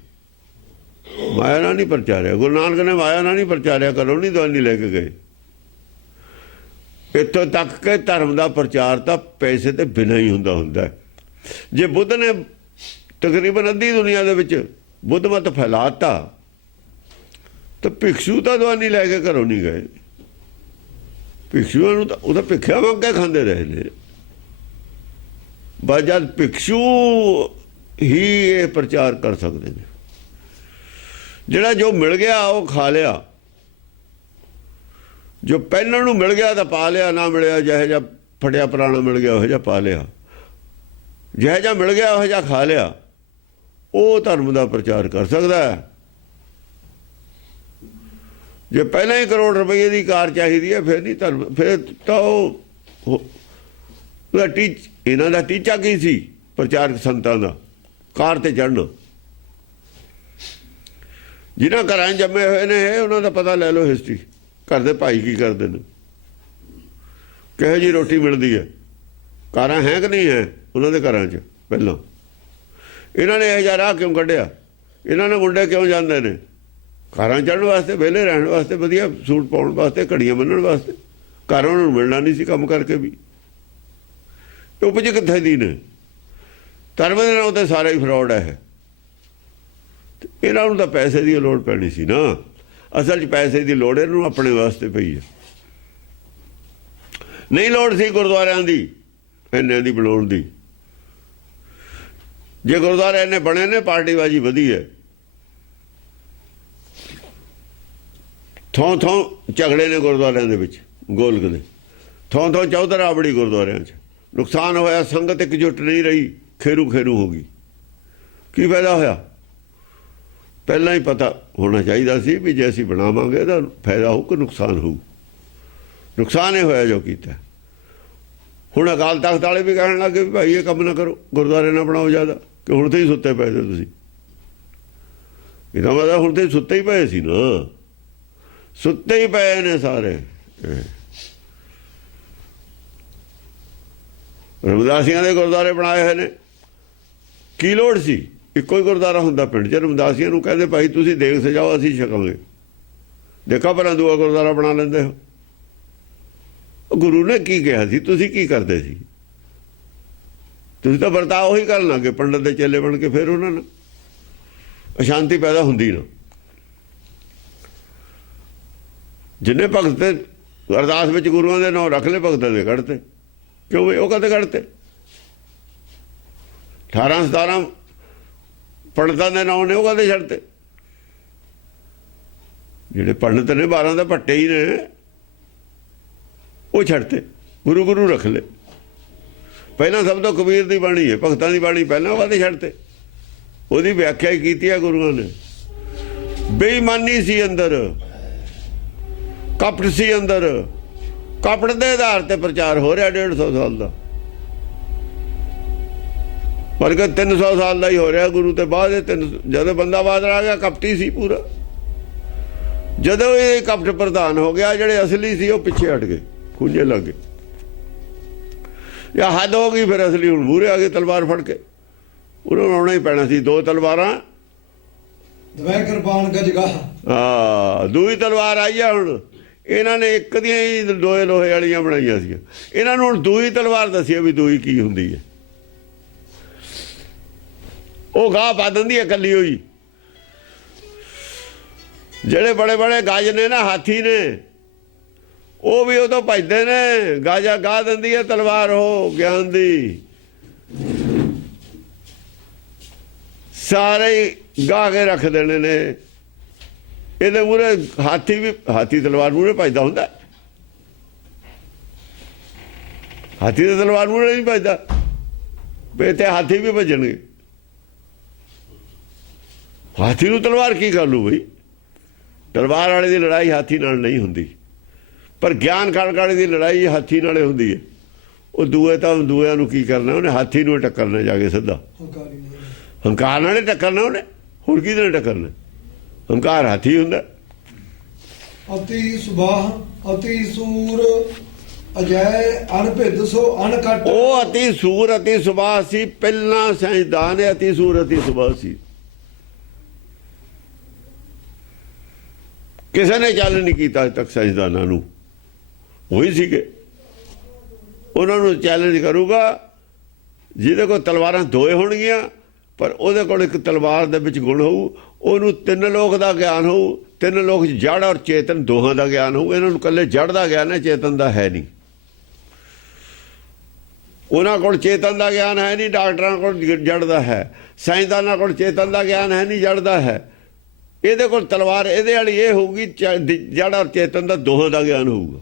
ਮਾਇਆ ਨਾਲ ਨਹੀਂ ਪ੍ਰਚਾਰਿਆ। ਗੁਰੂ ਨਾਨਕ ਨੇ ਮਾਇਆ ਨਾਲ ਨਹੀਂ ਪ੍ਰਚਾਰਿਆ, ਘਰੋਂ ਨਹੀਂ ਦਵਾਈ ਲੈ ਕੇ ਗਏ। ਇੱਥੋਂ ਤੱਕ ਕਿ ਧਰਮ ਦਾ ਪ੍ਰਚਾਰ ਤਾਂ ਪੈਸੇ ਤੇ ਬਿਨਾਂ ਹੀ ਹੁੰਦਾ। ਜੇ ਬੁੱਧ ਨੇ ਤਕਰੀਬਨ ਅੱਧੀ ਦੁਨੀਆ ਦੇ ਵਿੱਚ ਬੁੱਧ ਮਤ ਫੈਲਾਤਾ, ਤਾਂ ਭਿਕਸ਼ੂ ਤਾਂ ਦਵਾਈ ਲੈ ਕੇ ਘਰੋਂ ਨਹੀਂ ਗਏ। ਭਿਕਸ਼ੂਆਂ ਨੂੰ ਤਾਂ ਉਹਦਾ ਭਿੱਖਿਆ ਮੰਗ ਕੇ ਖਾਂਦੇ ਰਹੇ ਨੇ। ਬਸ ਜਦ ਭਿਕਸ਼ੂ ਹੀ ਇਹ ਪ੍ਰਚਾਰ ਕਰ ਸਕਦੇ ਨੇ। ਜਿਹੜਾ ਜੋ ਮਿਲ ਗਿਆ ਉਹ ਖਾ ਲਿਆ, ਜੋ ਪਹਿਲਾਂ ਨੂੰ ਮਿਲ ਗਿਆ ਤਾਂ ਪਾ ਲਿਆ, ਨਾ ਮਿਲਿਆ ਜਿਹੋ ਜਿਹਾ ਫਟਿਆ ਪੁਰਾਣਾ ਮਿਲ ਗਿਆ ਉਹ ਜਿਹਾ ਪਾ ਲਿਆ, ਜਿਹੋ ਜਿਹਾ ਮਿਲ ਗਿਆ ਉਹ ਜਿਹਾ ਖਾ ਲਿਆ। ਉਹ ਧਰਮ ਦਾ ਪ੍ਰਚਾਰ ਕਰ ਸਕਦਾ ਹੈ। ਜੇ ਪਹਿਲਾਂ ਹੀ ਕਰੋੜ ਰੁਪਏ ਦੀ ਕਾਰ ਚਾਹੀਦੀ ਹੈ, ਫਿਰ ਨਹੀਂ ਧਰਮ, ਫਿਰ ਤਾਂ ਉਹਦਾ ਇਹਨਾਂ ਦਾ ਟੀਚਾ ਕੀ ਸੀ? ਪ੍ਰਚਾਰਕ ਸੰਤਾਂ ਦਾ ਕਾਰ ਤੇ ਚੜ੍ਹਨਾ। ਜਿਨ੍ਹਾਂ ਘਰਾਂ 'ਚ ਜੰਮੇ ਹੋਏ ਨੇ ਇਹ ਉਹਨਾਂ ਦਾ ਪਤਾ ਲੈ ਲਓ ਹਿਸਟਰੀ। ਘਰ ਦੇ ਭਾਈ ਕੀ ਕਰਦੇ ਨੇ, ਕਿਹੋ ਜਿਹੀ ਰੋਟੀ ਮਿਲਦੀ ਹੈ, ਕਾਰਾਂ ਹੈ ਕਿ ਨਹੀਂ ਹੈ ਉਹਨਾਂ ਦੇ ਘਰਾਂ 'ਚ। ਪਹਿਲਾਂ ਇਹਨਾਂ ਨੇ ਇਹ ਜਿਹਾ ਰਾਹ ਕਿਉਂ ਕੱਢਿਆ, ਇਹਨਾਂ ਨੇ ਮੁੰਡੇ ਕਿਉਂ ਜਾਂਦੇ ਨੇ ਕਾਰਾਂ ਚੜ੍ਹਨ ਵਾਸਤੇ, ਵਿਹਲੇ ਰਹਿਣ ਵਾਸਤੇ, ਵਧੀਆ ਸੂਟ ਪਾਉਣ ਵਾਸਤੇ, ਘੜੀਆਂ ਬੰਨ੍ਹਣ ਵਾਸਤੇ। ਘਰ ਉਹਨਾਂ ਨੂੰ ਮਿਲਣਾ ਨਹੀਂ ਸੀ ਕੰਮ ਕਰਕੇ ਵੀ। ਉਪਜ ਕਿੱਥੇ ਦੀ ਨੇ, ਧਰਮ ਦੇ ਨਾਲ ਤਾਂ ਸਾਰਾ ਹੀ ਫਰੋਡ ਹੈ। ਇਹਨਾਂ ਨੂੰ ਤਾਂ ਪੈਸੇ ਦੀ ਲੋੜ ਪੈਣੀ ਸੀ ਨਾ, ਅਸਲ 'ਚ ਪੈਸੇ ਦੀ ਲੋੜ ਇਹਨੂੰ ਆਪਣੇ ਵਾਸਤੇ ਪਈ ਹੈ। ਨਹੀਂ ਲੋੜ ਸੀ ਗੁਰਦੁਆਰਿਆਂ ਦੀ ਇੰਨਿਆਂ ਦੀ ਬਣਾਉਣ ਦੀ। ਜੇ ਗੁਰਦੁਆਰੇ ਇੰਨੇ ਬਣੇ ਨੇ, ਪਾਰਟੀਬਾਜ਼ੀ ਵਧੀ ਹੈ, ਥੋਂ ਥੋਂ ਝਗੜੇ ਨੇ ਗੁਰਦੁਆਰਿਆਂ ਦੇ ਵਿੱਚ, ਗੋਲਕ ਦੇ ਥੋਂ ਥੋਂ ਚੌਧਰਾ ਬੜੀ ਗੁਰਦੁਆਰਿਆਂ 'ਚ। ਨੁਕਸਾਨ ਹੋਇਆ, ਸੰਗਤ ਇੱਕਜੁੱਟ ਨਹੀਂ ਰਹੀ, ਖੇਰੂ ਖੇਰੂ ਹੋ ਗਈ। ਕੀ ਫਾਇਦਾ ਹੋਇਆ? ਪਹਿਲਾਂ ਹੀ ਪਤਾ ਹੋਣਾ ਚਾਹੀਦਾ ਸੀ ਵੀ ਜੇ ਅਸੀਂ ਬਣਾਵਾਂਗੇ ਤਾਂ ਫਾਇਦਾ ਹੋਊ ਕਿ ਨੁਕਸਾਨ ਹੋਊ। ਨੁਕਸਾਨ ਇਹ ਹੋਇਆ ਜੋ ਕੀਤਾ। ਹੁਣ ਅਕਾਲ ਤਖਤ ਵਾਲੇ ਵੀ ਕਹਿਣ ਲੱਗੇ ਵੀ ਭਾਈ ਇਹ ਕੰਮ ਨਾ ਕਰੋ, ਗੁਰਦੁਆਰੇ ਨਾ ਬਣਾਓ ਜ਼ਿਆਦਾ, ਕਿ ਹੁਣ ਤੇ ਹੀ ਸੁੱਤੇ ਪਏ ਸੀ ਤੁਸੀਂ। ਇਹਦਾ ਮਤਲਬ ਹੁਣ ਤੇ ਸੁੱਤੇ ਹੀ ਪਏ ਸੀ ਨਾ, ਸੁੱਤੇ ਹੀ ਪਏ ਨੇ ਸਾਰੇ। ਰਮਦਾਸੀਆਂ ਦੇ ਗੁਰਦੁਆਰੇ ਬਣਾਏ ਹੋਏ ਨੇ, ਕੀ ਲੋੜ ਸੀ? ਇੱਕੋ ਹੀ ਗੁਰਦੁਆਰਾ ਹੁੰਦਾ ਪਿੰਡ 'ਚ। ਰਮਦਾਸੀਆਂ ਨੂੰ ਕਹਿੰਦੇ ਭਾਈ ਤੁਸੀਂ ਦੇਖ ਸਜਾਓ, ਅਸੀਂ ਛਕਾਂਗੇ। ਦੇਖਾ ਭਲਾ ਦੂਆ ਗੁਰਦੁਆਰਾ ਬਣਾ ਲੈਂਦੇ ਹੋ। ਗੁਰੂ ਨੇ ਕੀ ਕਿਹਾ ਸੀ, ਤੁਸੀਂ ਕੀ ਕਰਦੇ ਸੀ? ਤੁਸੀਂ ਤਾਂ ਵਰਤਾਓ ਉਹੀ ਕਰਨ ਲੱਗੇ ਪੰਡਤ ਦੇ ਚੇਲੇ ਬਣ ਕੇ। ਫਿਰ ਉਹਨਾਂ ਨਾਲ ਅਸ਼ਾਂਤੀ ਪੈਦਾ ਹੁੰਦੀ ਨਾ। ਜਿੰਨੇ ਭਗਤ ਤੇ ਅਰਦਾਸ ਵਿੱਚ ਗੁਰੂਆਂ ਦੇ ਨਾਂ ਰੱਖ ਲਏ, ਭਗਤਾਂ ਦੇ ਕੱਢਤੇ। ਕਿਉਂ ਉਹ ਕਦੇ ਕੱਢਤੇ? 18-17 ਪੰਡਤਾਂ ਦੇ ਨਾਂ ਨੇ ਉਹ ਕਦੇ ਛੱਡਤੇ? ਜਿਹੜੇ ਪੰਡਤ ਨੇ 12 ਤਾਂ ਭੱਟੇ ਹੀ ਨੇ, ਉਹ ਛੱਡਤੇ, ਗੁਰੂ ਗੁਰੂ ਰੱਖ ਲਏ। ਪਹਿਲਾਂ ਸਭ ਤੋਂ ਕਬੀਰ ਦੀ ਬਾਣੀ ਹੈ, ਭਗਤਾਂ ਦੀ ਬਾਣੀ ਪਹਿਲਾਂ, ਉਹ ਕਦੇ ਛੱਡਤੇ? ਉਹਦੀ ਵਿਆਖਿਆ ਹੀ ਕੀਤੀ ਆ ਗੁਰੂਆਂ ਨੇ। ਬੇਈਮਾਨੀ ਸੀ ਅੰਦਰ, ਕਪਟ ਸੀ ਅੰਦਰ। ਕਪਟ ਦੇ ਆਧਾਰ ਤੇ ਪ੍ਰਚਾਰ ਹੋ ਰਿਹਾ 150 ਸਾਲ ਦਾ, ਪਰ ਕਿ 300 ਸਾਲ ਦਾ ਹੀ ਹੋ ਰਿਹਾ ਗੁਰੂ ਤੇ ਬਾਅਦ। ਜਦੋਂ ਬੰਦਾ ਬਾਦ ਆ ਗਿਆ, ਕਪਟੀ ਸੀ ਪੂਰਾ। ਜਦੋਂ ਇਹ ਕਪਟ ਪ੍ਰਧਾਨ ਹੋ ਗਿਆ, ਜਿਹੜੇ ਅਸਲੀ ਸੀ ਉਹ ਪਿੱਛੇ ਹਟ ਗਏ, ਖੂੰਜੇ ਲੱਗ ਗਏ। ਜਾਂ ਹੱਦ ਹੋ ਗਈ, ਫਿਰ ਅਸਲੀ ਹੁਣ ਮੂਹਰੇ ਆ ਗਏ ਤਲਵਾਰ ਫੜ ਕੇ। ਉਹਨਾਂ ਨੂੰ ਆਉਣਾ ਹੀ ਪੈਣਾ ਸੀ। 2 ਤਲਵਾਰਾਂ ਦਵੈ ਕਿਰਪਾਨ ਗਜਗਾ। ਹਾਂ, ਦੂਈ ਤਲਵਾਰ ਆਈ ਆ ਹੁਣ। ਇਹਨਾਂ ਨੇ ਇੱਕ ਦੀਆਂ ਹੀ 2 ਲੋਹੇ ਵਾਲੀਆਂ ਬਣਾਈਆਂ ਸੀ। ਇਹਨਾਂ ਨੂੰ ਹੁਣ ਦੂਈ ਤਲਵਾਰ ਦੱਸਿਆ ਵੀ ਦੂਈ ਕੀ ਹੁੰਦੀ ਹੈ। ਉਹ ਗਾਹ ਪਾ ਦਿੰਦੀ ਹੈ ਇਕੱਲੀ ਹੋਈ। ਜਿਹੜੇ ਬੜੇ ਬੜੇ ਗਾਜ ਨੇ ਨਾ, ਹਾਥੀ ਨੇ, ਉਹ ਵੀ ਉਦੋਂ ਭਜਦੇ ਨੇ। ਗਾਜਾ ਗਾਹ ਦਿੰਦੀ ਹੈ ਤਲਵਾਰ ਉਹ ਗਿਆਨ ਦੀ। ਸਾਰੇ ਹੀ ਗਾਹ ਕੇ ਰੱਖ ਦੇਣੇ ਨੇ। ਇਹਦੇ ਮੂਹਰੇ ਹਾਥੀ ਤਲਵਾਰ ਮੂਹਰੇ ਭਜਦਾ ਹੁੰਦਾ? ਹਾਥੀ ਦੇ ਤਲਵਾਰ ਮੂਹਰੇ ਨਹੀਂ ਭਜਦਾ। ਬੇ ਤੇ ਹਾਥੀ ਵੀ ਭਜਣਗੇ। ਹਾਥੀ ਨੂੰ ਤਲਵਾਰ ਕੀ ਕਰ ਲੂ ਬਈ? ਤਲਵਾਰ ਵਾਲੇ ਦੀ ਲੜਾਈ ਹਾਥੀ ਨਾਲ ਨਹੀਂ ਹੁੰਦੀ, ਪਰ ਗਿਆਨ ਖਾਣ ਵਾਲੇ ਦੀ ਲੜਾਈ ਹਾਥੀ ਨਾਲੇ ਹੁੰਦੀ ਹੈ। ਉਹ ਦੂਆਂ ਨੂੰ ਕੀ ਕਰਨਾ ਉਹਨੇ? ਹਾਥੀ ਨੂੰ ਟੱਕਰਨਾ ਜਾ ਕੇ ਸਿੱਧਾ। ਹੰਕਾਰ ਨਾਲੇ ਟੱਕਰਨਾ ਉਹਨੇ, ਹੋਰ ਕਿਹਦੇ ਨਾਲ ਟੱਕਰਨਾ? ਹੰਕਾਰ ਹਾਥੀ ਹੁੰਦਾ। ਅਤੀ ਸੁਬਾਹ ਅਤੀ ਸੂਰ ਅਜੈ ਅਣਭਿੱਦ ਸੋ ਅਣਕਟ। ਉਹ ਅਤੀ ਸੂਰ ਅਤੀ ਸੁਬਾਹ ਸੀ। ਪਹਿਲਾਂ ਸਾਇੰਸਦਾਨ ਹੈ ਅਤੀ ਸੂਰ ਅਤੀ ਸੁਬਾਹ ਸੀ। ਕਿਸੇ ਨੇ ਚੱਲ ਨਹੀਂ ਕੀਤਾ ਅੱਜ ਤੱਕ ਸਾਇੰਸਦਾਨਾਂ ਨੂੰ। ਉਹੀ ਸੀਗੇ। ਉਹਨਾਂ ਨੂੰ ਚੈਲੰਜ ਕਰੂਗਾ ਜਿਹਦੇ ਕੋਲ ਤਲਵਾਰਾਂ 2 ਹੋਣਗੀਆਂ, ਪਰ ਉਹਦੇ ਕੋਲ ਇੱਕ ਤਲਵਾਰ ਦੇ ਵਿੱਚ ਗੁਣ ਹੋਊ। ਉਹਨੂੰ 3 ਲੋਕ ਦਾ ਗਿਆਨ ਹੋਊ। 3 ਲੋਕ ਜੜ ਔਰ ਚੇਤਨ ਦੋਹਾਂ ਦਾ ਗਿਆਨ ਹੋਊ। ਇਹਨਾਂ ਨੂੰ ਇਕੱਲੇ ਜੜ ਦਾ ਗਿਆਨ ਹੈ, ਚੇਤਨ ਦਾ ਹੈ ਨਹੀਂ। ਉਹਨਾਂ ਕੋਲ ਚੇਤਨ ਦਾ ਗਿਆਨ ਹੈ ਨਹੀਂ, ਡਾਕਟਰਾਂ ਕੋਲ ਜੜ ਦਾ ਹੈ। ਸਾਇੰਸਦਾਨਾਂ ਕੋਲ ਚੇਤਨ ਦਾ ਗਿਆਨ ਹੈ ਨਹੀਂ, ਜੜ ਦਾ ਹੈ। ਇਹਦੇ ਕੋਲ ਤਲਵਾਰ ਇਹਦੇ ਵਾਲੀ ਇਹ ਹੋਊਗੀ, ਜੜ ਔਰ ਚੇਤਨ ਦਾ ਦੋਹਾਂ ਦਾ ਗਿਆਨ ਹੋਊਗਾ।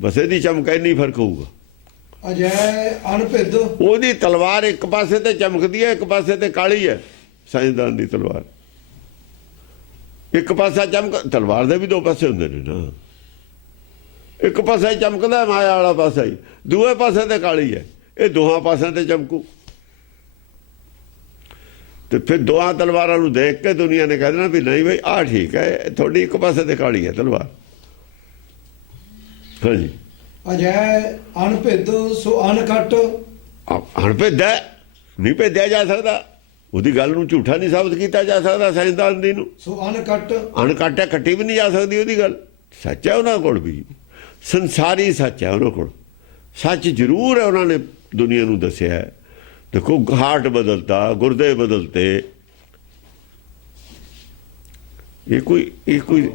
ਬਸ ਇਹਦੀ ਚਮਕ ਇੰਨੀ ਫਰਕ ਹੋਊਗਾ। ਅਜੈ ਅਣਭਿੱਦ। ਉਹਦੀ ਤਲਵਾਰ ਇੱਕ ਪਾਸੇ ਤੇ ਚਮਕਦੀ ਹੈ, ਇੱਕ ਪਾਸੇ ਤੇ ਕਾਲੀ ਹੈ। ਸਾਇੰਸਦਾਨ ਦੀ ਤਲਵਾਰ ਇੱਕ ਪਾਸਾ ਚਮਕ। ਤਲਵਾਰ ਦੇ ਵੀ 2 ਪਾਸੇ ਹੁੰਦੇ ਨੇ ਨਾ। ਇੱਕ ਪਾਸਾ ਹੀ ਚਮਕਦਾ, ਮਾਇਆ ਵਾਲਾ ਪਾਸਾ ਹੀ। ਦੂਏ ਪਾਸੇ ਤੇ ਕਾਲੀ ਹੈ। ਇਹ ਦੋਹਾਂ ਪਾਸਿਆਂ ਤੇ ਚਮਕੂ। ਤੇ ਫਿਰ ਦੋਹਾਂ ਤਲਵਾਰਾਂ ਨੂੰ ਦੇਖ ਕੇ ਦੁਨੀਆ ਨੇ ਕਹਿ ਦੇਣਾ ਵੀ ਨਹੀਂ ਬਈ ਆਹ ਠੀਕ ਹੈ, ਤੁਹਾਡੀ ਇੱਕ ਪਾਸੇ ਤੇ ਕਾਲੀ ਹੈ ਤਲਵਾਰ। ਹਾਂਜੀ, ਅਜੈ ਅਣਭਿੱਦ ਸੋ ਅਣਖਟ। ਅਣਭਿੱਦਾ ਨਹੀਂ ਭੇਦਿਆ ਜਾ ਸਕਦਾ, ਉਹਦੀ ਗੱਲ ਨੂੰ ਝੂਠਾ ਨਹੀਂ ਸਾਬਤ ਕੀਤਾ ਜਾ ਸਕਦਾ ਸਾਇੰਸਦਾਨ ਦੀ ਨੂੰ। ਸੋ ਅਣਖਟ, ਅਣਕੱਟ ਹੈ, ਕੱਟੀ ਵੀ ਨਹੀਂ ਜਾ ਸਕਦੀ ਉਹਦੀ ਗੱਲ। ਸੱਚ ਹੈ ਉਹਨਾਂ ਕੋਲ ਵੀ, ਸੰਸਾਰੀ ਸੱਚ ਹੈ ਉਹਨਾਂ ਕੋਲ। ਸੱਚ ਜ਼ਰੂਰ ਹੈ, ਉਹਨਾਂ ਨੇ ਦੁਨੀਆ ਨੂੰ ਦੱਸਿਆ ਹੈ। ਦੇਖੋ ਹਾਰਟ ਬਦਲਤਾ, ਗੁਰਦੇ ਬਦਲਤੇ, ਇਹ ਕੋਈ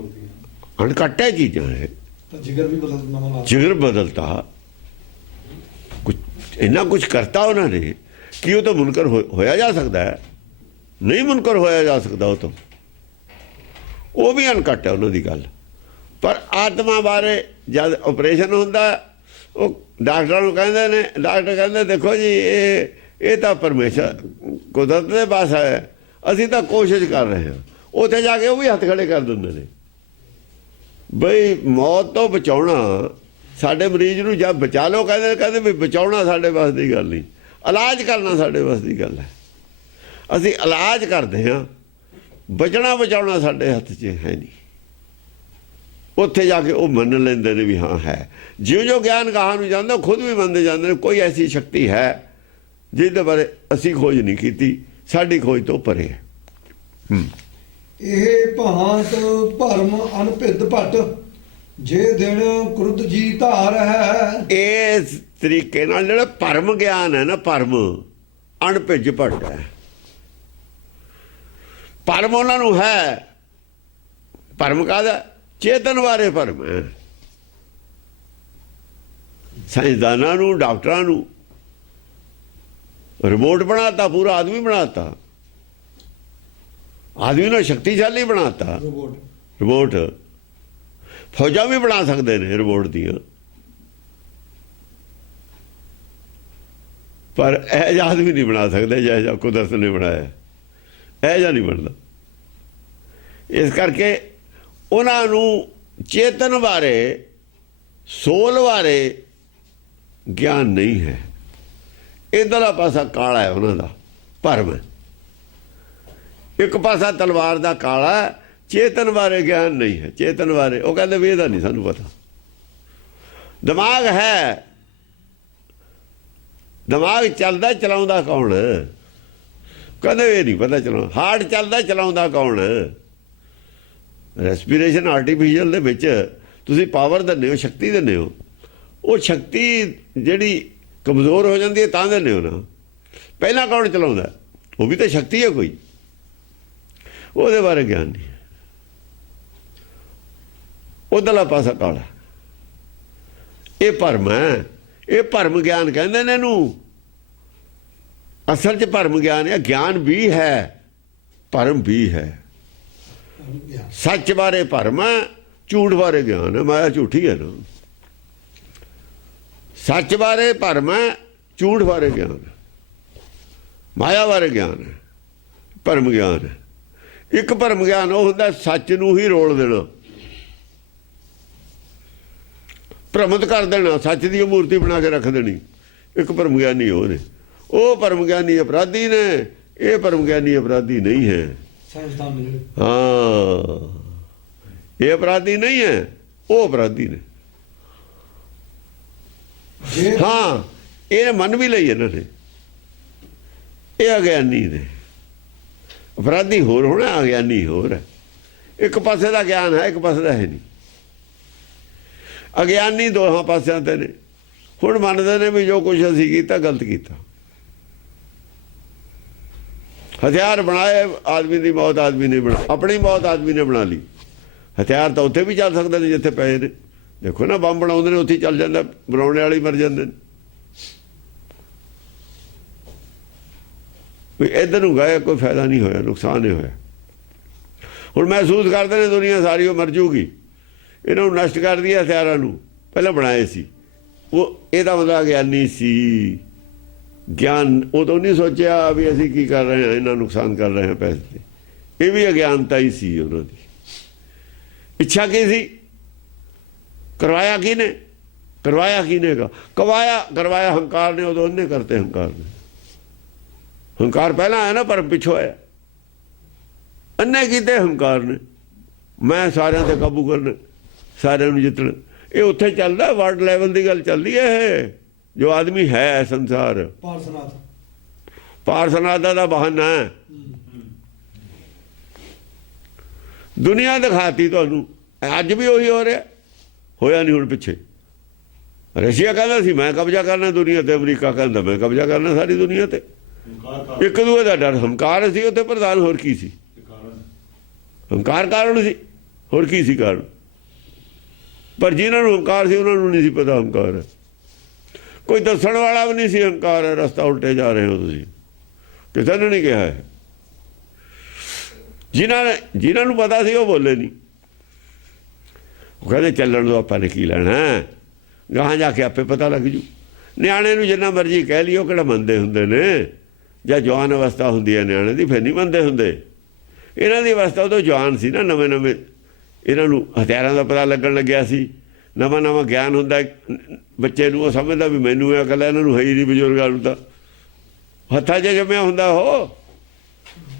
ਅਣਕੱਟ ਹੈ ਚੀਜ਼ਾਂ ਹੈ। ਤਾਂ ਜਿਗਰ ਵੀ ਬਦਲਣਾ, ਜਿਗਰ ਬਦਲਤਾ, ਕੁਝ ਇੰਨਾ ਕੁਝ ਕਰਤਾ ਉਹਨਾਂ ਨੇ ਕਿ ਉਹ ਤਾਂ ਮੁਨਕਰ ਹੋਇਆ ਜਾ ਸਕਦਾ ਹੈ, ਨਹੀਂ ਮੁਨਕਰ ਹੋਇਆ ਜਾ ਸਕਦਾ ਉਹ ਤੋਂ। ਉਹ ਵੀ ਅਣਕੱਟ ਹੈ ਉਹਨਾਂ ਦੀ ਗੱਲ। ਪਰ ਆਤਮਾ ਬਾਰੇ ਜਦ ਆਪਰੇਸ਼ਨ ਹੁੰਦਾ, ਉਹ ਡਾਕਟਰਾਂ ਨੂੰ ਕਹਿੰਦੇ ਨੇ, ਡਾਕਟਰ ਕਹਿੰਦੇ ਦੇਖੋ ਜੀ ਇਹ ਤਾਂ ਪਰਮੇਸ਼ਰ ਕੁਦਰਤ ਦੇ ਪਾਸ ਹੈ, ਅਸੀਂ ਤਾਂ ਕੋਸ਼ਿਸ਼ ਕਰ ਰਹੇ ਹਾਂ। ਉੱਥੇ ਜਾ ਕੇ ਉਹ ਵੀ ਹੱਥ ਖੜੇ ਕਰ ਦਿੰਦੇ ਨੇ ਬਈ ਮੌਤ ਤੋਂ ਬਚਾਉਣਾ ਸਾਡੇ ਮਰੀਜ਼ ਨੂੰ ਜਾਂ ਬਚਾ ਲਓ, ਕਹਿੰਦੇ ਵੀ ਬਚਾਉਣਾ ਸਾਡੇ ਵੱਸ ਦੀ ਗੱਲ ਨਹੀਂ, ਇਲਾਜ ਕਰਨਾ ਸਾਡੇ ਵੱਸ ਦੀ ਗੱਲ ਹੈ। ਅਸੀਂ ਇਲਾਜ ਕਰਦੇ ਹਾਂ, ਬਚਾਉਣਾ ਸਾਡੇ ਹੱਥ 'ਚ ਹੈ ਨਹੀਂ। ਉੱਥੇ ਜਾ ਕੇ ਉਹ ਮੰਨ ਲੈਂਦੇ ਨੇ ਵੀ ਹਾਂ ਹੈ। ਜਿਉਂ ਗਿਆਨ ਗਾਹਾਂ ਨੂੰ ਜਾਂਦਾ ਖੁਦ ਵੀ ਮੰਨਦੇ ਜਾਂਦੇ ਨੇ ਕੋਈ ਐਸੀ ਸ਼ਕਤੀ ਹੈ ਜਿਹਦੇ ਬਾਰੇ ਅਸੀਂ ਖੋਜ ਨਹੀਂ ਕੀਤੀ, ਸਾਡੀ ਖੋਜ ਤੋਂ ਪਰੇ ਹੈ। ਇਹ ਭਾਂਤ ਭਰਮ ਅਨਭਿੱਦ ਭਟ, ਜੇ ਦਿਨ ਕ੍ਰੁੱਧ ਜੀ ਧਾਰ ਹੈ। ਇਸ ਤਰੀਕੇ ਨਾਲ ਜਿਹੜਾ ਭਰਮ ਗਿਆਨ ਹੈ ਨਾ, ਭਰਮ ਅਣਭਿੱਜ ਭਟ ਹੈ। ਭਰਮ ਉਹਨਾਂ ਨੂੰ ਹੈ। ਭਰਮ ਕਾਹਦਾ? ਚੇਤਨ ਬਾਰੇ ਭਰਮ ਹੈ। ਸਾਇੰਸਦਾਨਾਂ ਨੂੰ, ਡਾਕਟਰਾਂ ਨੂੰ ਰਿਮੋਟ ਬਣਾਤਾ, ਪੂਰਾ ਆਦਮੀ ਬਣਾਤਾ, ਆਦਮੀ ਨੂੰ ਸ਼ਕਤੀਸ਼ਾਲੀ ਬਣਾਤਾ। ਰਿਮੋਟ ਫੌਜਾਂ ਵੀ ਬਣਾ ਸਕਦੇ ਨੇ ਰਿਮੋਟ ਦੀਆਂ, ਪਰ ਇਹ ਜਿਹਾ ਆਦਮੀ ਨਹੀਂ ਬਣਾ ਸਕਦੇ ਜਿਹੜਾ ਕੁਦਰਤ ਨੇ ਬਣਾਇਆ। ਇਹ ਜਿਹਾ ਨਹੀਂ ਬਣਦਾ। ਇਸ ਕਰਕੇ ਉਹਨਾਂ ਨੂੰ ਚੇਤਨ ਬਾਰੇ, ਸੋਲ ਬਾਰੇ ਗਿਆਨ ਨਹੀਂ ਹੈ। ਇੱਧਰਲਾ ਪਾਸਾ ਕਾਲਾ ਹੈ ਉਹਨਾਂ ਦਾ, ਭਰਮ ਹੈ। ਇੱਕ ਪਾਸਾ ਤਲਵਾਰ ਦਾ ਕਾਲਾ, ਚੇਤਨ ਬਾਰੇ ਗਿਆਨ ਨਹੀਂ ਹੈ। ਚੇਤਨ ਬਾਰੇ ਉਹ ਕਹਿੰਦੇ ਵੀ ਇਹਦਾ ਨਹੀਂ ਸਾਨੂੰ ਪਤਾ। ਦਿਮਾਗ ਹੈ, ਦਿਮਾਗ ਚੱਲਦਾ, ਚਲਾਉਂਦਾ ਕੌਣ? ਕਹਿੰਦੇ ਇਹ ਨਹੀਂ ਪਤਾ ਚਲਾਉਂਦਾ। ਹਾਰਟ ਚੱਲਦਾ, ਚਲਾਉਂਦਾ ਕੌਣ? ਰੈਸਪੀਰੇਸ਼ਨ ਆਰਟੀਫੀਸ਼ੀਅਲ ਦੇ ਵਿੱਚ ਤੁਸੀਂ ਪਾਵਰ ਦਿੰਦੇ ਹੋ, ਸ਼ਕਤੀ ਦਿੰਦੇ ਹੋ। ਉਹ ਸ਼ਕਤੀ ਜਿਹੜੀ ਕਮਜ਼ੋਰ ਹੋ ਜਾਂਦੀ ਹੈ ਤਾਂ ਦਿੰਦੇ ਹੋ ਨਾ। ਪਹਿਲਾਂ ਕੌਣ ਚਲਾਉਂਦਾ? ਉਹ ਵੀ ਤਾਂ ਸ਼ਕਤੀ ਹੈ ਕੋਈ, ਉਹਦੇ ਬਾਰੇ ਗਿਆਨ ਨਹੀਂ। ਉਧਰਲਾ ਪਾਸਾ ਕਾਲਾ, ਇਹ ਭਰਮ ਹੈ। ਇਹ ਭਰਮ ਗਿਆਨ ਕਹਿੰਦੇ ਨੇ ਇਹਨੂੰ। ਅਸਲ 'ਚ ਭਰਮ ਗਿਆਨ ਹੈ। ਗਿਆਨ ਵੀ ਹੈ, ਭਰਮ ਵੀ ਹੈ। ਸੱਚ ਬਾਰੇ ਭਰਮ ਹੈ, ਝੂਠ ਬਾਰੇ ਗਿਆਨ ਹੈ। ਮਾਇਆ ਝੂਠੀ ਹੈ ਨਾ। ਸੱਚ ਬਾਰੇ ਭਰਮ ਹੈ, ਝੂਠ ਬਾਰੇ ਗਿਆਨ ਹੈ। ਮਾਇਆ ਬਾਰੇ ਗਿਆਨ ਹੈ, ਭਰਮ ਗਿਆਨ ਹੈ। ਇੱਕ ਭਰਮ ਗਿਆਨ ਉਹ ਹੁੰਦਾ ਸੱਚ ਨੂੰ ਹੀ ਰੋਲ ਦੇਣਾ, ਭ੍ਰਮਤ ਕਰ ਦੇਣਾ, ਸੱਚ ਦੀ ਮੂਰਤੀ ਬਣਾ ਕੇ ਰੱਖ ਦੇਣੀ। ਇੱਕ ਭਰਮ ਗਿਆਨੀ ਉਹ ਨੇ। ਉਹ ਭਰਮ ਗਿਆਨੀ ਅਪਰਾਧੀ ਨੇ, ਇਹ ਭਰਮ ਗਿਆਨੀ ਅਪਰਾਧੀ ਨਹੀਂ ਹੈ। ਹਾਂ, ਇਹ ਅਪਰਾਧੀ ਨਹੀਂ ਹੈ, ਉਹ ਅਪਰਾਧੀ ਨੇ। ਹਾਂ, ਇਹ ਮੰਨ ਵੀ ਲਈ ਇਹਨਾਂ ਨੇ। ਇਹ ਅਗਿਆਨੀ ਨੇ। ਅਪਰਾਧੀ ਹੋਰ ਹੋਣਾ, ਅਗਿਆਨੀ ਹੋਰ ਹੈ। ਇੱਕ ਪਾਸੇ ਦਾ ਗਿਆਨ ਹੈ, ਇੱਕ ਪਾਸੇ ਦਾ ਹੈ ਨਹੀਂ। ਅਗਿਆਨੀ ਦੋਹਾਂ ਪਾਸਿਆਂ ਤੇ ਨੇ। ਹੁਣ ਮੰਨਦੇ ਨੇ ਵੀ ਜੋ ਕੁਝ ਅਸੀਂ ਕੀਤਾ ਗਲਤ ਕੀਤਾ। ਹਥਿਆਰ ਬਣਾਏ, ਆਦਮੀ ਦੀ ਮੌਤ ਆਦਮੀ ਨੇ ਬਣਾ, ਆਪਣੀ ਮੌਤ ਆਦਮੀ ਨੇ ਬਣਾ ਲਈ। ਹਥਿਆਰ ਤਾਂ ਉੱਥੇ ਵੀ ਚੱਲ ਸਕਦੇ ਨੇ ਜਿੱਥੇ ਪਏ ਨੇ। ਦੇਖੋ ਨਾ, ਬੰਬ ਬਣਾਉਂਦੇ ਨੇ, ਉੱਥੇ ਚੱਲ ਜਾਂਦਾ, ਬਣਾਉਣੇ ਵਾਲੇ ਮਰ ਜਾਂਦੇ ਨੇ। ਵੀ ਇੱਧਰ ਨੂੰ ਗਏ, ਕੋਈ ਫਾਇਦਾ ਨਹੀਂ ਹੋਇਆ, ਨੁਕਸਾਨ ਹੀ ਹੋਇਆ। ਹੁਣ ਮਹਿਸੂਸ ਕਰਦੇ ਨੇ ਦੁਨੀਆ ਸਾਰੀ ਉਹ ਮਰ ਜੂਗੀ, ਇਹਨਾਂ ਨੂੰ ਨਸ਼ਟ ਕਰ ਦਿਆ ਹਥਿਆਰਾਂ ਨੂੰ। ਪਹਿਲਾਂ ਬਣਾਏ ਸੀ ਉਹ, ਇਹਦਾ ਮਤਲਬ ਗਿਆਨੀ ਸੀ। ਗਿਆਨ ਉਦੋਂ ਨਹੀਂ ਸੋਚਿਆ ਵੀ ਅਸੀਂ ਕੀ ਕਰ ਰਹੇ ਹਾਂ, ਇਹਨਾਂ ਨੁਕਸਾਨ ਕਰ ਰਹੇ ਹਾਂ ਪੈਸੇ ਤੇ। ਇਹ ਵੀ ਅਗਿਆਨਤਾ ਹੀ ਸੀ ਉਹਨਾਂ ਦੀ। ਇੱਛਾ ਕੀ ਸੀ? ਕਰਵਾਇਆ ਕਿਹਨੇ? ਕਰਵਾਇਆ ਕਿਹਨੇ? ਕਰਵਾਇਆ ਹੰਕਾਰ ਨੇ। ਉਦੋਂ ਉਹਨੇ ਕਰਤੇ ਹੰਕਾਰ ਨੇ। ਹੰਕਾਰ ਪਹਿਲਾਂ ਆਇਆ ਨਾ, ਭਰਮ ਪਿੱਛੋਂ ਆਇਆ। ਅੰਨੇ ਕੀਤੇ ਹੰਕਾਰ ਨੇ, ਮੈਂ ਸਾਰਿਆਂ ਤੇ ਕਾਬੂ ਕਰਨਾ, ਸਾਰਿਆਂ ਨੂੰ ਜਿੱਤਣਾ। ਇਹ ਉੱਥੇ ਚੱਲਦਾ, ਵਰਲਡ ਲੈਵਲ ਦੀ ਗੱਲ ਚੱਲਦੀ ਹੈ। ਇਹ ਜੋ ਆਦਮੀ ਹੈ ਸੰਸਾਰ, ਪਾਰਸਨਾਥ ਦਾ ਬਹਾਨਾ ਹੈ। ਦੁਨੀਆ ਦਿਖਾਤੀ ਤੁਹਾਨੂੰ, ਅੱਜ ਵੀ ਉਹੀ ਹੋ ਰਿਹਾ। ਹੋਇਆ ਨਹੀਂ ਹੁਣ ਪਿੱਛੇ। ਰਸ਼ੀਆ ਕਹਿੰਦਾ ਸੀ ਮੈਂ ਕਬਜ਼ਾ ਕਰਨਾ ਦੁਨੀਆ ਤੇ, ਅਮਰੀਕਾ ਕਹਿੰਦਾ ਮੈਂ ਕਬਜ਼ਾ ਕਰਨਾ ਸਾਰੀ ਦੁਨੀਆ ਤੇ। ਇੱਕ ਦੂਏ ਦਾ ਡਰ, ਹੰਕਾਰ ਸੀ ਉੱਥੇ ਪ੍ਰਧਾਨ। ਹੋਰ ਕੀ ਸੀ? ਹੰਕਾਰ ਕਾਰਨ ਸੀ, ਹੋਰ ਕੀ ਸੀ ਕਾਰਨ? ਪਰ ਜਿਨ੍ਹਾਂ ਨੂੰ ਹੰਕਾਰ ਸੀ ਉਹਨਾਂ ਨੂੰ ਨਹੀਂ ਸੀ ਪਤਾ ਹੰਕਾਰ ਹੈ। ਕੋਈ ਦੱਸਣ ਵਾਲਾ ਵੀ ਨਹੀਂ ਸੀ ਹੰਕਾਰ ਹੈ। ਰਸਤਾ ਉਲਟੇ ਜਾ ਰਹੇ ਹੋ ਤੁਸੀਂ, ਕਿਸੇ ਨੇ ਨਹੀਂ ਕਿਹਾ ਹੈ। ਜਿਨ੍ਹਾਂ ਨੂੰ ਪਤਾ ਸੀ ਉਹ ਬੋਲੇ ਨਹੀਂ। ਉਹ ਕਹਿੰਦੇ ਚੱਲਣ ਤੋਂ ਆਪਾਂ ਨੇ ਕੀ ਲੈਣਾ, ਗਾਹਾਂ ਜਾ ਕੇ ਆਪੇ ਪਤਾ ਲੱਗ ਜੂ। ਨਿਆਣੇ ਨੂੰ ਜਿੰਨਾ ਮਰਜ਼ੀ ਕਹਿ ਲਈ, ਉਹ ਕਿਹੜਾ ਮੰਨਦੇ ਹੁੰਦੇ ਨੇ? ਜਾਂ ਜਵਾਨ ਅਵਸਥਾ ਹੁੰਦੀ ਹੈ ਨਿਆਣੇ ਦੀ, ਫਿਰ ਨਹੀਂ ਮੰਨਦੇ ਹੁੰਦੇ। ਇਹਨਾਂ ਦੀ ਅਵਸਥਾ ਉਦੋਂ ਜਵਾਨ ਸੀ ਨਾ, ਨਵੇਂ ਨਵੇਂ ਇਹਨਾਂ ਨੂੰ ਹਥਿਆਰਾਂ ਦਾ ਪਤਾ ਲੱਗਣ ਲੱਗਿਆ ਸੀ। ਨਵਾਂ ਨਵਾਂ ਗਿਆਨ ਹੁੰਦਾ ਬੱਚੇ ਨੂੰ, ਉਹ ਸਮਝਦਾ ਵੀ ਮੈਨੂੰ ਇਹ ਅਕਲ ਹੈ, ਇਹਨਾਂ ਨੂੰ ਹੈ ਹੀ ਨਹੀਂ। ਬਜ਼ੁਰਗਾਂ ਨੂੰ ਤਾਂ ਹੱਥਾਂ 'ਚ ਜੰਮਿਆ ਹੁੰਦਾ।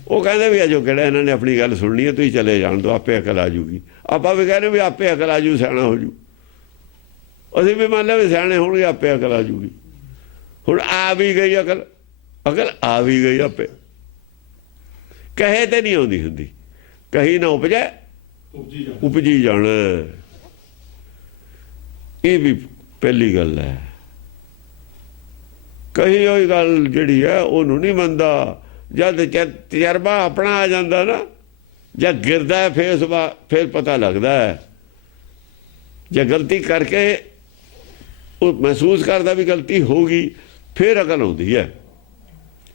ਉਹ ਕਹਿੰਦੇ ਵੀ ਅਜੋ ਕਿਹੜਾ ਇਹਨਾਂ ਨੇ ਆਪਣੀ ਗੱਲ ਸੁਣਨੀ ਹੈ, ਤੁਸੀਂ ਚਲੇ ਜਾਣ ਦਿਓ, ਆਪੇ ਅਕਲ ਆ ਜੂਗੀ। ਆਪਾਂ ਵੀ ਕਹਿੰਦੇ ਵੀ ਆਪੇ ਅਕਲ ਆ ਜੂ, ਸਿਆਣਾ ਹੋ ਜੂ। ਅਸੀਂ ਵੀ ਮੰਨ ਲਿਆ ਵੀ ਸਿਆਣੇ ਹੋਣਗੇ, ਆਪੇ ਅਕਲ ਆ ਜੂਗੀ। ਹੁਣ ਆ ਵੀ ਗਈ ਅਕਲ, ਅਕਲ ਆ ਵੀ ਗਈ ਆਪੇ। ਕਹੇ ਤੇ ਨਹੀਂ ਆਉਂਦੀ ਹੁੰਦੀ, ਕਹੀ ਨਾ ਉਪਜੈ ਉਪਜੀ ਜਾਣ। ਇਹ ਵੀ ਪਹਿਲੀ ਗੱਲ ਹੈ। ਕਹੀ ਹੋਈ ਗੱਲ ਜਿਹੜੀ ਹੈ ਉਹਨੂੰ ਨਹੀਂ ਮੰਨਦਾ। ਜਦ ਤਜਰਬਾ ਆਪਣਾ ਆ ਜਾਂਦਾ ਨਾ, ਜਦ ਗਿਰਦਾ ਫਿਰ ਪਤਾ ਲੱਗਦਾ ਹੈ। ਜੇ ਗਲਤੀ ਕਰਕੇ ਉਹ ਮਹਿਸੂਸ ਕਰਦਾ ਵੀ ਗਲਤੀ ਹੋ ਗਈ, ਫਿਰ ਅਕਲ ਆਉਂਦੀ ਹੈ।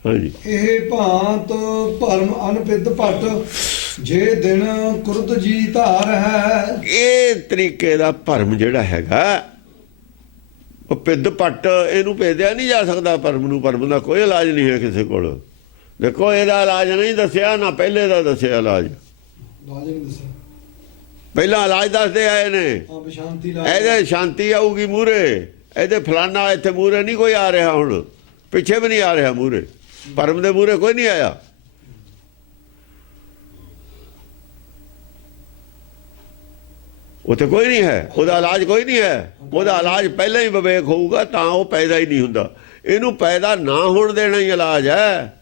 ਹਾਂਜੀ, ਇਹ ਭਾਂਤ ਭਰਮ ਅਨਪਿੱਧ ਭੱਟ, ਜੇ ਦਿਨ ਕੁਰਦ ਜੀ ਧਾਰ ਹੈ। ਇਹ ਤਰੀਕੇ ਦਾ ਭਰਮ ਜਿਹੜਾ ਹੈਗਾ, ਉਹ ਪਿੱਧ ਪੱਟ, ਇਹਨੂੰ ਭੇਦਿਆ ਨਹੀਂ ਜਾ ਸਕਦਾ ਭਰਮ ਨੂੰ। ਭਰਮ ਦਾ ਕੋਈ ਇਲਾਜ ਨਹੀਂ ਹੈ ਕਿਸੇ ਕੋਲ। ਦੇਖੋ, ਇਹਦਾ ਇਲਾਜ ਨਹੀਂ ਦੱਸਿਆ ਨਾ, ਪਹਿਲੇ ਦਾ ਦੱਸਿਆ ਇਲਾਜ। ਪਹਿਲਾਂ ਇਲਾਜ ਦੱਸਦੇ ਆਏ ਨੇ, ਇਹਦੇ ਸ਼ਾਂਤੀ ਆਊਗੀ ਮੂਹਰੇ, ਇਹਦੇ ਫਲਾਨਾ ਇੱਥੇ ਮੂਹਰੇ ਨਹੀਂ ਕੋਈ ਆ ਰਿਹਾ। ਹੁਣ ਪਿੱਛੇ ਵੀ ਨਹੀਂ ਆ ਰਿਹਾ ਮੂਹਰੇ, ਭਰਮ ਦੇ ਮੂਹਰੇ ਕੋਈ ਨਹੀਂ ਆਇਆ। ਉੱਥੇ ਕੋਈ ਨਹੀਂ ਹੈ, ਉਹਦਾ ਇਲਾਜ ਕੋਈ ਨਹੀਂ ਹੈ। ਉਹਦਾ ਇਲਾਜ ਪਹਿਲਾਂ ਹੀ ਵਿਵੇਕ ਹੋਊਗਾ ਤਾਂ ਉਹ ਪੈਦਾ ਹੀ ਨਹੀਂ ਹੁੰਦਾ। ਇਹਨੂੰ ਪੈਦਾ ਨਾ ਹੋਣ ਦੇਣਾ ਹੀ ਇਲਾਜ ਹੈ।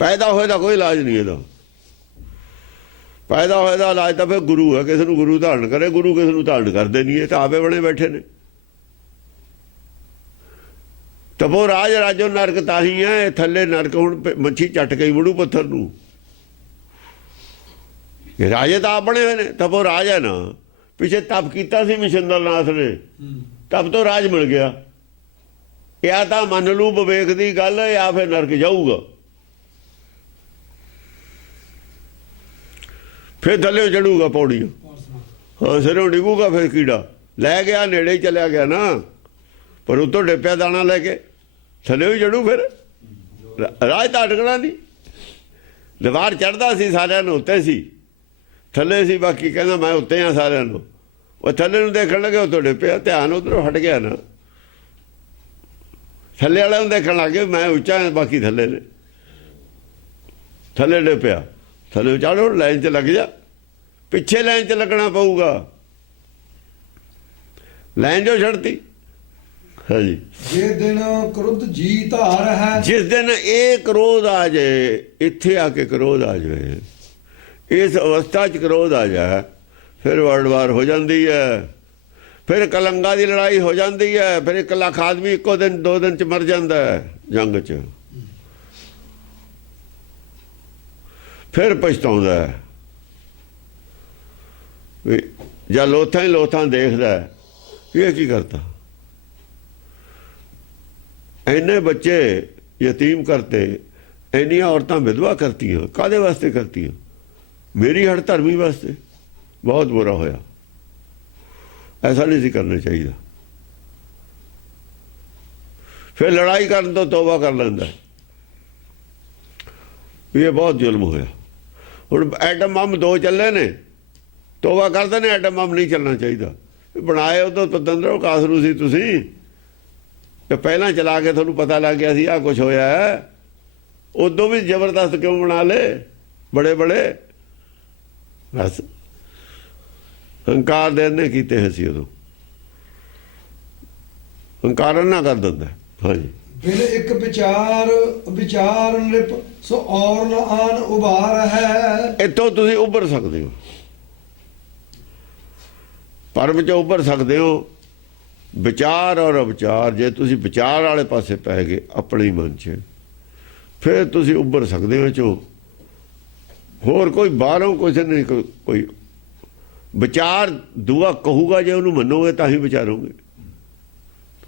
ਪੈਦਾ ਹੋਏ ਦਾ ਕੋਈ ਇਲਾਜ ਨਹੀਂ ਇਹਦਾ। ਪੈਦਾ ਹੋਏ ਦਾ ਇਲਾਜ ਤਾਂ ਫਿਰ ਗੁਰੂ ਹੈ, ਕਿਸੇ ਨੂੰ ਗੁਰੂ ਧਾਰਨ ਕਰੇ। ਗੁਰੂ ਕਿਸੇ ਨੂੰ ਧਾਰਨ ਕਰਦੇ ਨਹੀਂ, ਇਹ ਤਾਂ ਆਪੇ ਬਣੇ ਬੈਠੇ ਨੇ। ਤਪੋ ਰਾਜ ਰਾਜੋ ਨਰਕ ਤਾਂ ਹੀ ਹੈ। ਥੱਲੇ ਨਰਕ ਹੁਣ ਮੱਛੀ ਚੱਟ ਕੇ ਵੜੂ ਪੱਥਰ ਨੂੰ। ਇਹ ਰਾਜੇ ਤਾਂ ਆਪ ਬਣੇ ਹੋਏ ਨੇ। ਤਪੋ ਰਾਜ ਹੈ ਨਾ, ਪਿੱਛੇ ਤਪ ਕੀਤਾ ਸੀ ਮਿਸ਼ੰਦਰ ਨਾਥ ਨੇ, ਤਪ ਤੋਂ ਰਾਜ ਮਿਲ ਗਿਆ। ਜਾਂ ਤਾਂ ਮੰਨ ਲੂ ਵਿਵੇਕ ਦੀ ਗੱਲ, ਜਾਂ ਫਿਰ ਨਰਕ ਜਾਊਗਾ। ਫਿਰ ਥੱਲੇ ਚੜੂਗਾ ਪੌੜੀਆਂ, ਹਾਂ ਸਿਰੋਂ ਡਿੱਗੂਗਾ। ਫਿਰ ਕੀੜਾ ਲੈ ਗਿਆ, ਨੇੜੇ ਹੀ ਚਲਿਆ ਗਿਆ ਨਾ, ਪਰ ਉੱਤੋਂ ਡਿੱਪਿਆ ਦਾਣਾ ਲੈ ਕੇ, ਥੱਲੇ ਵੀ ਚੜੂ। ਫਿਰ ਰਾਜ ਤਾਂ ਅਟਕਣਾ ਨਹੀਂ। ਦੀਵਾਰ ਚੜ੍ਹਦਾ ਸੀ, ਸਾਰਿਆਂ ਨੂੰ ਉੱਤੇ ਸੀ, ਥੱਲੇ ਸੀ ਬਾਕੀ। ਕਹਿੰਦਾ ਮੈਂ ਉੱਤੇ ਹਾਂ ਸਾਰਿਆਂ ਨੂੰ। ਉਹ ਥੱਲੇ ਨੂੰ ਦੇਖਣ ਲੱਗੇ, ਉੱਤੋਂ ਡਿੱਪਿਆ, ਧਿਆਨ ਉੱਧਰੋਂ ਹਟ ਗਿਆ ਨਾ। ਥੱਲੇ ਵਾਲਿਆਂ ਨੂੰ ਦੇਖਣ ਲੱਗ ਗਏ, ਮੈਂ ਉੱਚਾ ਹਾਂ, ਬਾਕੀ ਥੱਲੇ ਨੇ। ਥੱਲੇ ਡਿੱਪਿਆ, ਥੱਲੇ ਚੜ੍ਹੋ, ਲਾਈਨ 'ਚ ਲੱਗ ਜਾ। ਪਿੱਛੇ ਲਾਈਨ 'ਚ ਲੱਗਣਾ ਪਊਗਾ, ਲਾਈਨ ਜੋ ਛੱਡਤੀ। ਹਾਂਜੀ, ਜੇ ਦਿਨ ਕ੍ਰੋਧ ਜੀ ਧਾਰ ਹੈ। ਜਿਸ ਦਿਨ ਇਹ ਕ੍ਰੋਧ ਆ ਜਾਏ, ਇੱਥੇ ਆ ਕੇ ਕ੍ਰੋਧ ਆ ਜਾਏ, ਇਸ ਅਵਸਥਾ 'ਚ ਕ੍ਰੋਧ ਆ ਜਾਏ, ਫਿਰ ਵਰਲਡ ਵਾਰ ਹੋ ਜਾਂਦੀ ਹੈ। ਫਿਰ ਕਲੰਗਾ ਦੀ ਲੜਾਈ ਹੋ ਜਾਂਦੀ ਹੈ। ਫਿਰ 1 ਲੱਖ ਆਦਮੀ ਇੱਕੋ ਦਿਨ 2 ਦਿਨ 'ਚ ਮਰ ਜਾਂਦਾ ਹੈ ਜੰਗ 'ਚ। ਫਿਰ ਪਛਤਾਉਂਦਾ ਹੈ। ਜਾਂ ਲੋਥਾਂ ਹੀ ਲੋਥਾਂ ਦੇਖਦਾ ਇਹ ਕੀ ਕਰਤਾ। ਇੰਨੇ ਬੱਚੇ ਯਤੀਮ ਕਰਤੇ, ਇੰਨੀਆਂ ਔਰਤਾਂ ਵਿਧਵਾ ਕਰਤੀਆਂ, ਕਾਹਦੇ ਵਾਸਤੇ ਕਰਤੀਆਂ? ਮੇਰੀ ਹੜ ਧਰਮੀ ਵਾਸਤੇ। ਬਹੁਤ ਬੁਰਾ ਹੋਇਆ। ਐਸਾ ਨਹੀਂ ਸੀ ਕਰਨਾ ਚਾਹੀਦਾ। ਫਿਰ ਲੜਾਈ ਕਰਨ ਤੋਂ ਤੌਬਾ ਕਰ ਲੈਂਦਾ, ਇਹ ਬਹੁਤ ਜ਼ੁਲਮ ਹੋਇਆ। ਹੁਣ ਐਟਮ ਬੰਬ 2 ਚੱਲੇ ਨੇ, ਤੌਬਾ ਕਰਦੇ ਨੇ, ਐਟਮ ਬੰਬ ਨਹੀਂ ਚੱਲਣਾ ਚਾਹੀਦਾ। ਬਣਾਏ ਉਦੋਂ ਪਤੰਦਰ ਕਾਸਰੂ ਸੀ ਤੁਸੀਂ, ਤੇ ਪਹਿਲਾਂ ਚਲਾ ਕੇ ਤੁਹਾਨੂੰ ਪਤਾ ਲੱਗ ਗਿਆ ਸੀ ਆਹ ਕੁਛ ਹੋਇਆ ਹੈ। ਉਦੋਂ ਵੀ ਜ਼ਬਰਦਸਤ ਕਿਉਂ ਬਣਾ ਲਏ ਬੜੇ ਬੜੇ? ਬਸ ਹੰਕਾਰ ਦੇ ਨੇ ਕੀਤੇ ਅਸੀਂ ਉਦੋਂ, ਹੰਕਾਰ ਨਾ ਕਰ ਦਿੰਦਾ। ਹਾਂਜੀ, ਬਿਨ ਇੱਕ ਵਿਚਾਰ ਨਿਰਪ ਸੋ ਔਰ ਨ ਆਨ ਉਭਾਰ ਹੈ। ਇੱਥੋਂ ਤੁਸੀਂ ਉੱਭਰ ਸਕਦੇ ਹੋ, ਪਰਮ ਚ ਉੱਭਰ ਸਕਦੇ ਹੋ। ਵਿਚਾਰ ਔਰ ਅਵਿਚਾਰ, ਜੇ ਤੁਸੀਂ ਵਿਚਾਰ ਵਾਲੇ ਪਾਸੇ ਪੈ ਗਏ ਆਪਣੇ ਮਨ 'ਚ, ਫਿਰ ਤੁਸੀਂ ਉੱਭਰ ਸਕਦੇ ਹੋ ਚੋਂ। ਹੋਰ ਕੋਈ ਬਾਹਰੋਂ ਕੁਛ ਨਹੀਂ। ਕੋਈ ਵਿਚਾਰ ਦੂਆ ਕਹੂਗਾ, ਜੇ ਉਹਨੂੰ ਮੰਨੋਗੇ ਤਾਂ ਹੀ ਵਿਚਾਰੋਗੇ।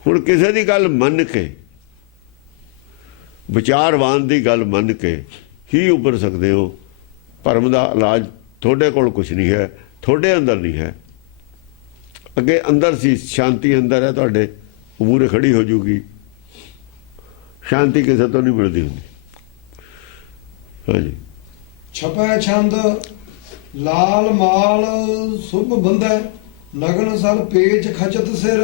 ਹੁਣ ਕਿਸੇ ਦੀ ਗੱਲ ਮੰਨ ਕੇ, ਵਿਚਾਰਵਾਨ ਦੀ ਗੱਲ ਮੰਨ ਕੇ ਹੀ ਉੱਭਰ ਸਕਦੇ ਹੋ। ਭਰਮ ਦਾ ਇਲਾਜ ਤੁਹਾਡੇ ਕੋਲ ਕੁਛ ਨਹੀਂ ਹੈ, ਤੁਹਾਡੇ ਅੰਦਰ ਨਹੀਂ ਹੈ। ਅੱਗੇ ਅੰਦਰ ਸੀ, ਸ਼ਾਂਤੀ ਅੰਦਰ ਹੈ ਤੁਹਾਡੇ, ਮੂਹਰੇ ਖੜੀ ਹੋ ਜੂਗੀ। ਸ਼ਾਂਤੀ ਕਿਸੇ ਤੋਂ ਨਹੀਂ ਮਿਲਦੀ ਹੁੰਦੀ। ਹਾਂਜੀ, ਛਪੈ ਛੰਦ ਲਾਲ ਮਾਲ ਸੁਭ ਬੰਧੈ ਨਗਨ ਸਰ ਪੇਚ ਖਚਤ ਸਿਰ।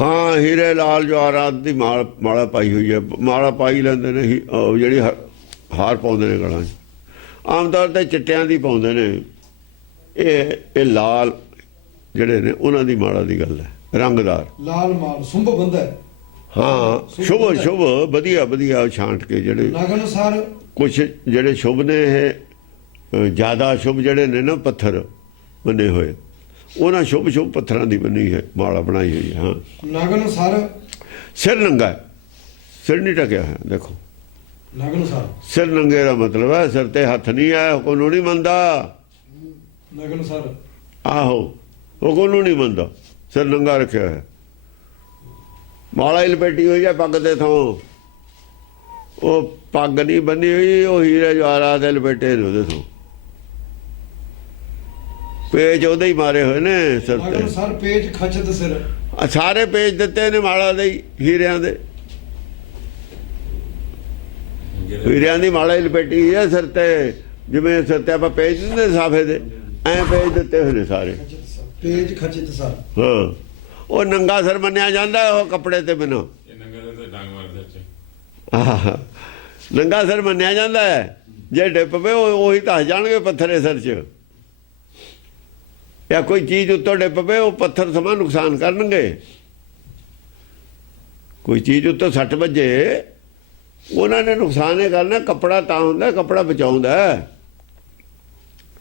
ਹਾਂ, ਹੀਰੇ ਲਾਲ ਜਵਾਹਰਾਤ ਦੀ ਮਾਲਾ ਪਾਈ ਹੋਈ ਹੈ। ਮਾਲਾ ਪਾਈ ਲੈਂਦੇ ਨੇ, ਜਿਹੜੀ ਹਾਰ ਪਾਉਂਦੇ ਨੇ ਗਲਾਂ 'ਚ। ਆਮ ਤੌਰ 'ਤੇ ਚਿੱਟਿਆਂ ਦੀ ਪਾਉਂਦੇ ਨੇ। ਇਹ ਲਾਲ ਜਿਹੜੇ ਨੇ ਉਹਨਾਂ ਦੀ ਮਾਲਾ ਦੀ ਗੱਲ ਹੈ, ਰੰਗਦਾਰ ਲਾਲ ਮਾਲ ਸੁਭ ਬੰਧੈ। ਹਾਂ, ਸ਼ੁਭ ਸ਼ੁਭ ਵਧੀਆ ਵਧੀਆ ਛਾਂਟ ਕੇ ਜਿਹੜੇ ਨਗਨ ਸਰ ਕੁਛ ਜਿਹੜੇ ਸ਼ੁਭ ਨੇ, ਇਹ ਜ਼ਿਆਦਾ ਸ਼ੁਭ ਜਿਹੜੇ ਨੇ ਨਾ ਪੱਥਰ ਬਣੇ ਹੋਏ, ਉਹਨਾਂ ਸ਼ੁਭ ਸ਼ੁਭ ਪੱਥਰਾਂ ਦੀ ਬਣੀ ਹੈ ਮਾਲਾ ਬਣਾਈ ਹੋਈ ਹੈ। ਹਾਂ, ਨਗਨ ਸਰ ਸਿਰ ਨੰਗਾ ਹੈ, ਸਿਰ ਨਹੀਂ ਟਕਿਆ ਹੈ। ਦੇਖੋ, ਨਗਨ ਸਰ ਸਿਰ ਨੰਗੇ ਦਾ ਮਤਲਬ ਹੈ ਸਿਰ ਤੇ ਹੱਥ ਨਹੀਂ ਹੈ। ਹੁਕਮ ਨੂੰ ਨਹੀਂ ਮੰਨਦਾ। ਨਗਨ ਸਰ ਆਹੋ, ਹੁਕਮ ਨੂੰ ਨਹੀਂ ਮੰਨਦਾ, ਸਿਰ ਨੰਗਾ ਰੱਖਿਆ ਹੈ। ਮਾਲਾ ਹੀ ਲਪੇਟੀ ਹੋਈ ਹੈ ਪੱਗ ਦੇ ਥੋਂ। ਉਹ ਪੱਗ ਨਹੀਂ ਬੰਨੀ ਹੋਈ, ਉਹ ਹੀਰੇ ਜਵਾਹਰਾਤ ਦੇ ਲਪੇਟੇ ਨੇ ਉਹਦੇ ਥੋਂ। ਪੇਜ ਉਹਦੇ ਹੀ ਮਾਰੇ ਹੋਏ ਨੇ ਸਿਰ ਤੇ। ਨਗਨ ਸਰ ਪੇਚ ਖਚਤ ਸਿਰ। ਸਾਰੇ ਪੇਜ ਦਿੱਤੇ ਨੇ ਮਾਲਾ ਦੇ ਹੀ, ਹੀਰਿਆਂ ਦੇ। ਹੀਰਿਆਂ ਦੀ ਮਾਲਾ ਹੀ ਲਪੇਟੀ ਹੋਈ ਹੈ ਸਿਰ ਤੇ। ਜਿਵੇਂ ਸਿਰ ਤੇ ਆਪਾਂ ਪੇਜ ਦਿੰਦੇ ਸਾਫੇ ਦੇ, ਐਂ ਪੇਜ ਦਿੱਤੇ ਹੋਏ ਨੇ ਸਾਰੇ। ਪੇਚ ਖਚਤ ਸਰ। ਹਾਂ, ਉਹ ਨੰਗਾ ਸਿਰ ਮੰਨਿਆ ਜਾਂਦਾ ਉਹ ਕੱਪੜੇ ਤੇ ਬਿਨਾਂ। ਨੰਗਾ ਸਿਰ ਮੰਨਿਆ ਜਾਂਦਾ ਹੈ। ਜੇ ਡਿੱਪ ਪਏ ਉਹੀ ਧਸ ਜਾਣਗੇ ਪੱਥਰੇ ਸਿਰ 'ਚ। ਜਾਂ ਕੋਈ ਚੀਜ਼ ਉੱਤੋਂ ਡਿੱਪ ਪਏ, ਉਹ ਪੱਥਰ ਸਮਾਂ ਨੁਕਸਾਨ ਕਰਨਗੇ। ਕੋਈ ਚੀਜ਼ ਉੱਤੋਂ ਸੱਟ ਵੱਜੇ, ਉਹਨਾਂ ਨੇ ਨੁਕਸਾਨ ਇਹ ਕਰਨਾ। ਕੱਪੜਾ ਤਾਂ ਹੁੰਦਾ, ਕੱਪੜਾ ਬਚਾਉਂਦਾ।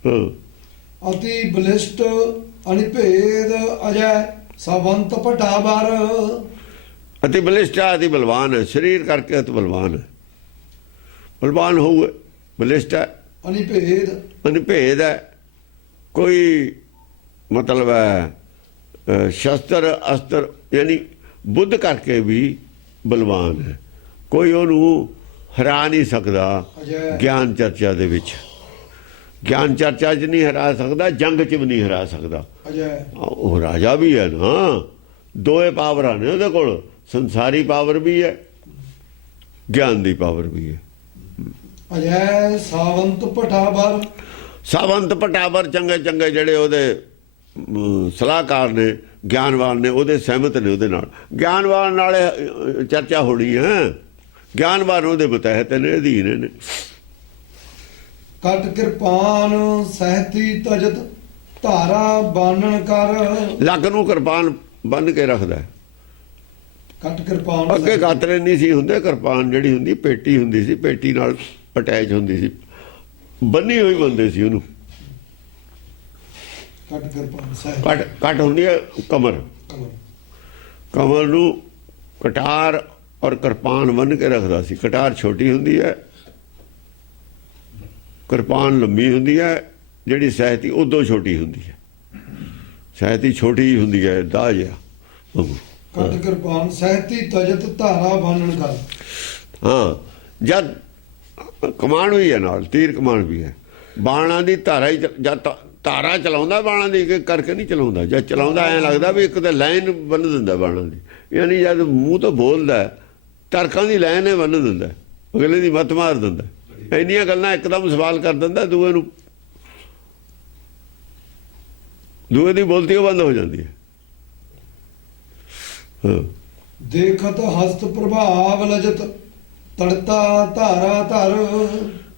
ਹਾਂ, ਅਤੀ ਬਲਿਸ਼ਟ ਅਨਿਭੇਦ ਅਜੈ ਸਵੰਤ ਪਟਾਵਰ। ਅਤੀ ਬਲਿਸ਼ਟ ਹੈ, ਅਤੀ ਬਲਵਾਨ ਹੈ। ਸਰੀਰ ਕਰਕੇ ਅਤ ਬਲਵਾਨ ਹੈ। ਬਲਵਾਨ ਹੋਊ, ਬਲਿਸ਼ਟ ਹੈ। ਅਨਿਭੇਦ ਹੈ। ਕੋਈ ਮਤਲਬ ਹੈ ਸ਼ਸਤਰ ਅਸਤਰ, ਯਾਨੀ ਬੁੱਧ ਕਰਕੇ ਵੀ ਬਲਵਾਨ ਹੈ। ਕੋਈ ਉਹਨੂੰ ਹਰਾ ਨਹੀਂ ਸਕਦਾ ਗਿਆਨ ਚਰਚਾ ਦੇ ਵਿੱਚ। ਗਿਆਨ ਚਰਚਾ 'ਚ ਨਹੀਂ ਹਰਾ ਸਕਦਾ, ਜੰਗ 'ਚ ਵੀ ਨਹੀਂ ਹਰਾ ਸਕਦਾ। ਉਹ ਰਾਜਾ ਵੀ ਹੈ ਨਾ, ਦੋਏ ਪਾਵਰਾਂ ਨੇ ਉਹਦੇ ਕੋਲ। ਸੰਸਾਰੀ ਪਾਵਰ ਵੀ ਹੈ, ਗਿਆਨ ਦੀ ਪਾਵਰ ਵੀ ਹੈ। ਅਜੈ ਸਾਵੰਤ ਪਟਾਵਰ। ਸਾਵੰਤ ਪਟਾਵਰ ਚੰਗੇ ਚੰਗੇ ਜਿਹੜੇ ਉਹਦੇ ਸਲਾਹਕਾਰ ਨੇ, ਗਿਆਨਵਾਨ ਨੇ, ਉਹਦੇ ਸਹਿਮਤ ਨੇ ਉਹਦੇ ਨਾਲ। ਗਿਆਨਵਾਨ ਨਾਲ ਚਰਚਾ ਹੋਣੀ ਹੈ। ਗਿਆਨਵਾਨ ਉਹਦੇ ਬਤਹਿਤ ਨੇ, ਅਧੀਨ ਨੇ। ਕਟ ਕਿਰਪਾਨ ਸਹਿਤੀ ਤਜਤ ਧਾਰਾ ਬਾਨਣ ਕਰ। ਲੱਕ ਨੂੰ ਕਿਰਪਾਨ ਬੰਨ ਕੇ ਰੱਖਦਾ। ਕਟ ਕਿਰਪਾਨ ਅੱਗੇ ਕਾਤਰੇ ਨਹੀਂ ਸੀ ਹੁੰਦੇ। ਕਿਰਪਾਨ ਜਿਹੜੀ ਹੁੰਦੀ ਪੇਟੀ ਹੁੰਦੀ ਸੀ, ਪੇਟੀ ਨਾਲ ਅਟੈਚ ਹੁੰਦੀ ਸੀ, ਬੰਨੀ ਹੋਈ ਬੰਦੇ ਸੀ ਉਹਨੂੰ। ਕਟ ਕਿਰਪਾਨ ਸਹਿ ਕਟ ਹੁੰਦੀ ਹੈ ਕਮਰ। ਕਮਰ ਨੂੰ ਕਟਾਰ ਔਰ ਕਿਰਪਾਨ ਬੰਨ ਕੇ ਰੱਖਦਾ ਸੀ। ਕਟਾਰ ਛੋਟੀ ਹੁੰਦੀ ਹੈ, ਕਿਰਪਾਨ ਲੰਮੀ ਹੁੰਦੀ ਹੈ। ਜਿਹੜੀ ਸਹਿਤੀ ਉਦੋਂ ਛੋਟੀ ਹੁੰਦੀ ਹੈ। ਸਹਿਤੀ ਛੋਟੀ ਹੁੰਦੀ ਹੈ, ਦਾਹ ਜਿਹਾ। ਕਟ ਕਿਰਪਾਨ ਸਹਿਤੀ ਤਜਤ ਧਾਰਾ ਬਾਨਣ ਕਰ। ਹਾਂ, ਜਦ ਕਮਾਨ ਵੀ ਹੈ ਨਾਲ, ਤੀਰ ਕਮਾਨ ਵੀ ਹੈ। ਬਾਣਾ ਦੀ ਧਾਰਾ ਹੀ ਜਦ ਧਾਰਾ ਚਲਾਉਂਦਾ ਬਾਣਾ ਦੀ, ਕਿ ਕਰਕੇ ਨਹੀਂ ਚਲਾਉਂਦਾ। ਜਦ ਚਲਾਉਂਦਾ ਐਂ ਲੱਗਦਾ ਵੀ ਇੱਕ ਤਾਂ ਲਾਈਨ ਬੰਨ ਦਿੰਦਾ ਬਾਣਾ ਦੀ। ਯਾਨੀ ਜਦ ਮੂੰਹ ਤੋਂ ਬੋਲਦਾ, ਤਰਕਾਂ ਦੀ ਲਾਈਨ ਹੀ ਬੰਨ ਦਿੰਦਾ, ਅਗਲੇ ਦੀ ਮੱਤ ਮਾਰ ਦਿੰਦਾ। ਇੰਨੀਆਂ ਗੱਲਾਂ ਇੱਕਦਮ ਸਵਾਲ ਕਰ ਦਿੰਦਾ ਦੂਏ ਨੂੰ, ਦੂਏ ਦੀ ਬੋਲਤੀ ਉਹ ਬੰਦ ਹੋ ਜਾਂਦੀ ਹੈ। ਦੇਖਤ ਹਸਤ ਪ੍ਰਭਾਵ ਲਜਤ ਤੜਤਾ ਧਾਰਾ ਧਰ।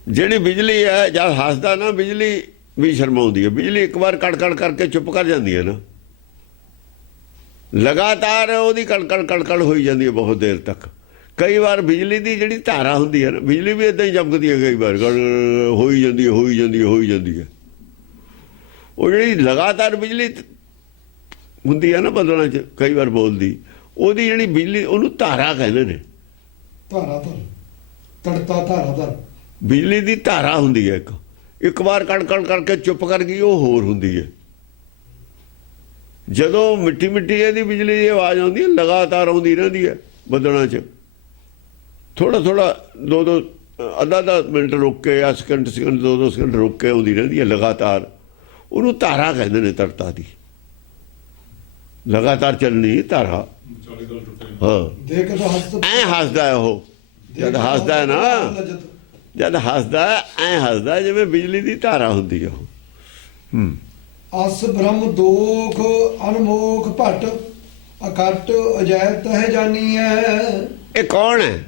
ਜਿਹੜੀ ਬਿਜਲੀ ਹੈ ਜਦ ਹੱਸਦਾ ਨਾ ਬਿਜਲੀ ਵੀ ਸ਼ਰਮਾਉਂਦੀ ਹੈ। ਬਿਜਲੀ ਇੱਕ ਵਾਰ ਕੜਕੜ ਕਰਕੇ ਚੁੱਪ ਕਰ ਜਾਂਦੀ ਹੈ ਨਾ, ਲਗਾਤਾਰ ਉਹਦੀ ਕੜਕੜ ਹੋਈ ਜਾਂਦੀ ਹੈ ਬਹੁਤ ਦੇਰ ਤੱਕ। ਕਈ ਵਾਰ ਬਿਜਲੀ ਦੀ ਜਿਹੜੀ ਧਾਰਾ ਹੁੰਦੀ ਹੈ ਨਾ, ਬਿਜਲੀ ਵੀ ਇਦਾਂ ਹੀ ਚਮਕਦੀ ਹੈ, ਕਈ ਵਾਰ ਹੋਈ ਜਾਂਦੀ ਹੈ। ਉਹ ਜਿਹੜੀ ਲਗਾਤਾਰ ਬਿਜਲੀ ਹੁੰਦੀ ਹੈ ਨਾ ਬਦਲਾਂ 'ਚ ਕਈ ਵਾਰ ਬੋਲਦੀ, ਉਹਦੀ ਜਿਹੜੀ ਬਿਜਲੀ ਉਹਨੂੰ ਧਾਰਾ ਕਹਿੰਦੇ ਨੇ। ਧਾਰਾ ਧਰ, ਤੜਤਾ ਧਾਰਾ ਧਰ। ਬਿਜਲੀ ਦੀ ਧਾਰਾ ਹੁੰਦੀ ਹੈ ਇੱਕ ਵਾਰ ਕੜਕੜ ਕਰਕੇ ਚੁੱਪ ਕਰ ਗਈ, ਉਹ ਹੋਰ ਹੁੰਦੀ ਹੈ। ਜਦੋਂ ਮਿੱਠੀ ਇਹਦੀ ਬਿਜਲੀ ਦੀ ਆਵਾਜ਼ ਆਉਂਦੀ ਹੈ, ਲਗਾਤਾਰ ਆਉਂਦੀ ਰਹਿੰਦੀ ਹੈ ਬੱਦਲਾਂ 'ਚ। ਥੋੜਾ ਦੋ ਅੱਧਾ ਮਿੰਟ ਰੁਕ ਕੇ ਜਾਂ ਸਕਿੰਟ 2 ਸਕਿੰਟ ਰੁਕ ਕੇ ਆਉਂਦੀ ਰਹਿੰਦੀ ਹੈ ਲਗਾਤਾਰ। ਉਹਨੂੰ ਧਾਰਾ ਕਹਿੰਦੇ ਨੇ, ਤੜਤਾ ਦੀ ਲਗਾਤਾਰ ਚੱਲਣੀ ਧਾਰਾ। ਹਾਂ, ਦੇਖ ਤਾਂ ਐ ਹੱਸਦਾ ਹੈ ਉਹ ਜਦ ਹੱਸਦਾ ਹੈ ਨਾ, ਜਦ ਹੱਸਦਾ ਐ ਹੱਸਦਾ ਜਿਵੇਂ ਬਿਜਲੀ ਦੀ ਧਾਰਾ ਹੁੰਦੀ ਹੈ ਉਹ। ਅਸ ਬ੍ਰਹਮ ਦੋਖ ਅਨਮੋਖ ਭਟ ਅਕਟ ਅਜੈ ਤਹਿ ਜਾਨੀ ਹੈ। ਇਹ ਕੌਣ ਹੈ?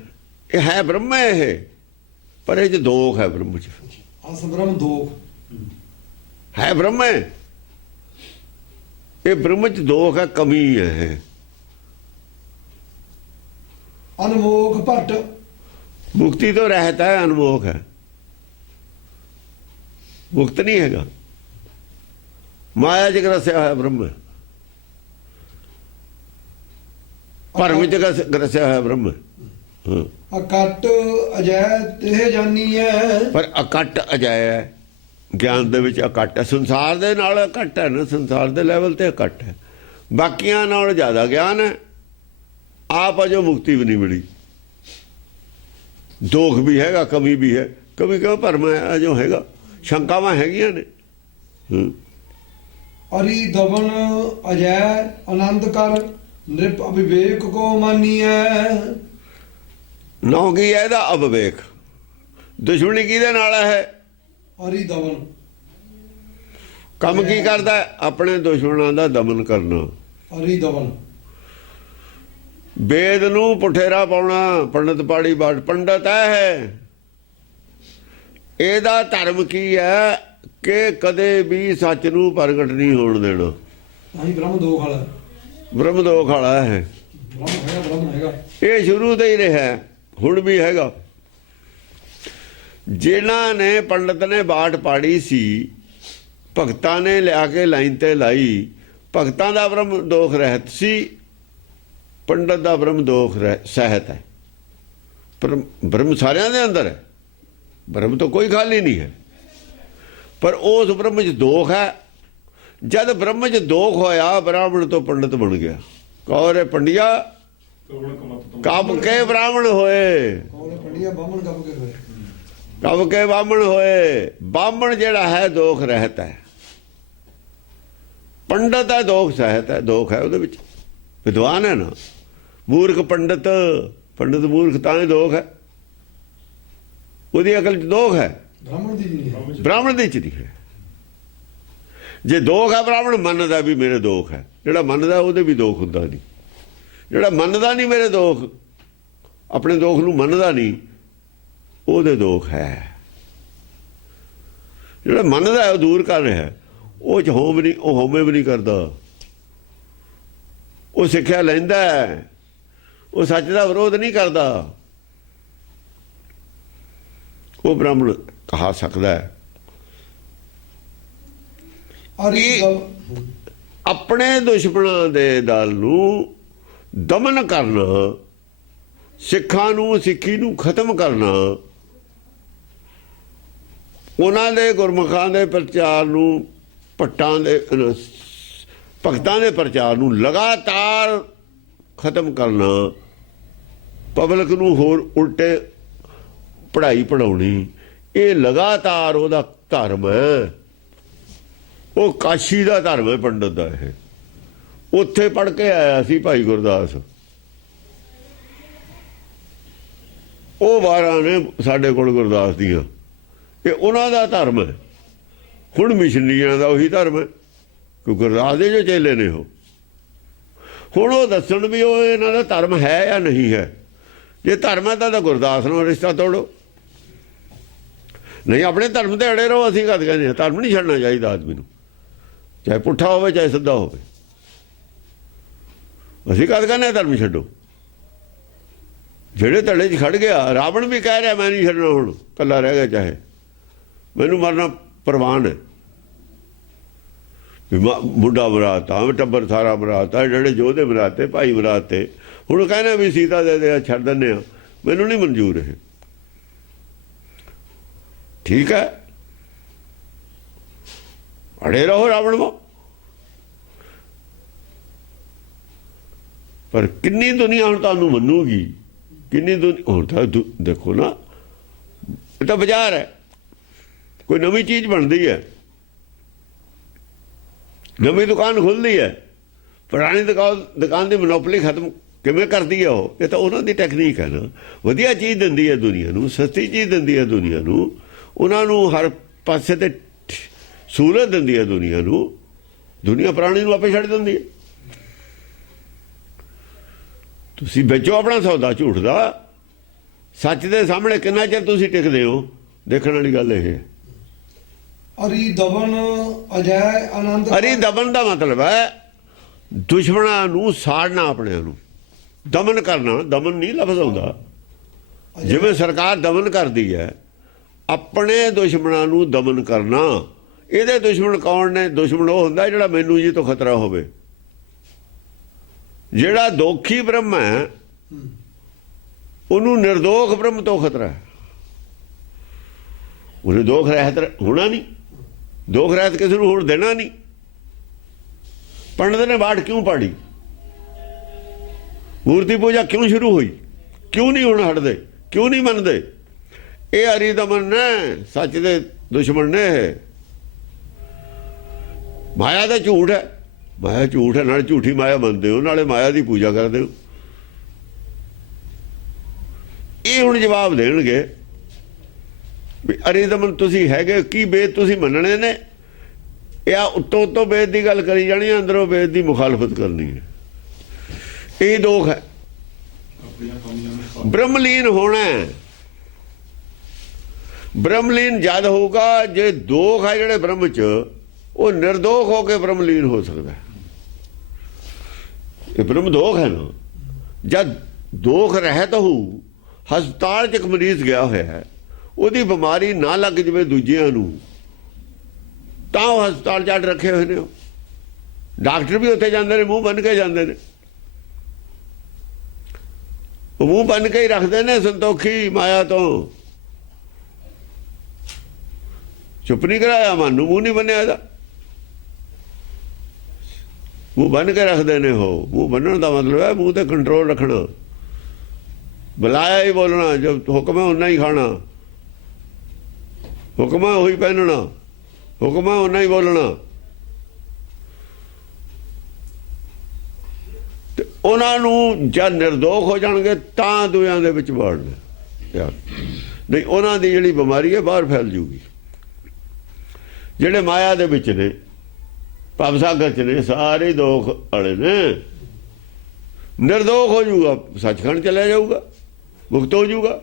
ਇਹ ਹੈ ਬ੍ਰਹਮ ਹੈ ਇਹ, ਪਰ ਇਹ 'ਚ ਦੋਖ ਹੈ ਬ੍ਰਹਮ 'ਚ। ਅਸ ਬ੍ਰਹਮ ਦੋਖ ਹੈ ਬ੍ਰਹਮ ਹੈ, ਇਹ ਬ੍ਰਹਮ 'ਚ ਦੋਖ ਹੈ, ਕਮੀ ਹੈ ਇਹ। ਅਨਮੋਖ ਭਟ, ਮੁਕਤੀ ਤੋਂ ਰਹਿਤ ਹੈ, ਅਨਮੋਖ ਹੈ, ਮੁਕਤ ਨਹੀਂ ਹੈਗਾ। ਮਾਇਆ 'ਚ ਗਰਸਿਆ ਹੋਇਆ ਬ੍ਰਹਮ ਹੈ, ਭਰਮ 'ਚ ਗਰਸਿਆ ਹੋਇਆ ਬ੍ਰਹਮ ਹੈ। ਅਕਟ ਅਜੈ ਤਹਿ ਜਾਨੀ ਹੈ। ਪਰ ਅਕਟ ਅਜੈ ਹੈ, ਗਿਆਨ ਦੇ ਵਿੱਚ ਅਕਟ ਹੈ। ਸੰਸਾਰ ਦੇ ਨਾਲ ਅਕਟ ਹੈ ਨਾ, ਸੰਸਾਰ ਦੇ ਲੈਵਲ ਤੇ ਅਕਟ ਹੈ। ਬਾਕੀਆਂ ਨਾਲ ਜ਼ਿਆਦਾ ਗਿਆਨ ਹੈ। ਆਪ ਅਜੋ ਮੁਕਤੀ ਵੀ ਨਹੀਂ ਮਿਲੀ, ਦੋਖ ਵੀ ਹੈਗਾ, ਕਮੀ ਵੀ ਹੈ। ਕਮੀ ਕਿਉਂ? ਭਰਮ ਹੈ ਅਜੋ ਹੈਗਾ, ਸ਼ੰਕਾਵਾਂ ਹੈਗੀਆਂ ਨੇ। ਅਰੀ ਦਵਨ ਅਜੈ ਆਨੰਦ ਕਰ ਨਿਰਪ ਅਵਿਵੇਕ ਕੋ ਮਾਨੀਐ। ਨੌ ਕੀ ਹੈ ਇਹਦਾ? ਅਵਿਵੇਕ। ਦੁਸ਼ਮਣੀ ਕਿਹਦੇ ਨਾਲ ਹੈ? ਅਰੀ ਦਵਨ। ਕੰਮ ਕੀ ਕਰਦਾ? ਆਪਣੇ ਦੁਸ਼ਮਣਾਂ ਦਾ ਦਮਨ ਕਰਨਾ। ਅਰੀ ਦਵਨ। ਵੇਦ ਨੂੰ ਪੁਠੇਰਾ ਪਾਉਣਾ। ਪੰਡਤ ਪਾੜੀ ਬਾਟ ਪੰਡਤ ਹੈ। ਇਹਦਾ ਧਰਮ ਕੀ ਹੈ ਕਿ ਕਦੇ ਵੀ ਸੱਚ ਨੂੰ ਪ੍ਰਗਟ ਨਹੀਂ ਹੋਣ ਦੇਣਾ। ਆਹੀ ਬ੍ਰਹਮ ਦੋਖ ਵਾਲਾ। ਬ੍ਰਹਮ ਦੋਖ ਵਾਲਾ ਹੈ। ਬ੍ਰਹਮ ਹੈਗਾ। ਇਹ ਸ਼ੁਰੂ ਤੋਂ ਹੀ ਰਿਹਾ, ਹੁਣ ਵੀ ਹੈਗਾ। ਜਿਨ੍ਹਾਂ ਨੇ ਪੰਡਤ ਨੇ ਬਾਟ ਪਾੜੀ ਸੀ, ਭਗਤਾਂ ਨੇ ਲਿਆ ਕੇ ਲਾਈਨ ਤੇ ਲਾਈ। ਭਗਤਾਂ ਦਾ ਬ੍ਰਹਮ ਦੋਖ ਰਹਿਤ ਸੀ, ਪੰਡਤ ਦਾ ਬ੍ਰਹਮ ਦੋਖ ਸਹਿਤ ਹੈ। ਪਰ ਬ੍ਰਹਮ ਸਾਰਿਆਂ ਦੇ ਅੰਦਰ ਹੈ, ਬ੍ਰਹਮ ਤੋਂ ਕੋਈ ਖਾਲੀ ਨਹੀਂ ਹੈ। ਪਰ ਉਸ ਬ੍ਰਹਮ 'ਚ ਦੋਖ ਹੈ। ਜਦ ਬ੍ਰਹਮ 'ਚ ਦੋਖ ਹੋਇਆ, ਬ੍ਰਾਹਮਣ ਤੋਂ ਪੰਡਤ ਬਣ ਗਿਆ। ਕੌਰੇ ਪੰਡਿਆ ਕਬ ਕੇ ਬ੍ਰਾਹਮਣ ਹੋਏ। ਕਬ ਕੇ ਬਾਹਮਣ ਹੋਏ। ਬਾਹਮਣ ਜਿਹੜਾ ਹੈ ਦੋਖ ਰਹਿਤ ਹੈ, ਪੰਡਤ ਹੈ ਦੋਖ ਸਹਿਤ ਹੈ। ਦੋਖ ਹੈ ਉਹਦੇ ਵਿੱਚ, ਵਿਦਵਾਨ ਹੈ ਨਾ। ਮੂਰਖ ਪੰਡਤ, ਪੰਡਤ ਮੂਰਖ ਤਾਂ ਹੀ ਦੋਖ ਹੈ, ਉਹਦੀ ਅਕਲ 'ਚ ਦੋਖ ਹੈ। ਬ੍ਰਾਹਮਣ ਦੀ 'ਚ ਨਹੀਂ ਹੈ। ਜੇ ਦੋਖ ਹੈ, ਬ੍ਰਾਹਮਣ ਮੰਨਦਾ ਵੀ ਮੇਰੇ ਦੋਖ ਹੈ। ਜਿਹੜਾ ਮੰਨਦਾ ਉਹਦੇ ਵੀ ਦੋਖ ਹੁੰਦਾ ਨਹੀਂ। ਜਿਹੜਾ ਮੰਨਦਾ ਨਹੀਂ ਮੇਰੇ ਦੋਖ, ਆਪਣੇ ਦੋਖ ਨੂੰ ਮੰਨਦਾ ਨਹੀਂ, ਉਹਦੇ ਦੋਖ ਹੈ। ਜਿਹੜਾ ਮੰਨਦਾ ਉਹ ਦੂਰ ਕਰ ਰਿਹਾ, ਉਹ 'ਚ ਹੋਮ ਨਹੀਂ, ਉਹ ਹੋਮੇ ਵੀ ਨਹੀਂ ਕਰਦਾ। ਉਹ ਸਿੱਖਿਆ ਲੈਂਦਾ, ਉਹ ਸੱਚ ਦਾ ਵਿਰੋਧ ਨਹੀਂ ਕਰਦਾ। ਉਹ ਬ੍ਰਾਹਮਣ ਕਹਾ ਸਕਦਾ ਹੈ। ਆਪਣੇ ਦੁਸ਼ਮਣਾਂ ਦੇ ਦਲ ਨੂੰ ਦਮਨ ਕਰਨਾ, ਸਿੱਖਾਂ ਨੂੰ, ਸਿੱਖੀ ਨੂੰ ਖਤਮ ਕਰਨਾ, ਉਹਨਾਂ ਦੇ ਗੁਰਮੁਖਾਂ ਦੇ ਪ੍ਰਚਾਰ ਨੂੰ, ਭਗਤਾਂ ਦੇ ਪ੍ਰਚਾਰ ਨੂੰ ਲਗਾਤਾਰ ਖਤਮ ਕਰਨਾ, ਪਬਲਿਕ ਨੂੰ ਹੋਰ ਉਲਟੇ ਪੜ੍ਹਾਈ ਪੜ੍ਹਾਉਣੀ, ਇਹ ਲਗਾਤਾਰ ਉਹਦਾ ਧਰਮ ਹੈ। ਉਹ ਕਾਸ਼ੀ ਦਾ ਧਰਮ ਹੈ ਪੰਡਤ ਦਾ। ਇਹ ਉੱਥੇ ਪੜ੍ਹ ਕੇ ਆਇਆ ਸੀ ਭਾਈ ਗੁਰਦਾਸ। ਉਹ ਵਾਰਾਂ ਨੇ ਸਾਡੇ ਕੋਲ ਗੁਰਦਾਸ ਦੀਆਂ, ਇਹ ਉਹਨਾਂ ਦਾ ਧਰਮ ਹੈ। ਹੁਣ ਮਿਸ਼ਨਰੀਆਂ ਦਾ ਉਹੀ ਧਰਮ ਹੈ, ਕਿਉਂਕਿ ਗੁਰਦਾਸ ਦੇ ਜੋ ਚੇਲੇ ਨੇ ਉਹ ਹੁਣ ਉਹ ਦੱਸਣ ਵੀ ਉਹ ਇਹਨਾਂ ਦਾ ਧਰਮ ਹੈ ਜਾਂ ਨਹੀਂ ਹੈ। ਜੇ ਧਰਮ ਹੈ ਤਾਂ ਗੁਰਦਾਸ ਨਾਲ ਰਿਸ਼ਤਾ ਤੋੜੋ, ਨਹੀਂ ਆਪਣੇ ਧਰਮ ਤੇ ਅੜੇ ਰਹੋ। ਅਸੀਂ ਕਦ ਕਹਿੰਦੇ ਹਾਂ ਧਰਮ ਨਹੀਂ ਛੱਡਣਾ ਚਾਹੀਦਾ ਆਦਮੀ ਨੂੰ, ਚਾਹੇ ਪੁੱਠਾ ਹੋਵੇ ਚਾਹੇ ਸਿੱਧਾ ਹੋਵੇ। ਅਸੀਂ ਕਦ ਕਹਿੰਦੇ ਧਰਮ ਛੱਡੋ? ਜਿਹੜੇ ਧੜੇ 'ਚ ਖੜ ਗਿਆ, ਰਾਵਣ ਵੀ ਕਹਿ ਰਿਹਾ ਮੈਂ ਨਹੀਂ ਛੱਡਣਾ, ਹੁਣ ਇਕੱਲਾ ਰਹਿ ਗਿਆ, ਚਾਹੇ ਮੈਨੂੰ ਮਰਨਾ ਪ੍ਰਵਾਨ ਹੈ। ਮੁੰਡਾ ਮਰਾਤਾ, ਟੱਬਰ ਸਾਰਾ ਮਰਾਤਾ, ਜਿਹੜੇ ਯੋਧੇ ਮਰਾਤੇ, ਭਾਈ ਮਰਾਤੇ, ਹੁਣ ਕਹਿੰਦੇ ਵੀ ਸੀਤਾ ਦੇ ਦੇ, ਛੱਡ ਦਿੰਦੇ ਆ, ਮੈਨੂੰ ਨਹੀਂ ਮਨਜ਼ੂਰ ਇਹ। ਠੀਕ ਹੈ, ਅੜੇ ਰਹੋ ਰਾਵਣ ਨੂੰ। ਪਰ ਕਿੰਨੀ ਦੁਨੀਆ ਹੁਣ ਤੁਹਾਨੂੰ ਮੰਨੂਗੀ, ਕਿੰਨੀ ਦੁਨੀਆ। ਹੁਣ ਤਾਂ ਦੇਖੋ ਨਾ, ਇਹ ਤਾਂ ਬਾਜ਼ਾਰ ਹੈ, ਕੋਈ ਨਵੀਂ ਚੀਜ਼ ਬਣਦੀ ਹੈ, ਨਵੀਂ ਦੁਕਾਨ ਖੁੱਲ੍ਹਦੀ ਹੈ, ਪੁਰਾਣੀ ਦੁਕਾਨ ਦੀ ਮੋਨੋਪੋਲੀ ਖਤਮ ਕਿਵੇਂ ਕਰਦੀ ਹੈ ਉਹ? ਇਹ ਤਾਂ ਉਹਨਾਂ ਦੀ ਟੈਕਨੀਕ ਹੈ ਨਾ। ਵਧੀਆ ਚੀਜ਼ ਦਿੰਦੀ ਹੈ ਦੁਨੀਆ ਨੂੰ, ਸਸਤੀ ਚੀਜ਼ ਦਿੰਦੀ ਹੈ ਦੁਨੀਆ ਨੂੰ, ਉਹਨਾਂ ਨੂੰ ਹਰ ਪਾਸੇ ਤੇ ਸਹੂਲਤ ਦਿੰਦੀ ਹੈ ਦੁਨੀਆ ਨੂੰ। ਦੁਨੀਆ ਪੁਰਾਣੀ ਨੂੰ ਆਪੇ ਛੱਡ ਦਿੰਦੀ ਹੈ। ਤੁਸੀਂ ਵੇਚੋ ਆਪਣਾ ਸੌਦਾ ਝੂਠ ਦਾ, ਸੱਚ ਦੇ ਸਾਹਮਣੇ ਕਿੰਨਾ ਚਿਰ ਤੁਸੀਂ ਟਿਕਦੇ ਹੋ, ਦੇਖਣ ਵਾਲੀ ਗੱਲ ਇਹ ਹੈ। ਅਰੀ ਦਮਨ ਅਜੈ ਆਨੰਦ। ਅਰੀ ਦਮਨ ਦਾ ਮਤਲਬ ਹੈ ਦੁਸ਼ਮਣਾਂ ਨੂੰ ਸਾੜਨਾ, ਆਪਣਿਆਂ ਨੂੰ ਦਮਨ ਕਰਨਾ। ਦਮਨ ਨਹੀਂ ਲਫ਼ਜ਼ ਆਉਂਦਾ, ਜਿਵੇਂ ਸਰਕਾਰ ਦਮਨ ਕਰਦੀ ਹੈ, ਆਪਣੇ ਦੁਸ਼ਮਣਾਂ ਨੂੰ ਦਮਨ ਕਰਨਾ। ਇਹਦੇ ਦੁਸ਼ਮਣ ਕੌਣ ਨੇ? ਦੁਸ਼ਮਣ ਉਹ ਹੁੰਦਾ ਜਿਹੜਾ ਮੈਨੂੰ ਜੀ ਤੋਂ ਖਤਰਾ ਹੋਵੇ। ਜਿਹੜਾ ਦੋਖੀ ਬ੍ਰਹਮ ਹੈ ਉਹਨੂੰ ਨਿਰਦੋਖ ਬ੍ਰਹਮ ਤੋਂ ਖਤਰਾ ਹੈ। ਉਹਨੇ ਦੋਖ ਰਹਿਤ ਹੋਣਾ ਨਹੀਂ, ਦੋਖ ਰਹਿਤ ਕਿਸੇ ਨੂੰ ਹੋਣ ਦੇਣਾ ਨਹੀਂ। ਪੰਡਤ ਨੇ ਬਾਟ ਕਿਉਂ ਪਾੜੀ? ਮੂਰਤੀ ਪੂਜਾ ਕਿਉਂ ਸ਼ੁਰੂ ਹੋਈ? ਕਿਉਂ ਨਹੀਂ ਹੁਣ ਹਟਦੇ? ਕਿਉਂ ਨਹੀਂ ਮੰਨਦੇ? ਇਹ ਹਰੀ ਦਮਨ ਨੇ, ਸੱਚ ਦੇ ਦੁਸ਼ਮਣ ਨੇ। ਮਾਇਆ ਦਾ ਝੂਠ ਹੈ, ਮਾਇਆ ਝੂਠ ਹੈ, ਨਾਲੇ ਝੂਠੀ ਮਾਇਆ ਮੰਨਦੇ ਹੋ, ਨਾਲੇ ਮਾਇਆ ਦੀ ਪੂਜਾ ਕਰਦੇ ਹੋ। ਇਹ ਹੁਣ ਜਵਾਬ ਦੇਣਗੇ ਵੀ ਅਰੇ ਦਮਨ ਤੁਸੀਂ ਹੈਗੇ ਕੀ? ਵੇਦ ਤੁਸੀਂ ਮੰਨਣੇ ਨੇ, ਇਹ ਉੱਤੋਂ ਵੇਦ ਦੀ ਗੱਲ ਕਰੀ ਜਾਣੀ, ਅੰਦਰੋਂ ਵੇਦ ਦੀ ਮੁਖਾਲਫਤ ਕਰਨੀ ਹੈ। ਇਹ ਦੋਖ ਹੈ। ਬ੍ਰਹਮਲੀਨ ਹੋਣਾ, ਬ੍ਰਹਮਲੀਨ ਜਦ ਹੋਊਗਾ ਜੇ ਦੋਖ ਹੈ ਜਿਹੜੇ ਬ੍ਰਹਮ ਚ, ਉਹ ਨਿਰਦੋਖ ਹੋ ਕੇ ਬ੍ਰਹਮਲੀਨ ਹੋ ਸਕਦਾ। ਇਹ ਬ੍ਰਹਮ ਦੋਖ ਹੈ ਨਾ। ਜਦ ਦੋਖ ਰਹਿਤ ਹੋਊ, ਹਸਪਤਾਲ 'ਚ ਇੱਕ ਮਰੀਜ਼ ਗਿਆ ਹੋਇਆ ਹੈ, ਉਹਦੀ ਬਿਮਾਰੀ ਨਾ ਲੱਗ ਜਾਵੇ ਦੂਜਿਆਂ ਨੂੰ, ਤਾਂ ਉਹ ਹਸਪਤਾਲ 'ਚ ਅੱਡ ਰੱਖੇ ਹੋਏ ਨੇ। ਡਾਕਟਰ ਵੀ ਉੱਥੇ ਜਾਂਦੇ ਨੇ, ਮੂੰਹ ਬੰਨ ਕੇ ਜਾਂਦੇ ਨੇ, ਉਹ ਮੂੰਹ ਬੰਨ ਕੇ ਹੀ ਰੱਖਦੇ ਨੇ ਸੰਤੋਖੀ ਮਾਇਆ ਤੋਂ। ਚੁੱਪ ਨਹੀਂ ਕਰਾਇਆ ਮਨ ਨੂੰ, ਮੂੰਹ ਨਹੀਂ ਬੰਨਿਆ ਇਹਦਾ, ਮੂੰਹ ਬੰਨ ਕੇ ਰੱਖਦੇ ਨੇ। ਉਹ ਮੂੰਹ ਬੰਨਣ ਦਾ ਮਤਲਬ ਹੈ ਮੂੰਹ ਤੇ ਕੰਟਰੋਲ ਰੱਖਣਾ, ਬੁਲਾਇਆ ਹੀ ਬੋਲਣਾ, ਜਦ ਹੁਕਮ ਹੈ ਉਨਾ ਹੀ ਖਾਣਾ, ਹੁਕਮ ਹੈ ਉਹੀ ਪਹਿਨਣਾ, ਹੁਕਮ ਹੈ ਉਨਾ ਹੀ ਬੋਲਣਾ। ਤੇ ਉਹਨਾਂ ਨੂੰ ਜਦ ਨਿਰਦੋਖ ਹੋ ਜਾਣਗੇ ਤਾਂ ਦੁਨੀਆਂ ਦੇ ਵਿੱਚ ਵੜਨਾ, ਨਹੀਂ ਉਹਨਾਂ ਦੀ ਜਿਹੜੀ ਬਿਮਾਰੀ ਹੈ ਬਾਹਰ ਫੈਲ ਜੂਗੀ। ਜਿਹੜੇ ਮਾਇਆ ਦੇ ਵਿੱਚ ਨੇ, ਭਵ ਸਾਗਰ 'ਚ ਨੇ, ਸਾਰੇ ਦੋਖ ਵਾਲੇ ਨੇ। ਨਿਰਦੋਖ ਹੋ ਜਾਊਗਾ, ਸੱਚਖੰਡ ਚਲਿਆ ਜਾਊਗਾ, ਮੁਕਤ ਹੋ ਜਾਊਗਾ।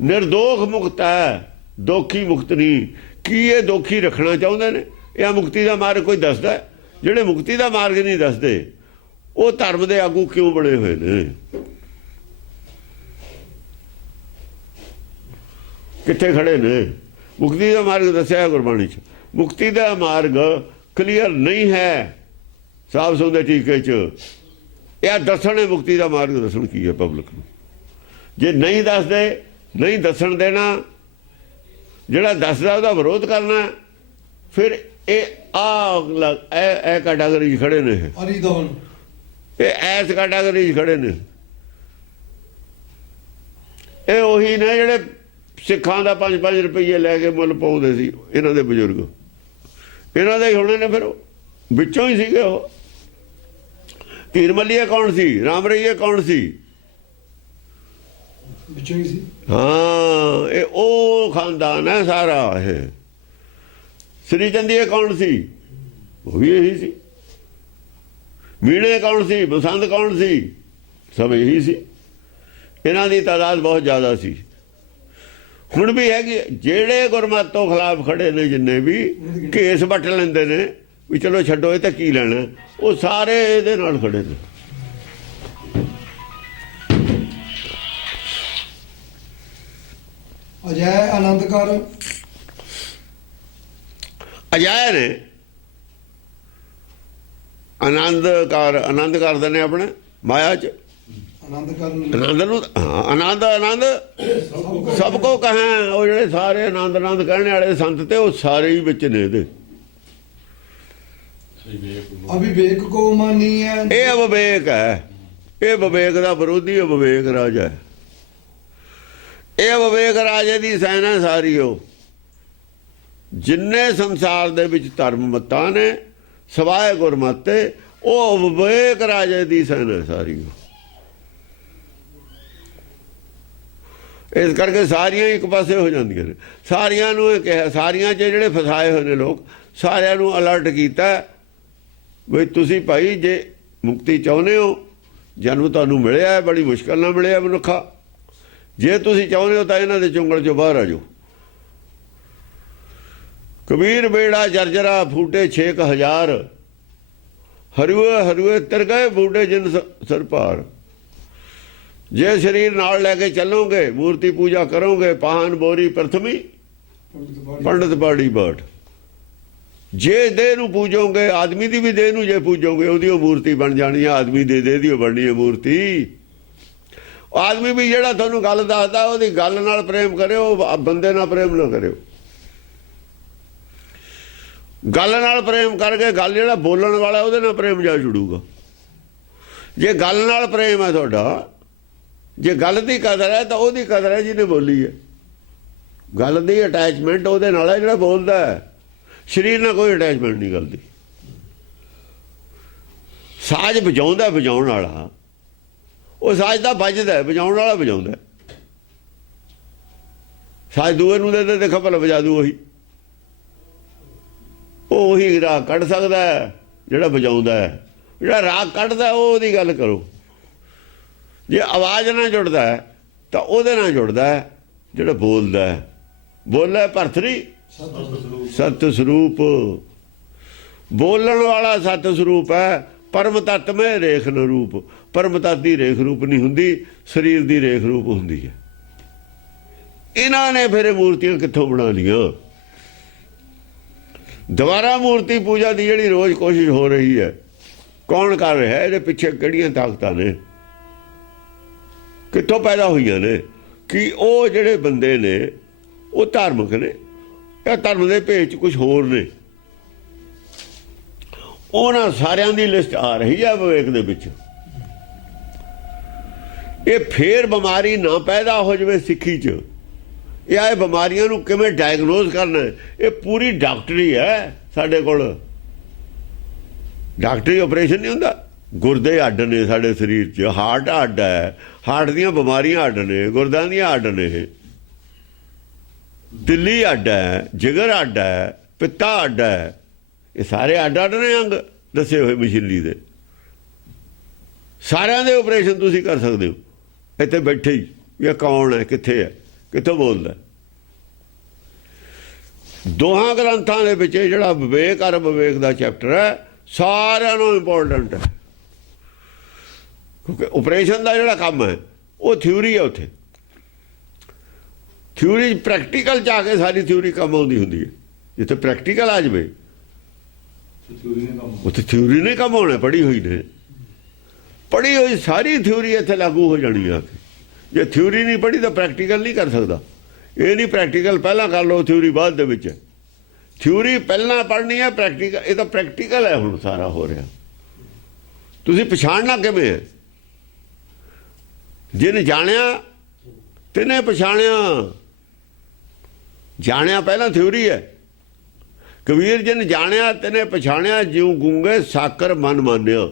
ਨਿਰਦੋਖ ਮੁਕਤ ਹੈ, ਦੋਖੀ ਮੁਕਤ ਨਹੀਂ। ਕੀ ਇਹ ਦੋਖੀ ਰੱਖਣਾ ਚਾਹੁੰਦੇ ਨੇ? ਇਹ ਮੁਕਤੀ ਦਾ ਮਾਰਗ ਕੋਈ ਦੱਸਦਾ? ਜਿਹੜੇ ਮੁਕਤੀ ਦਾ ਮਾਰਗ ਨਹੀਂ ਦੱਸਦੇ, ਉਹ ਧਰਮ ਦੇ ਆਗੂ ਕਿਉਂ ਬਣੇ ਹੋਏ ਨੇ? ਕਿੱਥੇ ਖੜੇ ਨੇ? ਮੁਕਤੀ ਦਾ ਮਾਰਗ ਦੱਸਿਆ ਗੁਰਬਾਣੀ 'ਚ। ਮੁਕਤੀ ਦਾ ਮਾਰਗ ਕਲੀਅਰ ਨਹੀਂ ਹੈ ਸਾਫ ਸੁਥਰੇ ਟੀਕੇ 'ਚ। ਇਹ ਦੱਸਣ ਹੈ ਮੁਕਤੀ ਦਾ ਮਾਰਗ ਦੱਸਣ ਕੀ ਹੈ ਪਬਲਿਕ ਨੂੰ। ਜੇ ਨਹੀਂ ਦੱਸਦੇ, ਨਹੀਂ ਦੱਸਣ ਦੇਣਾ, ਜਿਹੜਾ ਦੱਸਦਾ ਉਹਦਾ ਵਿਰੋਧ ਕਰਨਾ, ਫਿਰ ਇਹ ਇਹ ਕੈਟਾਗਰੀ 'ਚ ਖੜੇ ਨੇ। ਇਹ ਐਸ ਕੈਟਾਗਰੀ 'ਚ ਖੜੇ ਨੇ। ਇਹ ਉਹੀ ਨੇ ਜਿਹੜੇ ਸਿੱਖਾਂ ਦਾ 5-5 ਰੁਪਈਏ ਲੈ ਕੇ ਮੁੱਲ ਪਾਉਂਦੇ ਸੀ। ਇਹਨਾਂ ਦੇ ਬਜ਼ੁਰਗ, ਇਹਨਾਂ ਦੇ ਹੀ ਹੋਣੇ ਨੇ, ਫਿਰ ਉਹ ਵਿੱਚੋਂ ਹੀ ਸੀਗੇ। ਉਹ ਧੀਰ ਮੱਲੀਏ ਕੌਣ ਸੀ? ਰਾਮ ਰਹੀਏ ਕੌਣ ਸੀ? ਵਿੱਚੋਂ ਹੀ ਸੀ। ਹਾਂ, ਇਹ ਉਹ ਖਾਨਦਾਨ ਹੈ ਸਾਰਾ। ਇਹ ਸ੍ਰੀ ਚੰਦੀਏ ਕੌਣ ਸੀ? ਉਹ ਵੀ ਇਹੀ ਸੀ। ਮੀਣੇ ਕੌਣ ਸੀ? ਬਸੰਤ ਕੌਣ ਸੀ? ਸਭ ਇਹੀ ਸੀ। ਇਹਨਾਂ ਦੀ ਤਾਦਾਦ ਬਹੁਤ ਜ਼ਿਆਦਾ ਸੀ। ਹੁਣ ਵੀ ਹੈਗੀ। ਜਿਹੜੇ ਗੁਰਮਤਿ ਤੋਂ ਖਿਲਾਫ ਖੜੇ ਨੇ ਜਿੰਨੇ ਵੀ ਕੇਸ ਵੱਟ ਲੈਂਦੇ ਨੇ ਵੀ ਚਲੋ ਛੱਡੋ ਇਹ ਤਾਂ ਕੀ ਲੈਣਾ, ਉਹ ਸਾਰੇ ਇਹਦੇ ਨਾਲ ਖੜੇ ਨੇ। ਅਜੈ ਆਨੰਦ ਕਰ ਅਜਾਇ ਨੇ ਆਨੰਦ ਕਰਦੇ ਨੇ ਆਪਣੇ ਮਾਇਆ 'ਚ। ਆਨੰਦ ਕਰ ਆਨੰਦ ਨੂੰ ਆਨੰਦ ਸਭ ਕੋ ਕਹਾਂ। ਉਹ ਜਿਹੜੇ ਸਾਰੇ ਆਨੰਦ ਕਹਿਣ ਵਾਲੇ ਸੰਤ ਤੇ ਉਹ ਸਾਰੇ ਹੀ ਵਿੱਚ ਨੇ ਇਹਦੇ। ਅਵਿਵੇਕ ਕੋ ਮਾਨੀ ਹੈ। ਇਹ ਅਵਿਵੇਕ ਹੈ, ਇਹ ਵਿਵੇਕ ਦਾ ਵਿਰੋਧੀ ਅਵਿਵੇਕ ਰਾਜਾ ਹੈ। ਇਹ ਅਵਿਵੇਕ ਰਾਜੇ ਦੀ ਸੈਨਾ ਸਾਰੀ। ਉਹ ਜਿੰਨੇ ਸੰਸਾਰ ਦੇ ਵਿੱਚ ਧਰਮ ਮਤਾਂ ਨੇ ਸਵਾਏ ਗੁਰਮਤਿ, ਉਹ ਅਵਿਵੇਕ ਰਾਜੇ ਦੀ ਸੈਨਾ ਸਾਰੀ। ਇਸ ਕਰਕੇ ਸਾਰੀਆਂ ਇੱਕ ਪਾਸੇ ਹੋ ਜਾਂਦੀਆਂ ਨੇ। ਸਾਰੀਆਂ ਨੂੰ ਇਹ ਕਿਹਾ, ਸਾਰੀਆਂ 'ਚ ਜਿਹੜੇ ਫਸਾਏ ਹੋਏ ਨੇ ਲੋਕ, ਸਾਰਿਆਂ ਨੂੰ ਅਲਰਟ ਕੀਤਾ ਵੀ ਤੁਸੀਂ ਭਾਈ ਜੇ ਮੁਕਤੀ ਚਾਹੁੰਦੇ ਹੋ, ਜਨਮ ਤੁਹਾਨੂੰ ਮਿਲਿਆ ਬੜੀ ਮੁਸ਼ਕਲ ਨਾਲ ਮਿਲਿਆ ਮਨੁੱਖਾ, ਜੇ ਤੁਸੀਂ ਚਾਹੁੰਦੇ ਹੋ ਤਾਂ ਇਹਨਾਂ ਦੇ ਚੁੰਗਲ 'ਚੋਂ ਬਾਹਰ ਆ ਜਾਓ। ਕਬੀਰ ਬੇੜਾ ਜਰਜਰਾ ਫੂਟੇ 6000 ਹਰੂਏ ਹਰੂਏ ਤਰ ਗਏ ਬੂਢੇ ਜਿਨ ਸਰ ਭਾਰ। ਜੇ ਸਰੀਰ ਨਾਲ ਲੈ ਕੇ ਚੱਲੋਗੇ, ਮੂਰਤੀ ਪੂਜਾ ਕਰੋਗੇ, ਪਾਹਨ ਬੋਰੀ ਪ੍ਰਥਮੀ ਪੰਡਤ ਬਾੜੀ ਬਾਟ। ਜੇ ਦੇਹ ਨੂੰ ਪੂਜੋਗੇ, ਆਦਮੀ ਦੀ ਵੀ ਦੇਹ ਨੂੰ ਜੇ ਪੂਜੋਗੇ, ਉਹਦੀ ਉਹ ਮੂਰਤੀ ਬਣ ਜਾਣੀ ਹੈ। ਆਦਮੀ ਦੇ ਦੇਹ ਦੀ ਉਹ ਬਣਨੀ ਹੈ ਮੂਰਤੀ। ਆਦਮੀ ਵੀ ਜਿਹੜਾ ਤੁਹਾਨੂੰ ਗੱਲ ਦੱਸਦਾ ਉਹਦੀ ਗੱਲ ਨਾਲ ਪ੍ਰੇਮ ਕਰਿਓ, ਬੰਦੇ ਨਾਲ ਪ੍ਰੇਮ ਨਾ ਕਰਿਓ। ਗੱਲ ਨਾਲ ਪ੍ਰੇਮ ਕਰਕੇ ਗੱਲ ਜਿਹੜਾ ਬੋਲਣ ਵਾਲਾ ਉਹਦੇ ਨਾਲ ਪ੍ਰੇਮ ਜਾ ਜੁੜੂਗਾ। ਜੇ ਗੱਲ ਨਾਲ ਪ੍ਰੇਮ ਹੈ ਤੁਹਾਡਾ, ਜੇ ਗੱਲ ਦੀ ਕਦਰ ਹੈ ਤਾਂ ਉਹਦੀ ਕਦਰ ਹੈ ਜਿਹਨੇ ਬੋਲੀ ਹੈ। ਗੱਲ ਦੀ ਅਟੈਚਮੈਂਟ ਉਹਦੇ ਨਾਲ ਹੈ ਜਿਹੜਾ ਬੋਲਦਾ ਹੈ। ਸਰੀਰ ਨਾਲ ਕੋਈ ਅਟੈਚਮੈਂਟ ਨਹੀਂ ਗੱਲ ਦੀ। ਸਾਜ਼ ਵਜਾਉਂਦਾ ਵਜਾਉਣ ਵਾਲਾ, ਉਹ ਸਾਜ਼ ਦਾ ਵੱਜਦਾ, ਵਜਾਉਣ ਵਾਲਾ ਵਜਾਉਂਦਾ। ਸਾਜ਼ ਦੂਏ ਨੂੰ ਦੇ ਦੇਖੋ ਭਲਾ ਵਜਾ ਦੂ ਉਹੀ। ਉਹ ਉਹੀ ਰਾਗ ਕੱਢ ਸਕਦਾ ਜਿਹੜਾ ਵਜਾਉਂਦਾ ਹੈ। ਜਿਹੜਾ ਰਾਗ ਕੱਢਦਾ ਉਹਦੀ ਗੱਲ ਕਰੋ। ਜੇ ਆਵਾਜ਼ ਨਾਲ ਜੁੜਦਾ ਤਾਂ ਉਹਦੇ ਨਾਲ ਜੁੜਦਾ ਜਿਹੜਾ ਬੋਲਦਾ ਹੈ। ਬੋਲੇ ਭਰਤਰੀ ਸਤ ਸਰੂਪ। ਬੋਲਣ ਵਾਲਾ ਸਤ ਸਰੂਪ ਹੈ। ਪਰਮ ਤੱਤ ਮੈਂ ਰੇਖ ਨ ਰੂਪ। ਪਰਮ ਤੱਤ ਦੀ ਰੇਖ ਰੂਪ ਨਹੀਂ ਹੁੰਦੀ, ਸਰੀਰ ਦੀ ਰੇਖ ਰੂਪ ਹੁੰਦੀ ਹੈ। ਇਹਨਾਂ ਨੇ ਫਿਰ ਮੂਰਤੀਆਂ ਕਿੱਥੋਂ ਬਣਾ ਲਈਆਂ? ਦੁਬਾਰਾ ਮੂਰਤੀ ਪੂਜਾ ਦੀ ਜਿਹੜੀ ਰੋਜ਼ ਕੋਸ਼ਿਸ਼ ਹੋ ਰਹੀ ਹੈ, ਕੌਣ ਕਰ ਰਿਹਾ? ਇਹਦੇ ਪਿੱਛੇ ਕਿਹੜੀਆਂ ਤਾਕਤਾਂ ਨੇ, ਕਿੱਥੋਂ ਪੈਦਾ ਹੋਈਆਂ ਨੇ? ਕਿ ਉਹ ਜਿਹੜੇ ਬੰਦੇ ਨੇ ਉਹ ਧਾਰਮਿਕ ਨੇ, ਇਹ ਧਰਮ ਦੇ ਭੇਜ 'ਚ ਕੁਝ ਹੋਰ ਨੇ। ਉਹਨਾਂ ਸਾਰਿਆਂ ਦੀ ਲਿਸਟ ਆ ਰਹੀ ਹੈ ਵਿਵੇਕ ਦੇ ਵਿੱਚ। ਇਹ ਫੇਰ ਬਿਮਾਰੀ ਨਾ ਪੈਦਾ ਹੋ ਜਾਵੇ ਸਿੱਖੀ 'ਚ। ਇਹ ਬਿਮਾਰੀਆਂ ਨੂੰ ਕਿਵੇਂ ਡਾਇਗਨੋਜ਼ ਕਰਨਾ, ਇਹ ਪੂਰੀ ਡਾਕਟਰੀ ਹੈ ਸਾਡੇ ਕੋਲ। ਡਾਕਟਰੀ ਆਪਰੇਸ਼ਨ ਨਹੀਂ ਹੁੰਦਾ। ਗੁਰਦੇ ਅੱਡ ਨੇ ਸਾਡੇ ਸਰੀਰ 'ਚ, ਹਾਰਟ ਅੱਡ ਹੈ, ਹਾਰਟ ਦੀਆਂ ਬਿਮਾਰੀਆਂ ਅੱਡ ਨੇ, ਗੁਰਦਾਂ ਦੀਆਂ ਅੱਡ ਨੇ, ਦਿੱਲੀ ਅੱਡ ਹੈ, ਜਿਗਰ ਅੱਡ ਹੈ, ਪਿੱਤਾ ਅੱਡ ਹੈ। ਇਹ ਸਾਰੇ ਅੱਡ ਅੱਡ ਨੇ ਅੰਗ ਦੱਸੇ ਹੋਏ ਮਸ਼ੀਨਰੀ ਦੇ। ਸਾਰਿਆਂ ਦੇ ਆਪਰੇਸ਼ਨ ਤੁਸੀਂ ਕਰ ਸਕਦੇ ਹੋ ਇੱਥੇ ਬੈਠੇ ਹੀ। ਇਹ ਕੌਣ ਹੈ, ਕਿੱਥੇ ਹੈ, ਕਿੱਥੋਂ ਬੋਲਦਾ? ਦੋਹਾਂ ਗ੍ਰੰਥਾਂ ਦੇ ਵਿੱਚ ਜਿਹੜਾ ਵਿਵੇਕ ਔਰ ਵਿਵੇਕ ਦਾ ਚੈਪਟਰ ਹੈ ਸਾਰਿਆਂ ਨੂੰ ਇੰਪੋਰਟੈਂਟ ਹੈ। ਕਿਉਂਕਿ ਆਪਰੇਸ਼ਨ ਦਾ ਜਿਹੜਾ ਕੰਮ ਹੈ ਉਹ ਥਿਊਰੀ ਹੈ। ਉੱਥੇ ਥਿਊਰੀ ਪ੍ਰੈਕਟੀਕਲ 'ਚ ਆ ਕੇ ਸਾਰੀ ਥਿਊਰੀ ਕੰਮ ਆਉਂਦੀ ਹੁੰਦੀ ਹੈ। ਜਿੱਥੇ ਪ੍ਰੈਕਟੀਕਲ ਆ ਜਾਵੇ ਉੱਥੇ ਥਿਊਰੀ ਨਹੀਂ ਕੰਮ ਹੋਣਾ। ਪੜ੍ਹੀ ਹੋਈ ਨੇ, ਪੜ੍ਹੀ ਹੋਈ ਸਾਰੀ ਥਿਊਰੀ ਇੱਥੇ ਲਾਗੂ ਹੋ ਜਾਣੀ ਆ ਕੇ। ਜੇ ਥਿਊਰੀ ਨਹੀਂ ਪੜ੍ਹੀ ਤਾਂ ਪ੍ਰੈਕਟੀਕਲ ਨਹੀਂ ਕਰ ਸਕਦਾ। ਇਹ ਨਹੀਂ ਪ੍ਰੈਕਟੀਕਲ ਪਹਿਲਾਂ ਕਰ ਲਓ, ਥਿਊਰੀ ਬਾਅਦ ਦੇ ਵਿੱਚ। ਥਿਊਰੀ ਪਹਿਲਾਂ ਪੜ੍ਹਨੀ ਹੈ, ਪ੍ਰੈਕਟੀਕਲ ਇਹ ਤਾਂ ਪ੍ਰੈਕਟੀਕਲ ਹੈ ਹੁਣ ਸਾਰਾ ਹੋ ਰਿਹਾ। ਤੁਸੀਂ ਪਛਾਣਨਾ ਕਿਵੇਂ ਹੈ? ਜਿਹਨੇ ਜਾਣਿਆ ਤਿਨੇ ਪਛਾਣਿਆ। ਜਾਣਿਆ ਪਹਿਲਾਂ ਥਿਊਰੀ ਹੈ। ਕਬੀਰ ਜੀ ਨੇ ਜਾਣਿਆ ਤਿਨੇ ਪਛਾਣਿਆ, ਜਿਉਂ ਗੂੰਗੇ ਸਾਕਰ ਮਨ ਮਾਨਿਆ।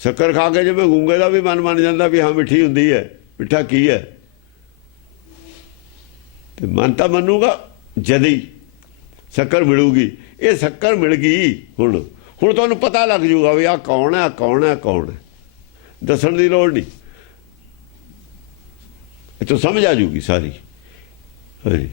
ਸ਼ੱਕਰ ਖਾ ਕੇ ਜਿਵੇਂ ਗੂੰਗੇ ਦਾ ਵੀ ਮਨ ਮੰਨ ਜਾਂਦਾ ਵੀ ਹਾਂ ਮਿੱਠੀ ਹੁੰਦੀ ਹੈ, ਮਿੱਠਾ ਕੀ ਹੈ, ਤੇ ਮਨ ਤਾਂ ਮੰਨੂਗਾ ਜਦ ਹੀ ਸ਼ੱਕਰ ਮਿਲੂਗੀ। ਇਹ ਸ਼ੱਕਰ ਮਿਲ ਗਈ। ਹੁਣ ਤੁਹਾਨੂੰ ਪਤਾ ਲੱਗ ਜੂਗਾ ਵੀ ਆਹ ਕੌਣ ਹੈ, ਕੌਣ ਹੈ, ਕੌਣ ਹੈ। ਦੱਸਣ ਦੀ ਲੋੜ ਨਹੀਂ। ਇਹ ਤਾਂ ਸਮਝ ਆ ਜੂਗੀ ਸਾਰੀ। ਹਾਂਜੀ।